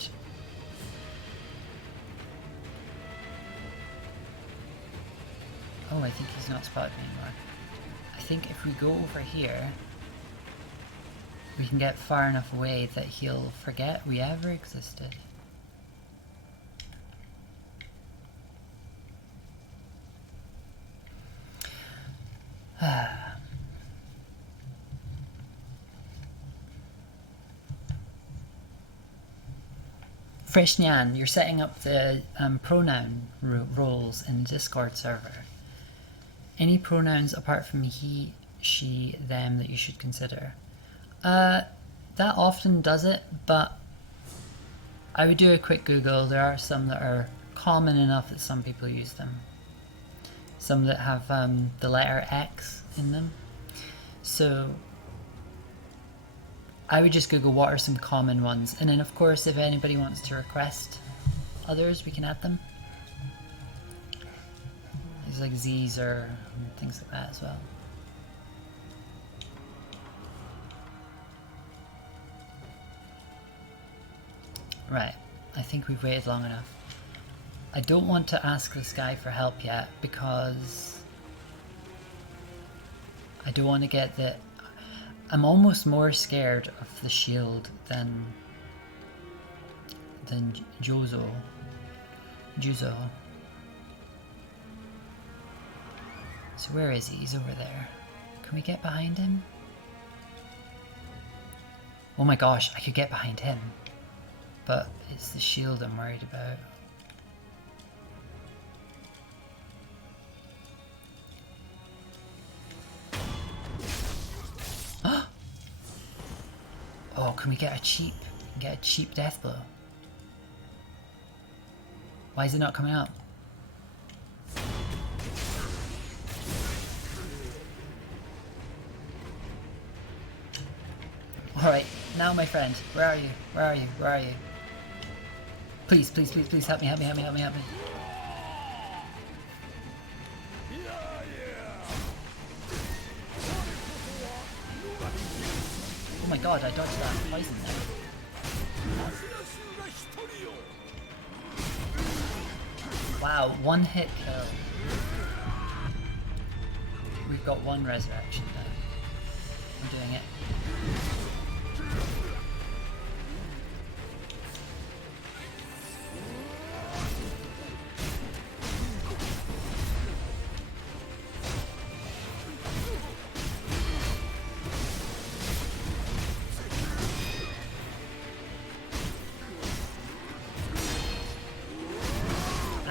Oh, I think he's not spotted me anymore. I think if we go over here, we can get far enough away that he'll forget we ever existed. Freshnian, you're setting up the pronoun roles in the Discord server. Any pronouns apart from he, she, them that you should consider? That often does it, but I would do a quick Google. There are some that are common enough that some people use them. Some that have the letter X in them. So I would just Google what are some common ones, and then of course if anybody wants to request others, we can add them. There's like Z's or things like that as well. Right, I think we've waited long enough. I don't want to ask this guy for help yet because I don't want to get the... I'm almost more scared of the shield than Juzo. So where is he? He's over there. Can we get behind him? Oh my gosh, I could get behind him. But it's the shield I'm worried about. can we get a cheap death blow? Why is it not coming up? Alright, now my friend, where are you? Where are you? Where are you? Please, please, please, please help me, help me, help me, help me, help me. Oh my god, I dodged that poison there. Wow, one hit kill. We've got one resurrection now. We're doing it.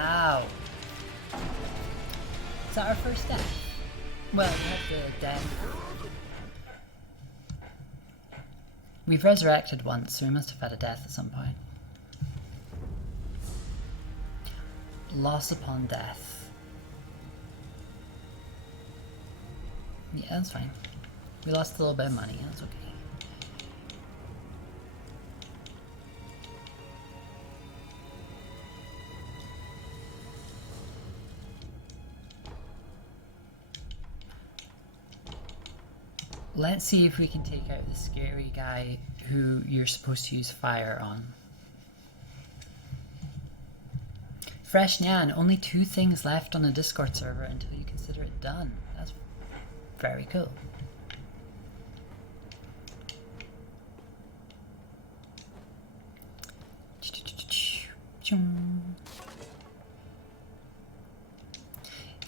Ow. Is that our first death? Well, we have the death. We've resurrected once, so we must have had a death at some point. Loss upon death. Yeah, that's fine. We lost a little bit of money, that's okay. Let's see if we can take out the scary guy who you're supposed to use fire on. Fresh Nyan, only 2 things left on the Discord server until you consider it done. That's very cool.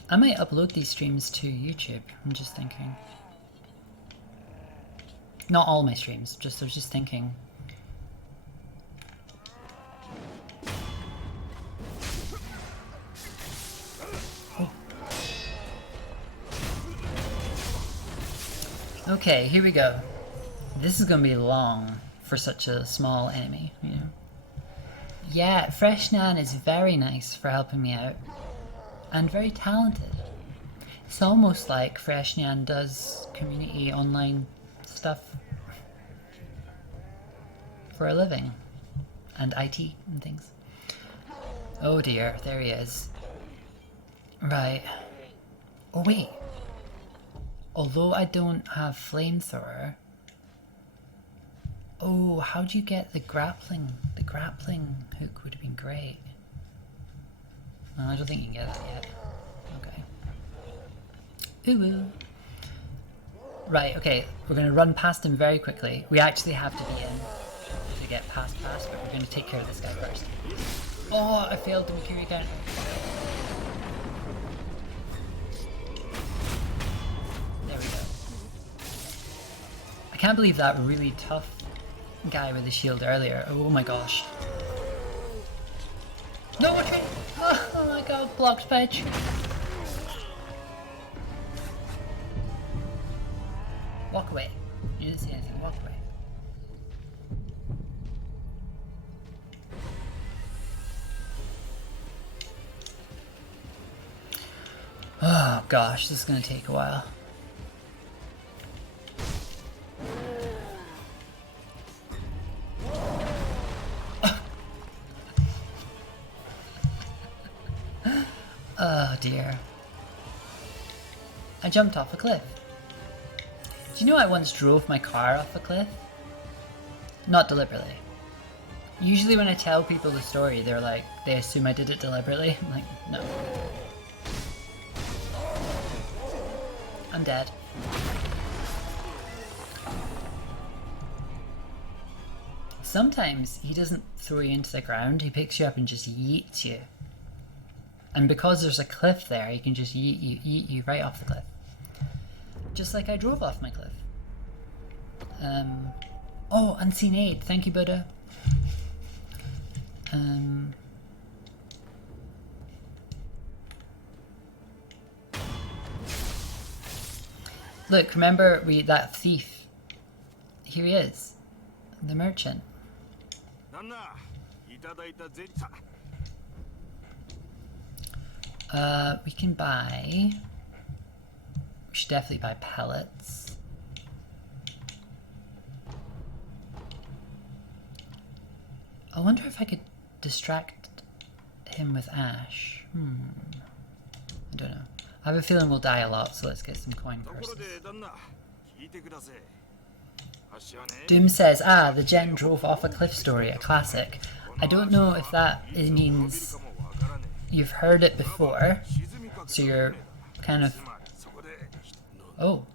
I might upload these streams to YouTube, I'm just thinking. Not all my streams, I was just thinking. Oh. Okay, here we go. This is gonna be long for such a small enemy, you know. Yeah, Fresh Nan is very nice for helping me out. And very talented. It's almost like Fresh Nan does community online stuff for a living, and IT and things. Oh dear, there he is. Right. Oh wait. Although I don't have flamethrower. Oh, how'd you get the grappling? The grappling hook would have been great. No, I don't think you can get that yet. Okay. Ooh. Right, okay, we're going to run past him very quickly. We actually have to be in to get past, but we're going to take care of this guy first. Oh, I failed the Mikiri counter. There we go. I can't believe that really tough guy with the shield earlier. Oh my gosh. No, okay! Oh my god, blocked by a tree. Walk away. You didn't see anything. Walk away. Oh gosh, this is gonna take a while. Oh dear. I jumped off a cliff. Do you know I once drove my car off a cliff? Not deliberately. Usually when I tell people the story, they're like, they assume I did it deliberately. I'm like, no. I'm dead. Sometimes he doesn't throw you into the ground, he picks you up and just yeets you. And because there's a cliff there, he can just yeet you right off the cliff. Just like I drove off my cliff. Oh, unseen aid. Thank you, Buddha. Look, remember that thief? Here he is. The merchant. 旦那、いただいたぜ。We can buy... We should definitely buy pellets. I wonder if I could distract him with ash. I don't know. I have a feeling we'll die a lot, so let's get some coin first. Doom says, the Jen drove off a cliff story, a classic. I don't know if that means you've heard it before, so you're kind of... Oh.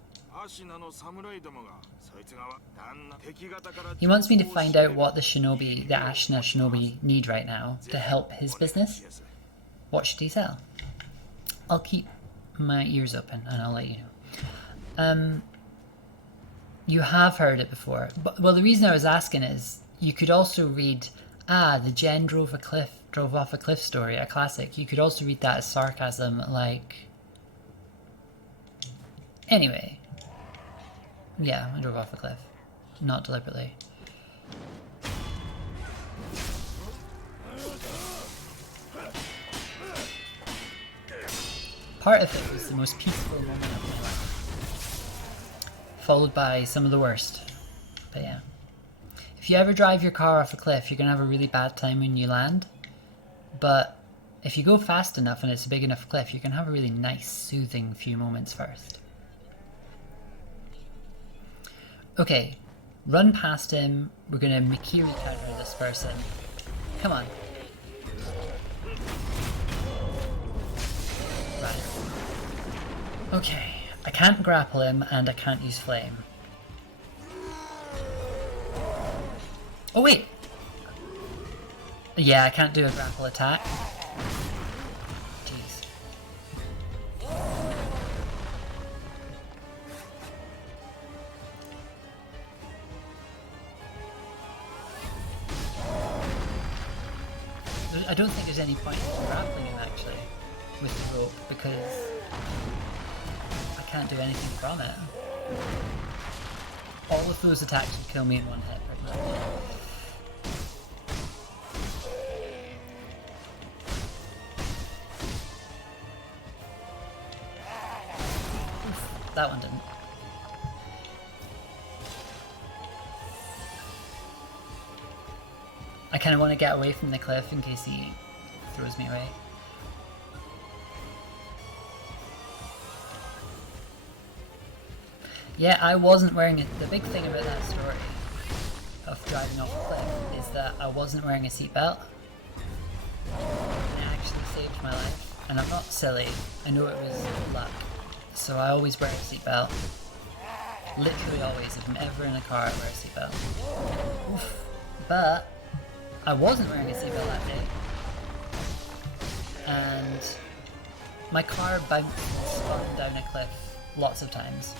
He wants me to find out what the Ashina shinobi need right now to help his business. What should he sell? I'll keep my ears open and I'll let you know. You have heard it before. But, well, the reason I was asking is you could also read, the Jen drove off a cliff story, a classic. You could also read that as sarcasm, like... Anyway. Yeah, I drove off a cliff. Not deliberately. Part of it was the most peaceful moment of my life. Followed by some of the worst. But yeah. If you ever drive your car off a cliff, you're going to have a really bad time when you land. But if you go fast enough and it's a big enough cliff, you can have a really nice, soothing few moments first. Okay, run past him. We're gonna Mikiri counter this person. Come on. Right. Okay, I can't grapple him and I can't use flame. Oh wait! Yeah, I can't do a grapple attack. Jeez. I don't think there's any point in grappling him actually with the rope because I can't do anything from it. All of those attacks would kill me in one hit pretty much. Oof, that one didn't. I kind of want to get away from the cliff in case he throws me away. Yeah, I wasn't wearing it. The big thing about that story of driving off a cliff is that I wasn't wearing a seatbelt. It actually saved my life. And I'm not silly. I know it was luck. So I always wear a seatbelt. Literally always. If I'm ever in a car, I wear a seatbelt. Oof. But I wasn't wearing a seatbelt that day. And my car bounced and spun down a cliff lots of times.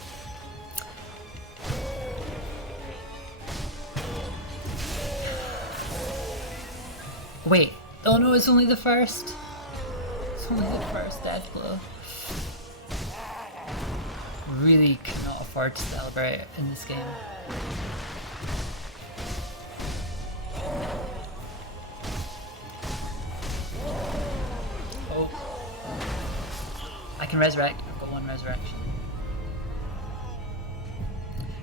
Wait, oh no, it's only the first. It's only the first death blow. Really cannot afford to celebrate in this game. Oh. I can resurrect, I've got one resurrection.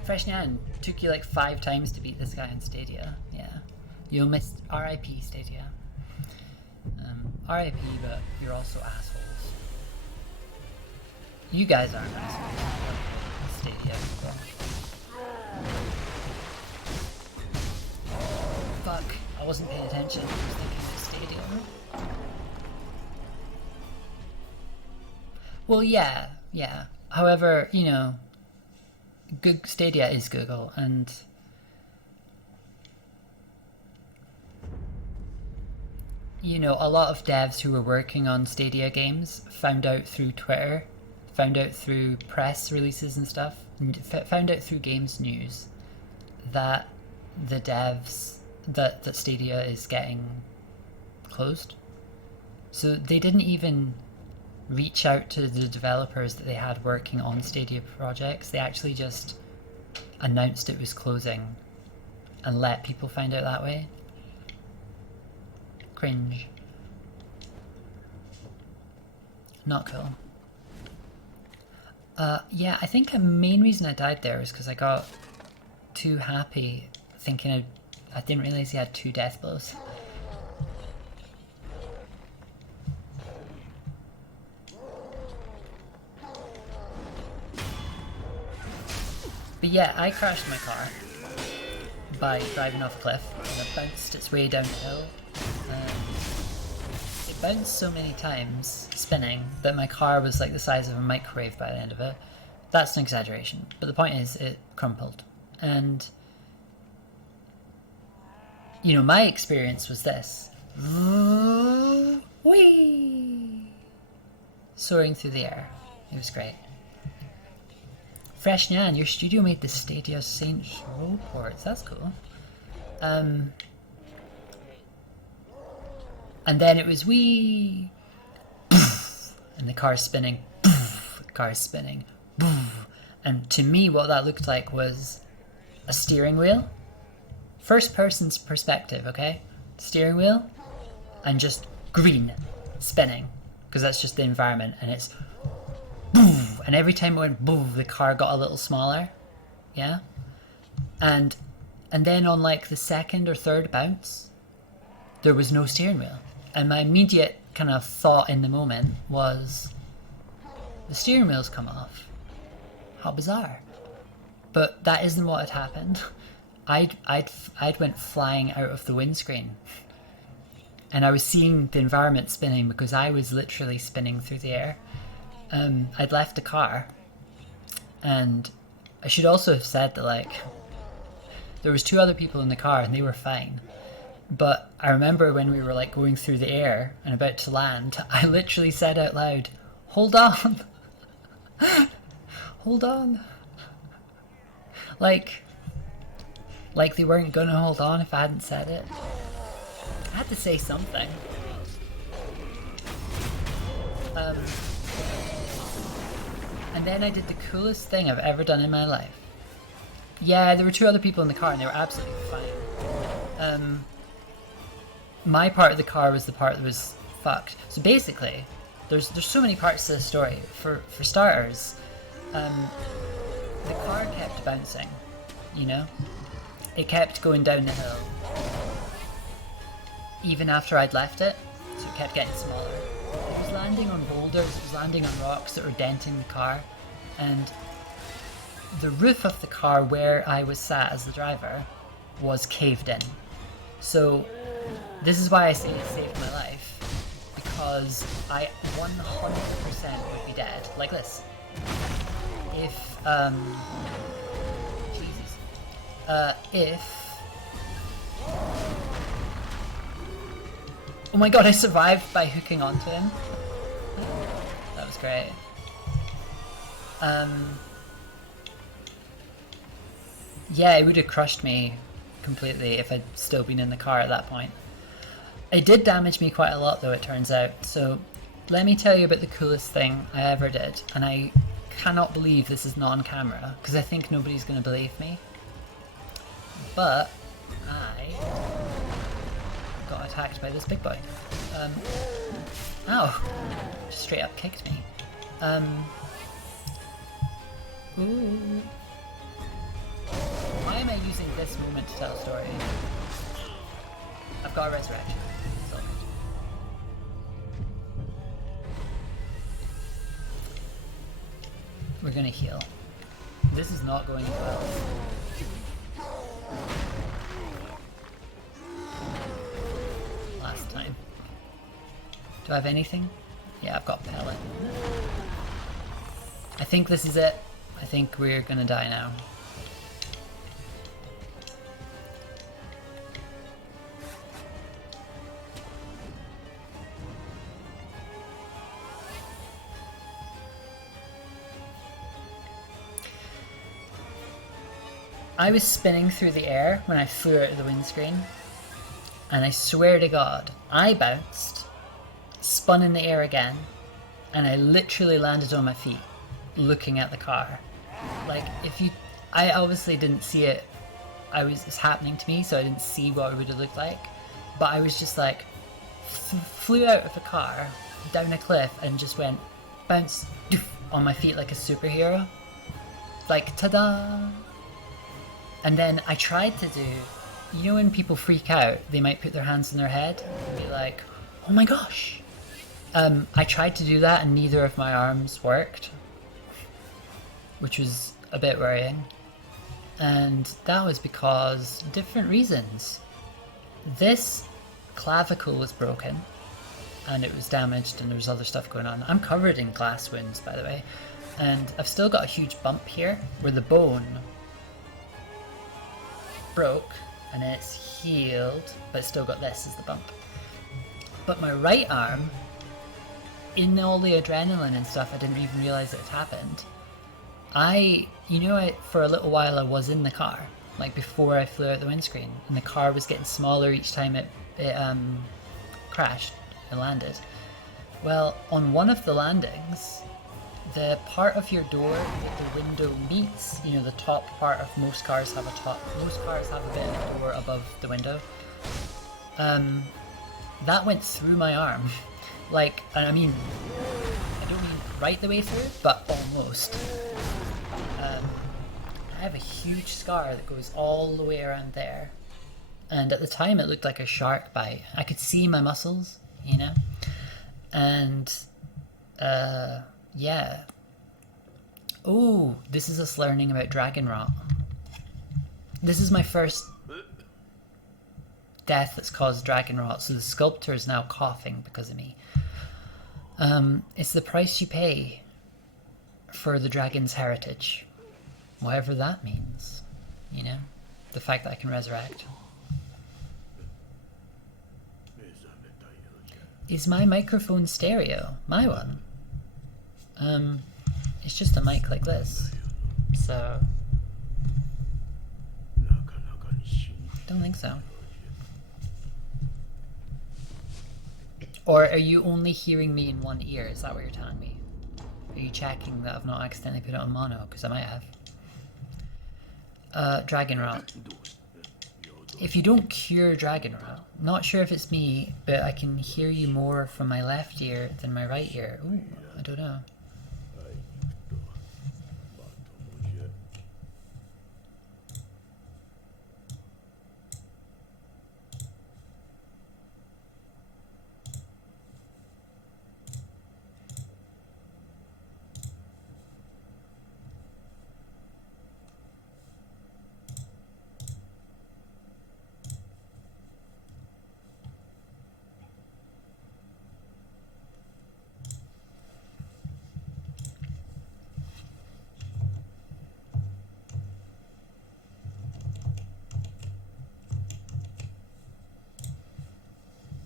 Fresh Nyan, took you like 5 times to beat this guy in Stadia, yeah. You'll miss RIP Stadia. RIP, but you're also assholes. You guys aren't assholes. Stadia people. Fuck, I wasn't paying attention. I was thinking of Stadia. Well, yeah. However, you know, Stadia is Google, and you know, a lot of devs who were working on Stadia games found out through Twitter, found out through press releases and stuff, and found out through games news that the devs, that Stadia is getting closed. So they didn't even reach out to the developers that they had working on Stadia projects. They actually just announced it was closing and let people find out that way. Cringe. Not cool. Yeah, I think the main reason I died there was because I got too happy thinking I didn't realize he had 2 death blows. But yeah, I crashed my car by driving off a cliff and it bounced its way down the hill. It bounced so many times, spinning, that my car was like the size of a microwave by the end of it. That's an exaggeration, but the point is it crumpled. And, you know, my experience was this. Whee! Soaring through the air. It was great. Fresh Nyan, your studio made the Stadia Saints Row ports. That's cool. And then it was wee, and the car's spinning, the car's spinning, and to me what that looked like was a steering wheel, first person's perspective, okay, steering wheel, and just green, spinning, because that's just the environment, and it's and every time it went the car got a little smaller, yeah, and then on like the second or third bounce, there was no steering wheel. And my immediate kind of thought in the moment was, the steering wheel's come off. How bizarre. But that isn't what had happened. I'd went flying out of the windscreen. And I was seeing the environment spinning because I was literally spinning through the air. I'd left the car. And I should also have said that, like, there was 2 other people in the car and they were fine. But I remember when we were like going through the air and about to land, I literally said out loud, "Hold on." Hold on. Like they weren't gonna hold on if I hadn't said it. I had to say something. And then I did the coolest thing I've ever done in my life. Yeah, there were 2 other people in the car and they were absolutely fine. My part of the car was the part that was fucked. So basically, there's so many parts to the story. For starters, the car kept bouncing, you know? It kept going down the hill. Even after I'd left it, so it kept getting smaller. It was landing on boulders, it was landing on rocks that were denting the car, and the roof of the car where I was sat as the driver was caved in. So this is why I say it saved my life, because I 100% would be dead. Like this. If, Jesus. Oh my god, I survived by hooking onto him. That was great. Yeah, it would have crushed me completely if I'd still been in the car at that point. It did damage me quite a lot though, it turns out, so let me tell you about the coolest thing I ever did, and I cannot believe this is not on camera, because I think nobody's going to believe me, but I got attacked by this big boy. Ow! Just straight up kicked me. Ooh. Why am I using this moment to tell a story? I've got a resurrection. It's all right. We're gonna heal. This is not going well. Last time. Do I have anything? Yeah, I've got pellet. I think this is it. I think we're gonna die now. I was spinning through the air when I flew out of the windscreen, and I swear to God, I bounced, spun in the air again, and I literally landed on my feet, looking at the car. Like, I obviously didn't see it it's happening to me, so I didn't see what it would have looked like. But I was just like, flew out of the car, down a cliff, and just went, bounce, on my feet like a superhero. Like, ta-da! And then I tried to do, you know when people freak out, they might put their hands on their head and be like, oh my gosh! I tried to do that and neither of my arms worked, which was a bit worrying. And that was because different reasons. This clavicle was broken and it was damaged and there was other stuff going on. I'm covered in glass wounds, by the way, and I've still got a huge bump here where the bone broke and it's healed, but it's still got this as the bump. But my right arm, in all the adrenaline and stuff, I didn't even realize it had happened. For a little while I was in the car, like before I flew out the windscreen, and the car was getting smaller each time it crashed and landed. Well, on one of the landings, the part of your door that the window meets, you know, the top part of most cars have a bit of a door above the window. That went through my arm. Like, and I don't mean right the way through, but almost. I have a huge scar that goes all the way around there. And at the time it looked like a shark bite. I could see my muscles, you know? And, yeah. Oh, this is us learning about dragon rot. This is my first death that's caused dragon rot, so the sculptor is now coughing because of me. It's the price you pay for the dragon's heritage. Whatever that means, you know? The fact that I can resurrect. Is my microphone stereo? My one? It's just a mic like this. So... don't think so. Or are you only hearing me in one ear? Is that what you're telling me? Are you checking that I've not accidentally put it on mono? Because I might have. Dragon rot. If you don't cure dragon rot, not sure if it's me, but I can hear you more from my left ear than my right ear. Ooh, I don't know.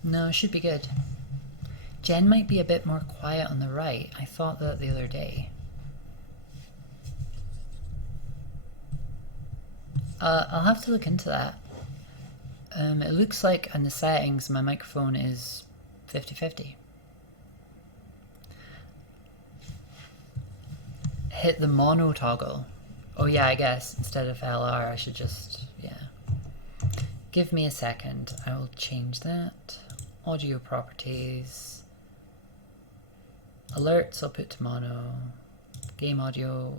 No, it should be good. Jen might be a bit more quiet on the right. I thought that the other day. I'll have to look into that. It looks like in the settings my microphone is 50-50. Hit the mono toggle. Oh yeah, I guess instead of LR I should just, yeah. Give me a second, I will change that. Audio properties. Alerts I'll put to mono. Game audio.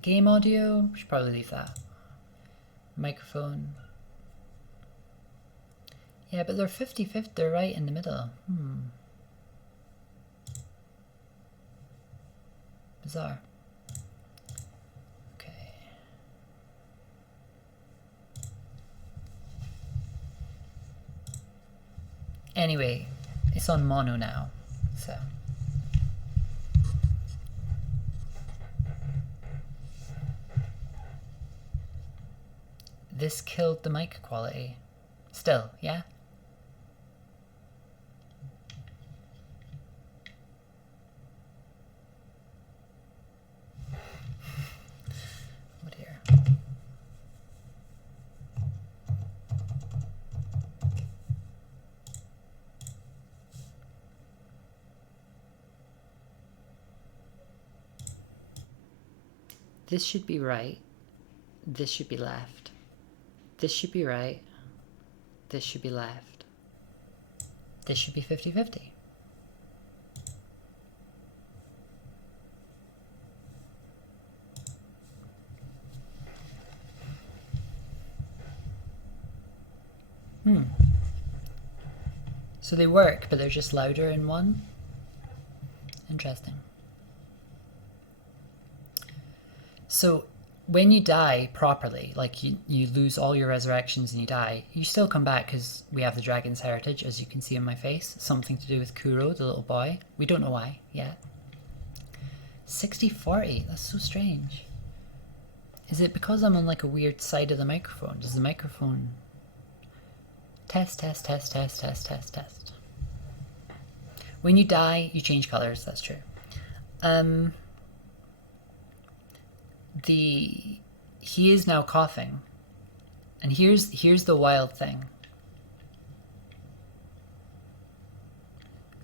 Game audio? Should probably leave that. Microphone. Yeah, but they're 50-50, they're right in the middle. Bizarre. Okay. Anyway, it's on mono now, so. This killed the mic quality. Still, yeah? Oh dear. This should be right. This should be left. This should be right. This should be left. This should be 50-50. So they work, but they're just louder in one. Interesting. So when you die properly, like you lose all your resurrections and you die, you still come back because we have the dragon's heritage, as you can see on my face. Something to do with Kuro, the little boy. We don't know why yet. 60-40, that's so strange. Is it because I'm on like a weird side of the microphone? Does the microphone... Test. When you die, you change colors, that's true. He is now coughing. And here's the wild thing.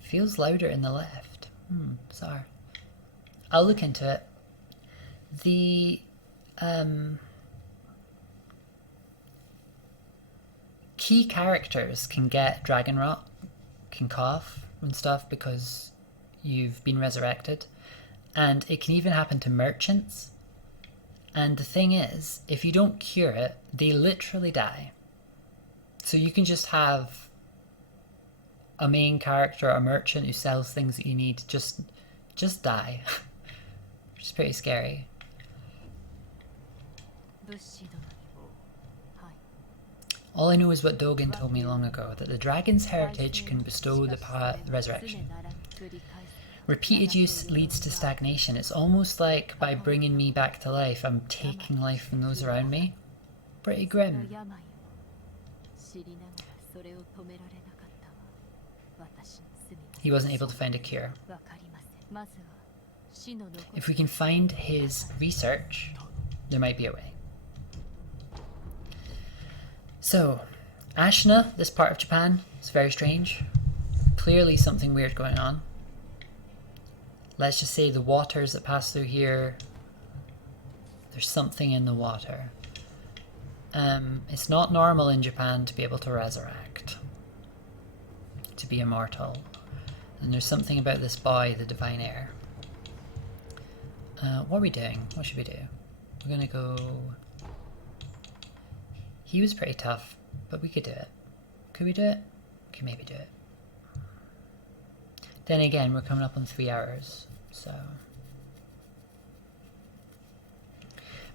Feels louder in the left. Bizarre. I'll look into it. The key characters can get dragon rot, can cough and stuff because you've been resurrected, and it can even happen to merchants. And the thing is, if you don't cure it, they literally die. So you can just have a main character, a merchant who sells things that you need, just die. Which is pretty scary. All I know is what Dogen told me long ago, that the dragon's heritage can bestow the resurrection. Repeated use leads to stagnation. It's almost like by bringing me back to life, I'm taking life from those around me. Pretty grim. He wasn't able to find a cure. If we can find his research, there might be a way. So, Ashina, this part of Japan, is very strange. Clearly something weird going on. Let's just say the waters that pass through here, there's something in the water. It's not normal in Japan to be able to resurrect, to be immortal. And there's something about this boy, the divine heir. What are we doing? What should we do? We're gonna go... He was pretty tough, but we could do it. Could we do it? We could maybe do it. Then again, we're coming up on 3 hours, so...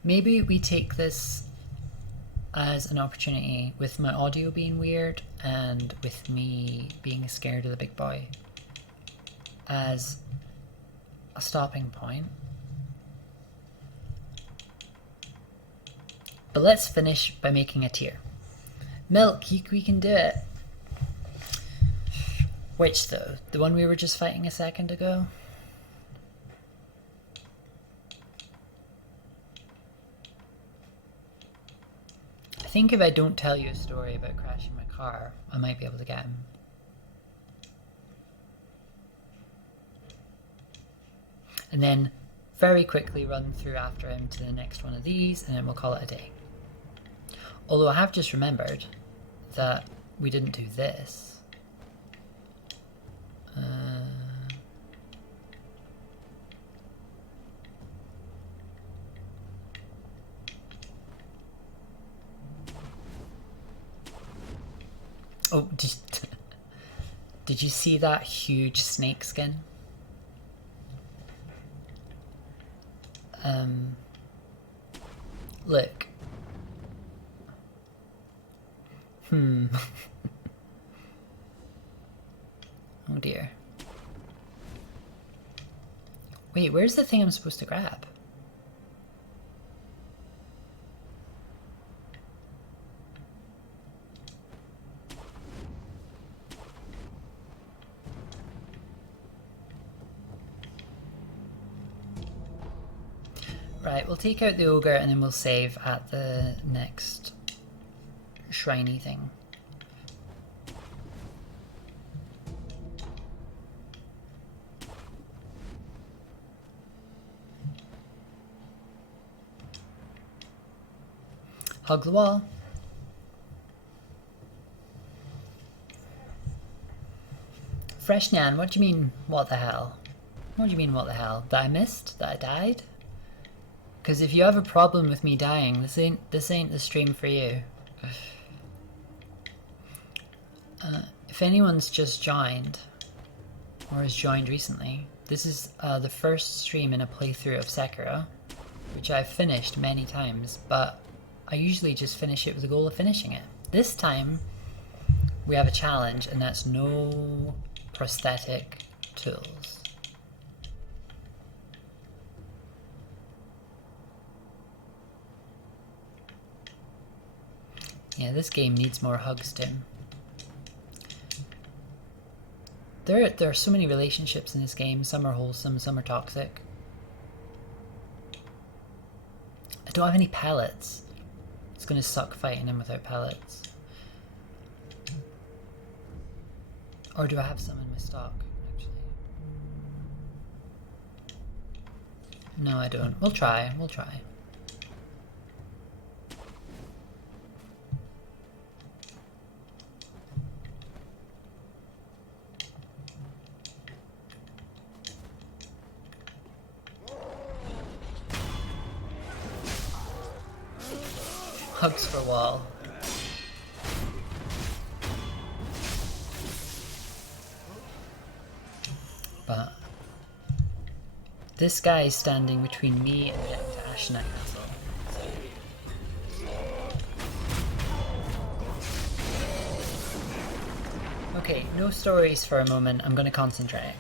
Maybe we take this as an opportunity, with my audio being weird and with me being scared of the big boy, as a stopping point. But let's finish by making a tier. Milk, we can do it. Which though? The one we were just fighting a second ago? I think if I don't tell you a story about crashing my car, I might be able to get him. And then very quickly run through after him to the next one of these, and then we'll call it a day. Although I have just remembered that we didn't do this. Oh, did you see that huge snake skin? Look. Oh dear. Wait, where's the thing I'm supposed to grab? Right, we'll take out the ogre and then we'll save at the next shiny thing. Hug the wall. Freshnan, what do you mean, what the hell? What do you mean, what the hell? That I missed? That I died? Because if you have a problem with me dying, this ain't the stream for you. If anyone's just joined, or has joined recently, this is the first stream in a playthrough of Sekiro, which I've finished many times, but I usually just finish it with the goal of finishing it. This time, we have a challenge, and that's no prosthetic tools. Yeah, this game needs more hugs, Tim. There are so many relationships in this game. Some are wholesome, some are toxic. I don't have any pellets. It's gonna suck fighting him without pellets. Or do I have some in my stock, actually? No, I don't. We'll try, we'll try. Hugs for wall. But this guy is standing between me and getting to Ashina Castle. Okay, no stories for a moment. I'm gonna concentrate.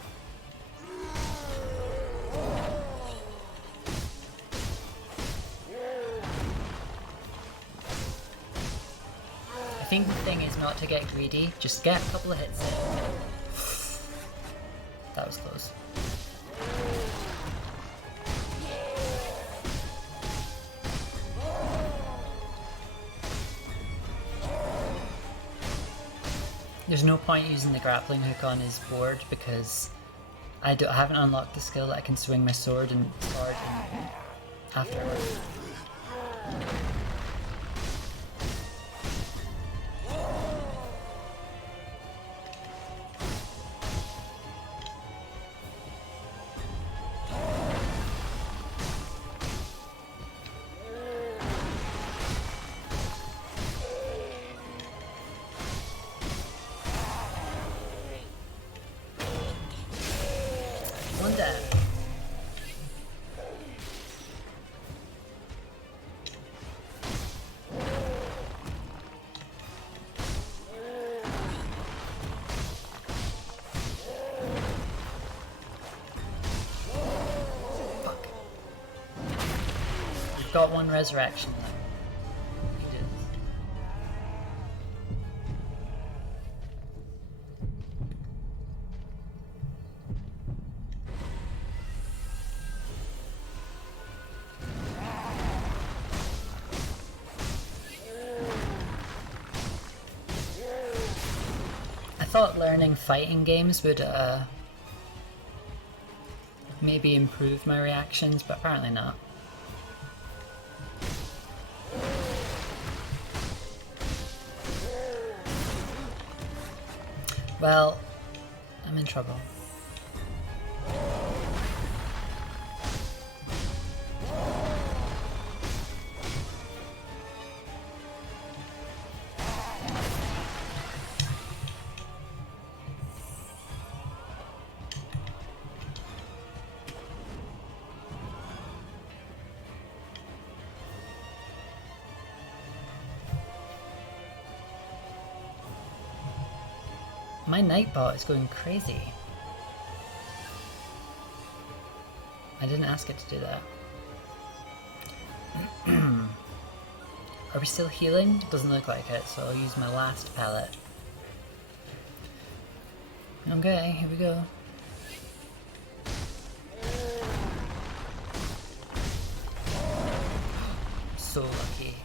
I think the thing is not to get greedy, just get a couple of hits in. That was close. There's no point using the grappling hook on his board because I haven't unlocked the skill that I can swing my sword and afterwards. One down. Fuck. We've got one resurrection now. He did. I thought learning fighting games would maybe improve my reactions, but apparently not. Well, I'm in trouble. My Nightbot is going crazy. I didn't ask it to do that. Are we still healing? Doesn't look like it, so I'll use my last pellet. Okay, here we go. So lucky.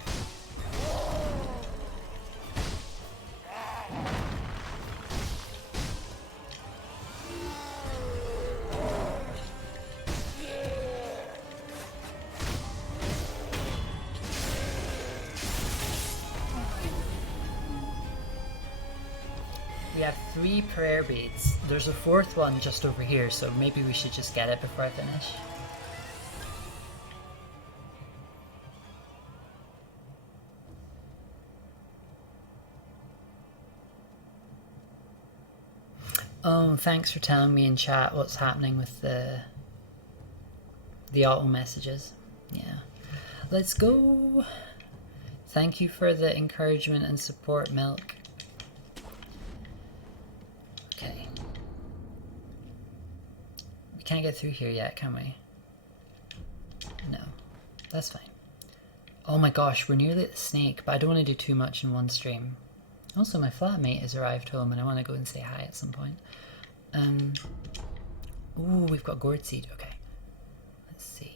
We have 3 prayer beads. There's a 4th one just over here, so maybe we should just get it before I finish. Oh, thanks for telling me in chat what's happening with the auto messages. Yeah. Let's go. Thank you for the encouragement and support, Milk. Okay. We can't get through here yet, can we? No. That's fine. Oh my gosh, we're nearly at the snake, but I don't want to do too much in one stream. Also, my flatmate has arrived home and I want to go and say hi at some point. Ooh, we've got gourd seed. Okay. Let's see.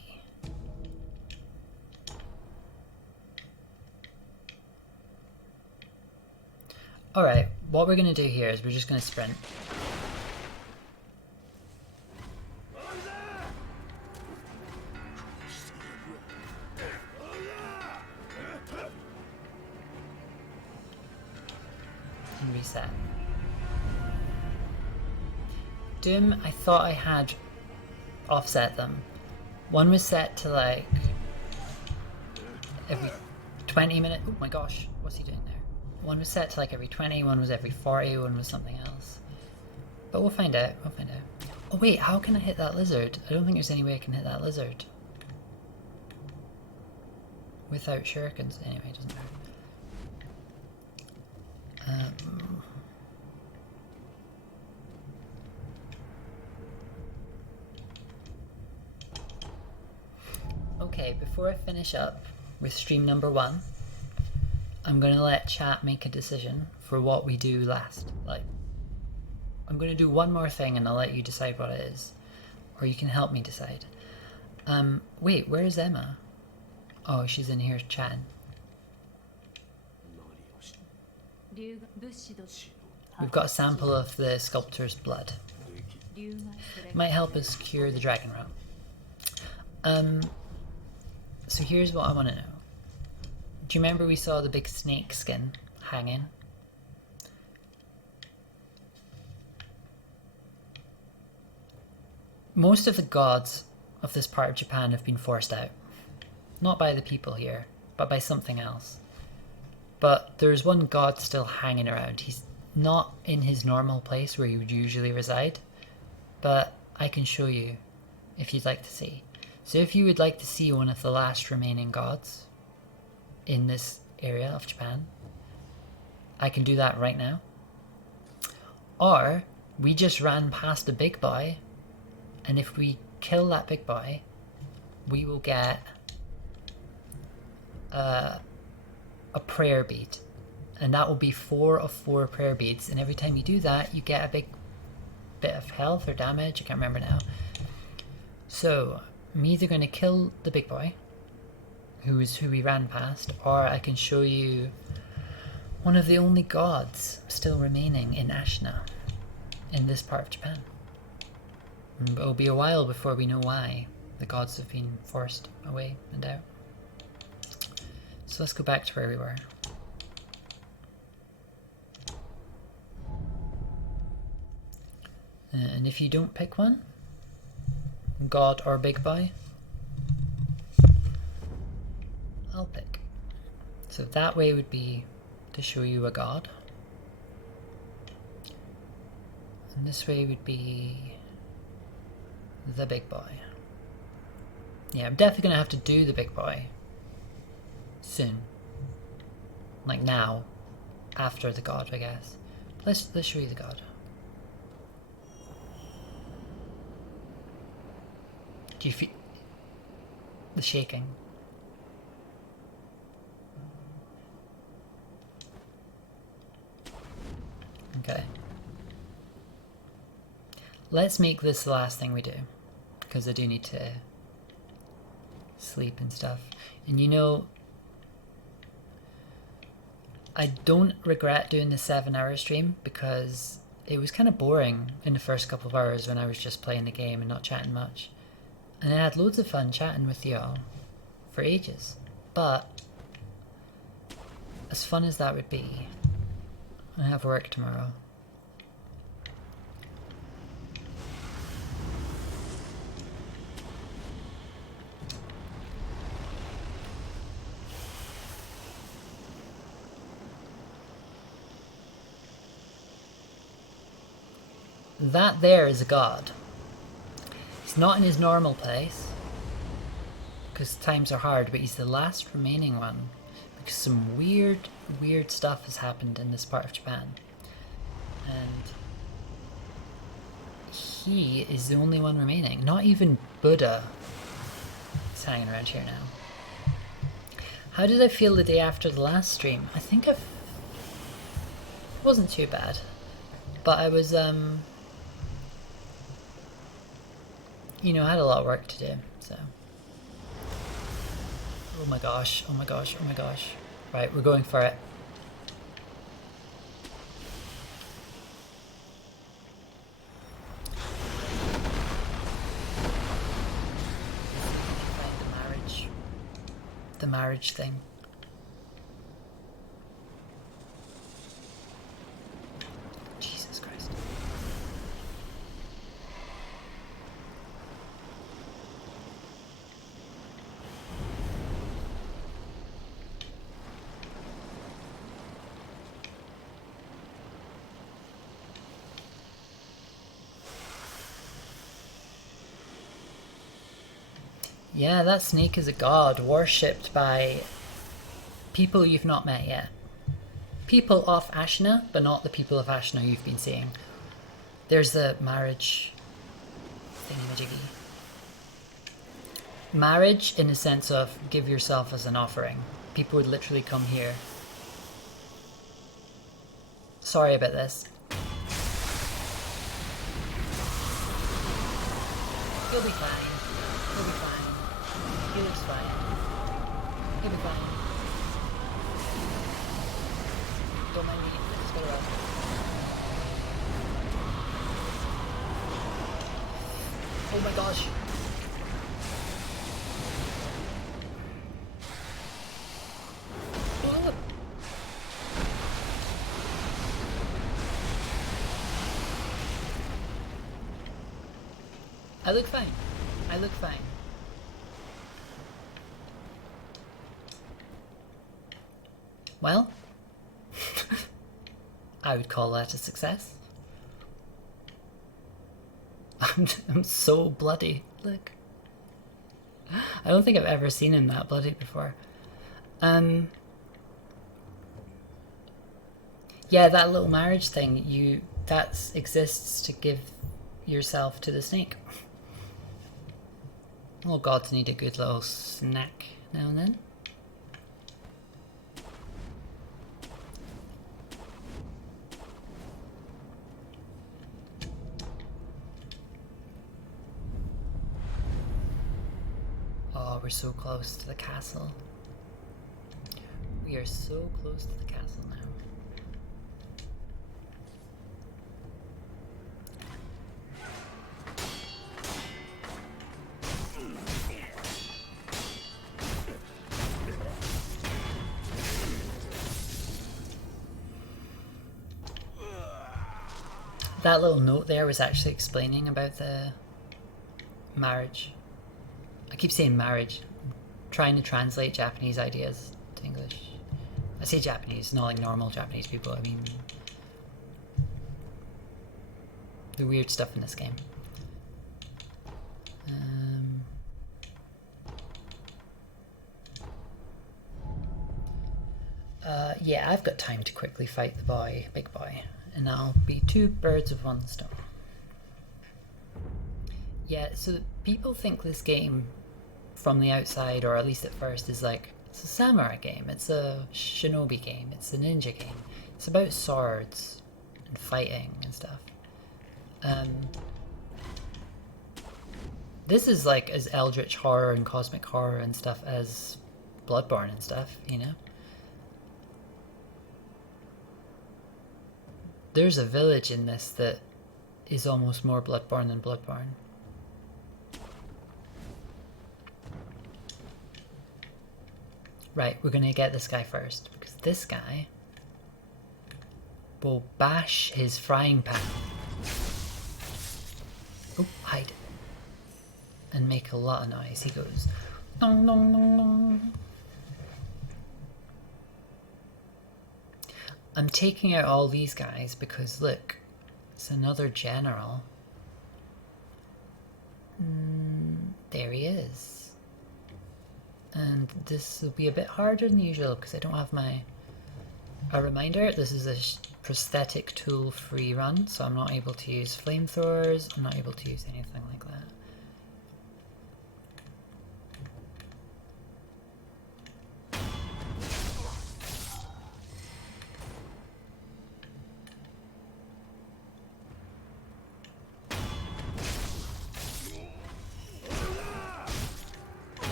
Alright, what we're going to do here is we're just going to sprint. And reset. Doom, I thought I had offset them. One was set to like every 20 minutes. Oh my gosh, what's he doing there? One was set to like every 20, one was every 40, one was something else. But we'll find out, we'll find out. Oh wait, how can I hit that lizard? I don't think there's any way I can hit that lizard. Without shurikens. Anyway, it doesn't matter. Okay, before I finish up with stream number 1, I'm going to let chat make a decision for what we do last. Like, I'm going to do one more thing and I'll let you decide what it is. Or you can help me decide. Wait, where is Emma? Oh, she's in here chatting. We've got a sample of the sculptor's blood. Might help us cure the dragon rot. So here's what I want to know. Do you remember we saw the big snake skin hanging? Most of the gods of this part of Japan have been forced out. Not by the people here, but by something else. But there's one god still hanging around. He's not in his normal place where he would usually reside, but I can show you if you'd like to see. So if you would like to see one of the last remaining gods in this area of Japan, I can do that right now. Or we just ran past a big boy, and if we kill that big boy, we will get a prayer bead, and that will be 4 of 4 prayer beads, and every time you do that you get a big bit of health or damage. I can't remember now. So I'm either going to kill the big boy, who we ran past, or I can show you one of the only gods still remaining in Ashina, in this part of Japan. But it'll be a while before we know why the gods have been forced away and out. So let's go back to where we were. And if you don't pick one, god or big boy, I'll pick. So that way would be to show you a god. And this way would be the big boy. Yeah, I'm definitely going to have to do the big boy soon. Like now, after the god, I guess. Let's show you the god. Do you feel the shaking? Okay. Let's make this the last thing we do, because I do need to sleep and stuff. And you know, I don't regret doing the 7-hour stream, because it was kind of boring in the first couple of hours when I was just playing the game and not chatting much. And I had loads of fun chatting with y'all for ages. But as fun as that would be, I have work tomorrow. That there is a god. He's not in his normal place, because times are hard, but he's the last remaining one, because some weird stuff has happened in this part of Japan. And he is the only one remaining. Not even Buddha is hanging around here now. How did I feel the day after the last stream? I think it wasn't too bad, but I was you know, I had a lot of work to do, so. Oh my gosh, oh my gosh, oh my gosh. Right, we're going for it. The marriage thing. Jesus Christ. Yeah, that snake is a god worshipped by people you've not met yet. People of Ashina, but not the people of Ashina you've been seeing. There's the marriage thingy-majiggy. Marriage in the sense of give yourself as an offering. People would literally come here. Sorry about this. You'll be fine. You'll be fine. You'll be fine. You'll be fine. Don't mind me. Just go around. Oh my gosh. Oh. I look fine. I look fine. Well, I would call that a success. I'm so bloody. Look. I don't think I've ever seen him that bloody before. Yeah, that little marriage thing, that exists to give yourself to the snake. All gods need a good little snack now and then. Oh, we're so close to the castle. We are so close to the castle now. That little note there was actually explaining about the marriage. I keep saying marriage. I'm trying to translate Japanese ideas to English. I say Japanese, not like normal Japanese people. I mean the weird stuff in this game. Yeah, I've got time to quickly fight the boy, big boy, and I'll be two birds with one stone. Yeah, so people think this game from the outside, or at least at first, is like, it's a samurai game, it's a shinobi game, it's a ninja game. It's about swords and fighting and stuff. This is like as eldritch horror and cosmic horror and stuff as Bloodborne and stuff, you know? There's a village in this that is almost more Bloodborne than Bloodborne. Right, we're gonna get this guy first, because this guy will bash his frying pan. Oh, hide. And make a lot of noise. He goes, dong dong dong dong. I'm taking out all these guys because look, It's another general. There he is. And this will be a bit harder than usual because I don't have my... A reminder, this is a prosthetic tool free run, so I'm not able to use flamethrowers, I'm not able to use anything like that.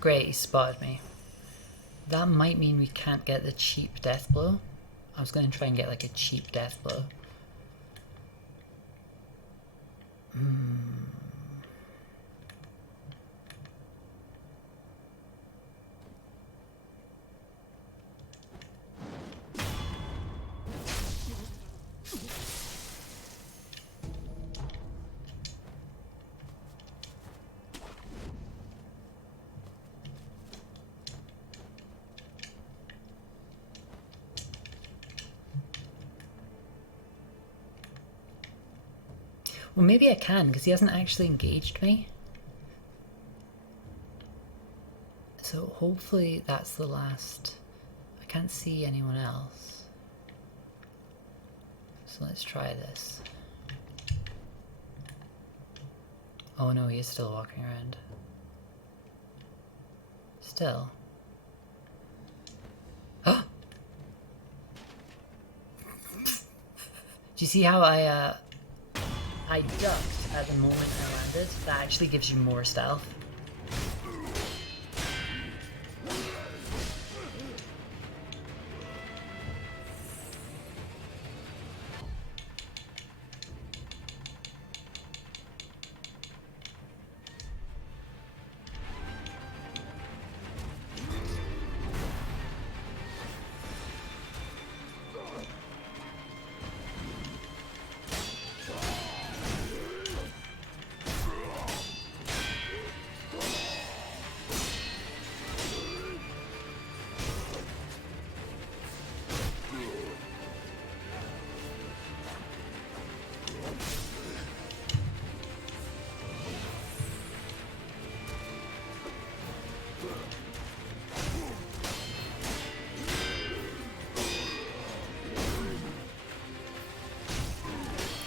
Great, he spotted me. That might mean we can't get the cheap death blow. I was going to try and get like a cheap death blow. Well, maybe I can, because he hasn't actually engaged me. So hopefully that's the last. I can't see anyone else. So let's try this. Oh no, he is still walking around. Still. Oh! Do you see how I ducked at the moment I landed? That actually gives you more stealth.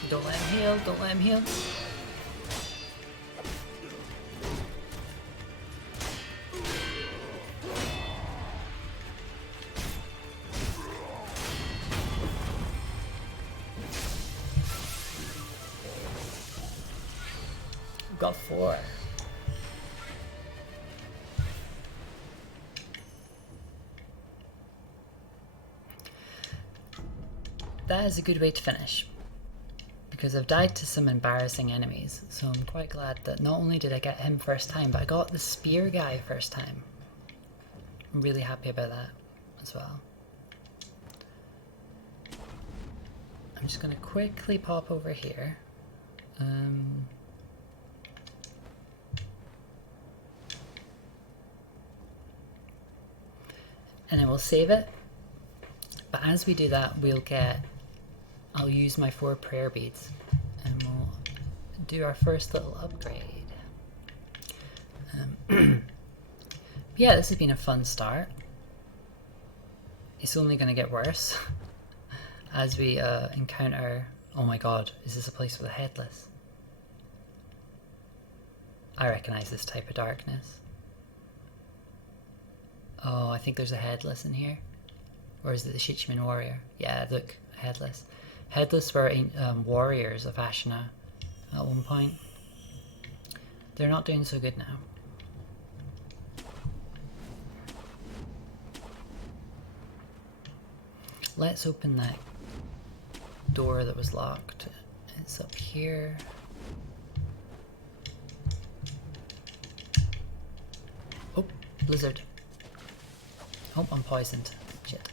Don't let him heal, don't let him heal. Got 4. That is a good way to finish, because I've died to some embarrassing enemies, so I'm quite glad that not only did I get him first time, but I got the spear guy first time. I'm really happy about that as well. I'm just going to quickly pop over here. And then we'll save it. But as we do that, I'll use my 4 prayer beads and we'll do our first little upgrade. Yeah, this has been a fun start. It's only going to get worse as we encounter... Oh my god, is this a place with a headless? I recognize this type of darkness. Oh, I think there's a headless in here. Or is it the Shichiman warrior? Yeah, look, headless. Headless were warriors of Ashina at one point. They're not doing so good now. Let's open that door that was locked. It's up here. Oh, blizzard. Oh, I'm poisoned. Shit.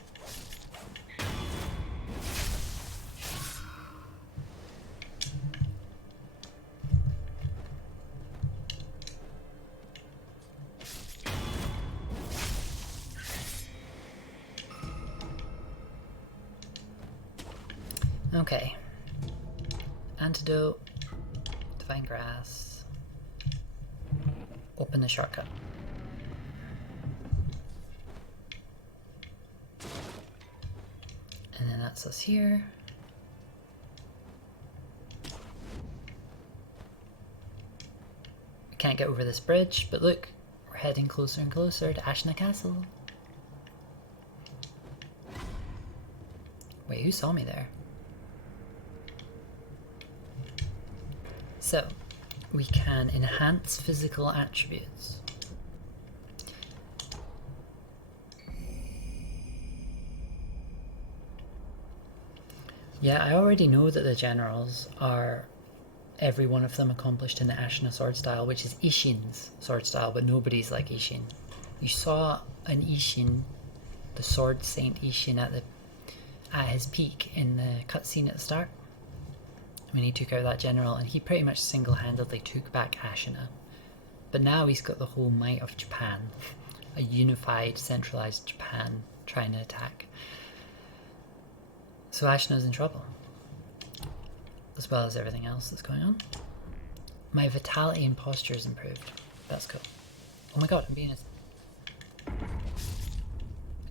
Okay. Antidote. Divine Grass. Open the shortcut. And then that's us here. We can't get over this bridge, but look, we're heading closer and closer to Ashna Castle. Wait, who saw me there? So, we can enhance physical attributes. Yeah, I already know that the generals are, every one of them accomplished in the Ashna sword style, which is Ishin's sword style, but nobody's like Ishin. You saw an Ishin, the sword saint Ishin at his peak in the cutscene at the start, when he took out that general, and he pretty much single-handedly took back Ashina. But now he's got the whole might of Japan, a unified, centralized Japan trying to attack. So Ashina's in trouble, as well as everything else that's going on. My vitality and posture is improved. That's cool. Oh my god, I'm being a...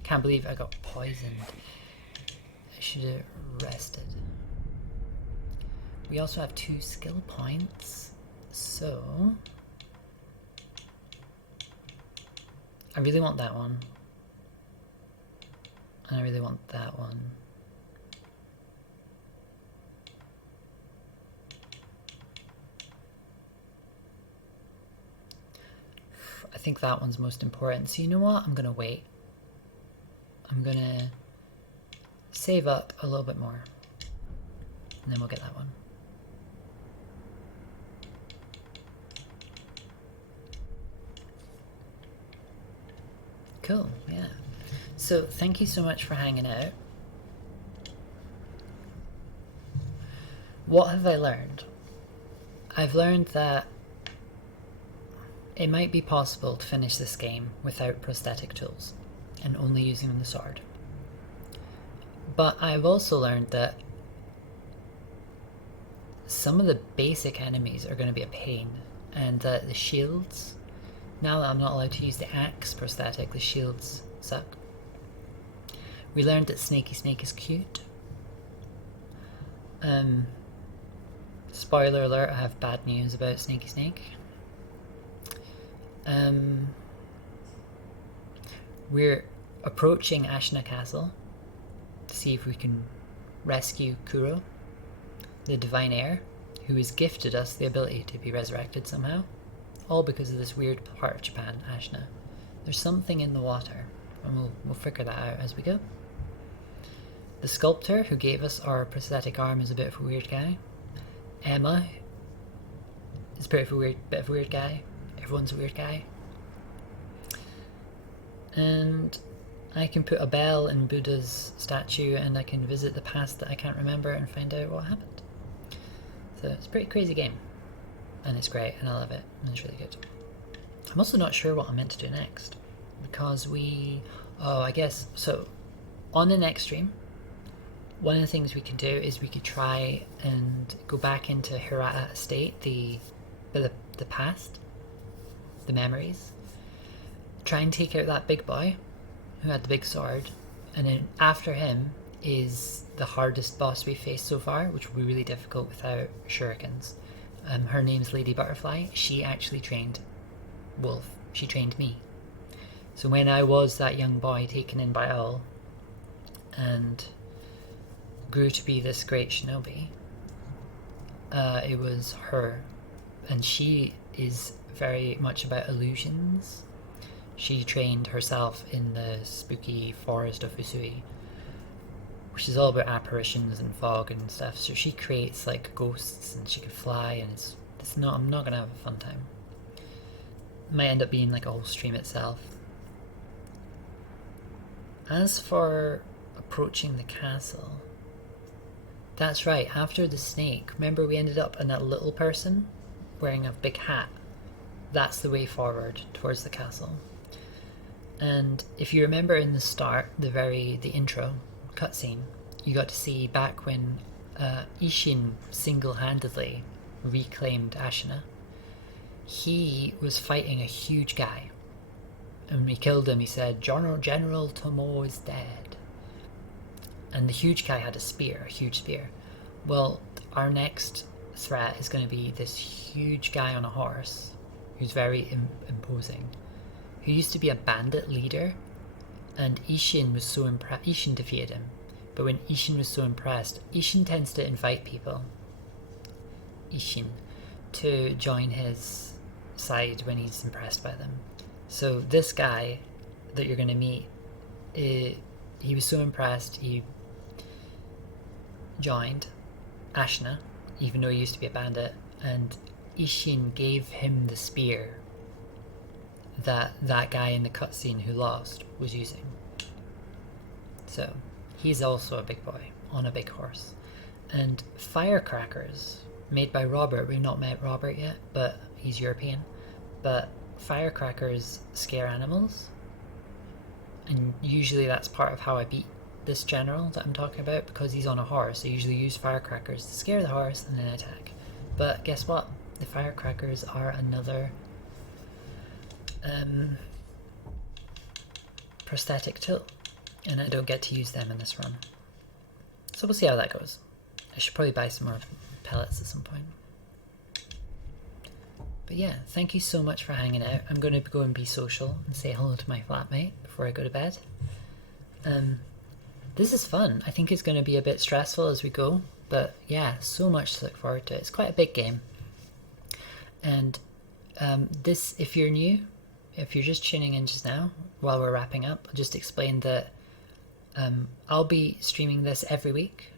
Can't believe I got poisoned. I should have rested. We also have 2 skill points, so... I really want that one. And I really want that one. I think that one's most important. So you know what? I'm gonna wait. I'm gonna save up a little bit more. And then we'll get that one. Cool, yeah. So thank you so much for hanging out. What have I learned? I've learned that it might be possible to finish this game without prosthetic tools and only using the sword. But I've also learned that some of the basic enemies are going to be a pain, and that the shields, now that I'm not allowed to use the axe prosthetic, the shields suck. We learned that Snakey Snake is cute. Spoiler alert, I have bad news about Snakey Snake. We're approaching Ashna Castle to see if we can rescue Kuro, the divine heir, who has gifted us the ability to be resurrected somehow, all because of this weird part of Japan, Ashna. There's something in the water, and we'll figure that out as we go. The sculptor who gave us our prosthetic arm is a bit of a weird guy. Emma is a bit of a weird guy. Everyone's a weird guy. And I can put a bell in Buddha's statue, and I can visit the past that I can't remember and find out what happened. So it's a pretty crazy game. And it's great, and I love it, and it's really good. I'm also not sure what I'm meant to do next, because I guess, so on the next stream, one of the things we can do is we could try and go back into Hirata Estate, the past, the memories, try and take out that big boy who had the big sword, and then after him is the hardest boss we faced so far, which will be really difficult without shurikens. Her name's Lady Butterfly. She actually trained Wolf. She trained me. So when I was that young boy taken in by all and grew to be this great shinobi, it was her. And she is very much about illusions. She trained herself in the spooky forest of Usui, which is all about apparitions and fog and stuff. So she creates like ghosts, and she can fly, and I'm not gonna have a fun time. It might end up being like a whole stream itself. As for approaching the castle, that's right, after the snake, remember we ended up in that little person wearing a big hat? That's the way forward towards the castle. And if you remember in the start, the intro cutscene, you got to see back when Ishin single-handedly reclaimed Ashina. He was fighting a huge guy. And when he killed him, he said, General Tomo is dead. And the huge guy had a spear, a huge spear. Well, our next threat is going to be this huge guy on a horse, who's very imposing, who used to be a bandit leader, and Ishin was so impressed. Ishin defeated him, but when Ishin was so impressed, Ishin tends to invite people, to join his side when he's impressed by them. So this guy that you're going to meet, he was so impressed, he joined Ashina, even though he used to be a bandit, and Ishin gave him the spear that guy in the cutscene who lost was using. So he's also a big boy on a big horse. And firecrackers made by Robert. We've not met Robert yet, but he's European. But firecrackers scare animals, and usually that's part of how I beat this general that I'm talking about, because he's on a horse. I usually use firecrackers to scare the horse and then attack. But guess what? The firecrackers are another prosthetic tool, and I don't get to use them in this run. So we'll see how that goes. I should probably buy some more pellets at some point. But yeah, thank you so much for hanging out. I'm going to go and be social and say hello to my flatmate before I go to bed. This is fun. I think it's going to be a bit stressful as we go, but yeah, so much to look forward to. It's quite a big game. And this, if you're new, if you're just tuning in just now while we're wrapping up, I'll just explain that I'll be streaming this every week,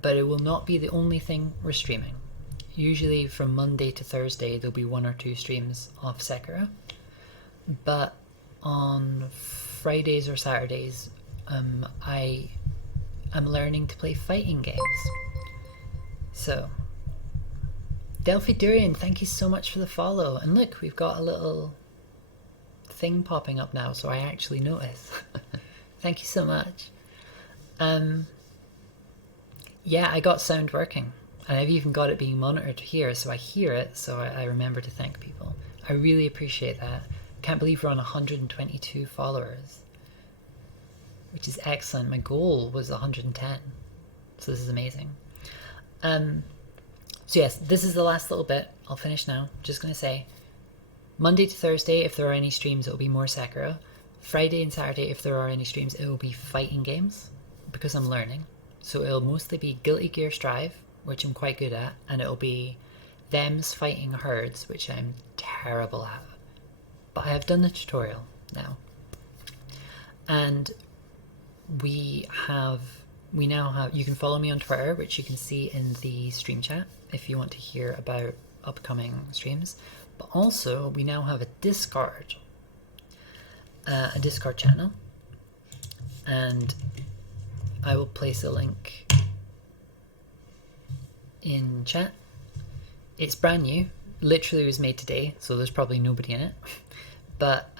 but it will not be the only thing we're streaming. Usually from Monday to Thursday there'll be 1 or 2 streams of Sekiro, but on Fridays or Saturdays I'm learning to play fighting games. So Delphi Durian, thank you so much for the follow. And look, we've got a little thing popping up now, so I actually notice. Thank you so much. Yeah, I got sound working, and I've even got it being monitored here, so I hear it, so I remember to thank people. I really appreciate that. Can't believe we're on 122 followers, which is excellent. My goal was 110, so this is amazing. So yes, this is the last little bit. I'll finish now. Just going to say, Monday to Thursday, if there are any streams, it will be more Sekiro. Friday and Saturday, if there are any streams, it will be fighting games, because I'm learning. So it'll mostly be Guilty Gear Strive, which I'm quite good at, and it'll be Them's Fighting Herds, which I'm terrible at. But I have done the tutorial now. And we now have, you can follow me on Twitter, which you can see in the stream chat if you want to hear about upcoming streams. But also, we now have a Discord channel, and I will place a link in chat. It's brand new, literally was made today, so there's probably nobody in it. But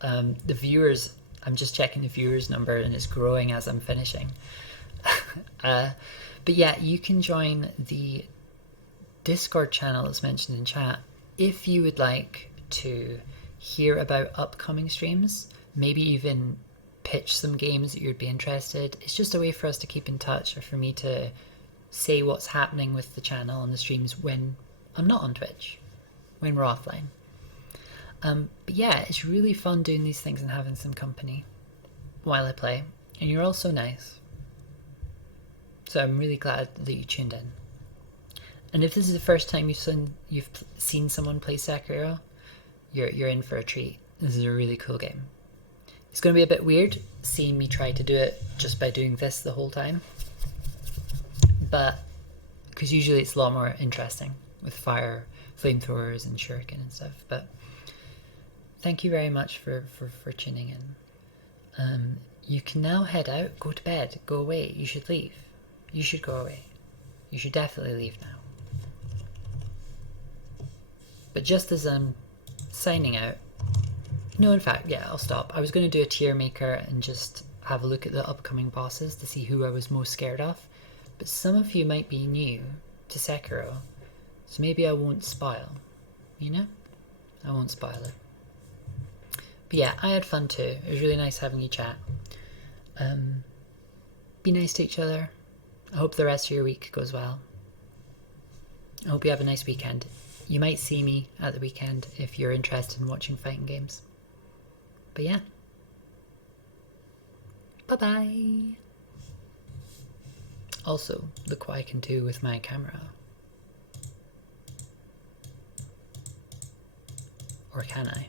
the viewers, I'm just checking the viewers number, and it's growing as I'm finishing. But yeah, you can join the Discord channel that's mentioned in chat if you would like to hear about upcoming streams, maybe even pitch some games that you'd be interested. It's just a way for us to keep in touch, or for me to say what's happening with the channel and the streams when I'm not on Twitch, when we're offline. But yeah, it's really fun doing these things and having some company while I play, and you're all so nice. So I'm really glad that you tuned in. And if this is the first time you've seen someone play Sekiro, you're in for a treat. This is a really cool game. It's going to be a bit weird seeing me try to do it just by doing this the whole time, but because usually it's a lot more interesting with fire, flamethrowers and shuriken and stuff. But thank you very much for tuning in. You can now head out, go to bed, go away. You should leave. You should go away. You should definitely leave now. But just as I'm signing out, no, in fact, yeah, I'll stop. I was going to do a tier maker and just have a look at the upcoming bosses to see who I was most scared of, but some of you might be new to Sekiro, so maybe I won't spoil, you know? I won't spoil it. But yeah, I had fun too. It was really nice having you chat. Be nice to each other. I hope the rest of your week goes well. I hope you have a nice weekend. You might see me at the weekend if you're interested in watching fighting games. But yeah. Bye-bye. Also, look what I can do with my camera. Or can I?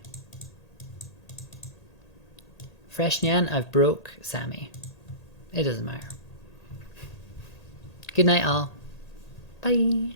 Fresh Nyan, I've broke Sammy. It doesn't matter. Good night all. Bye.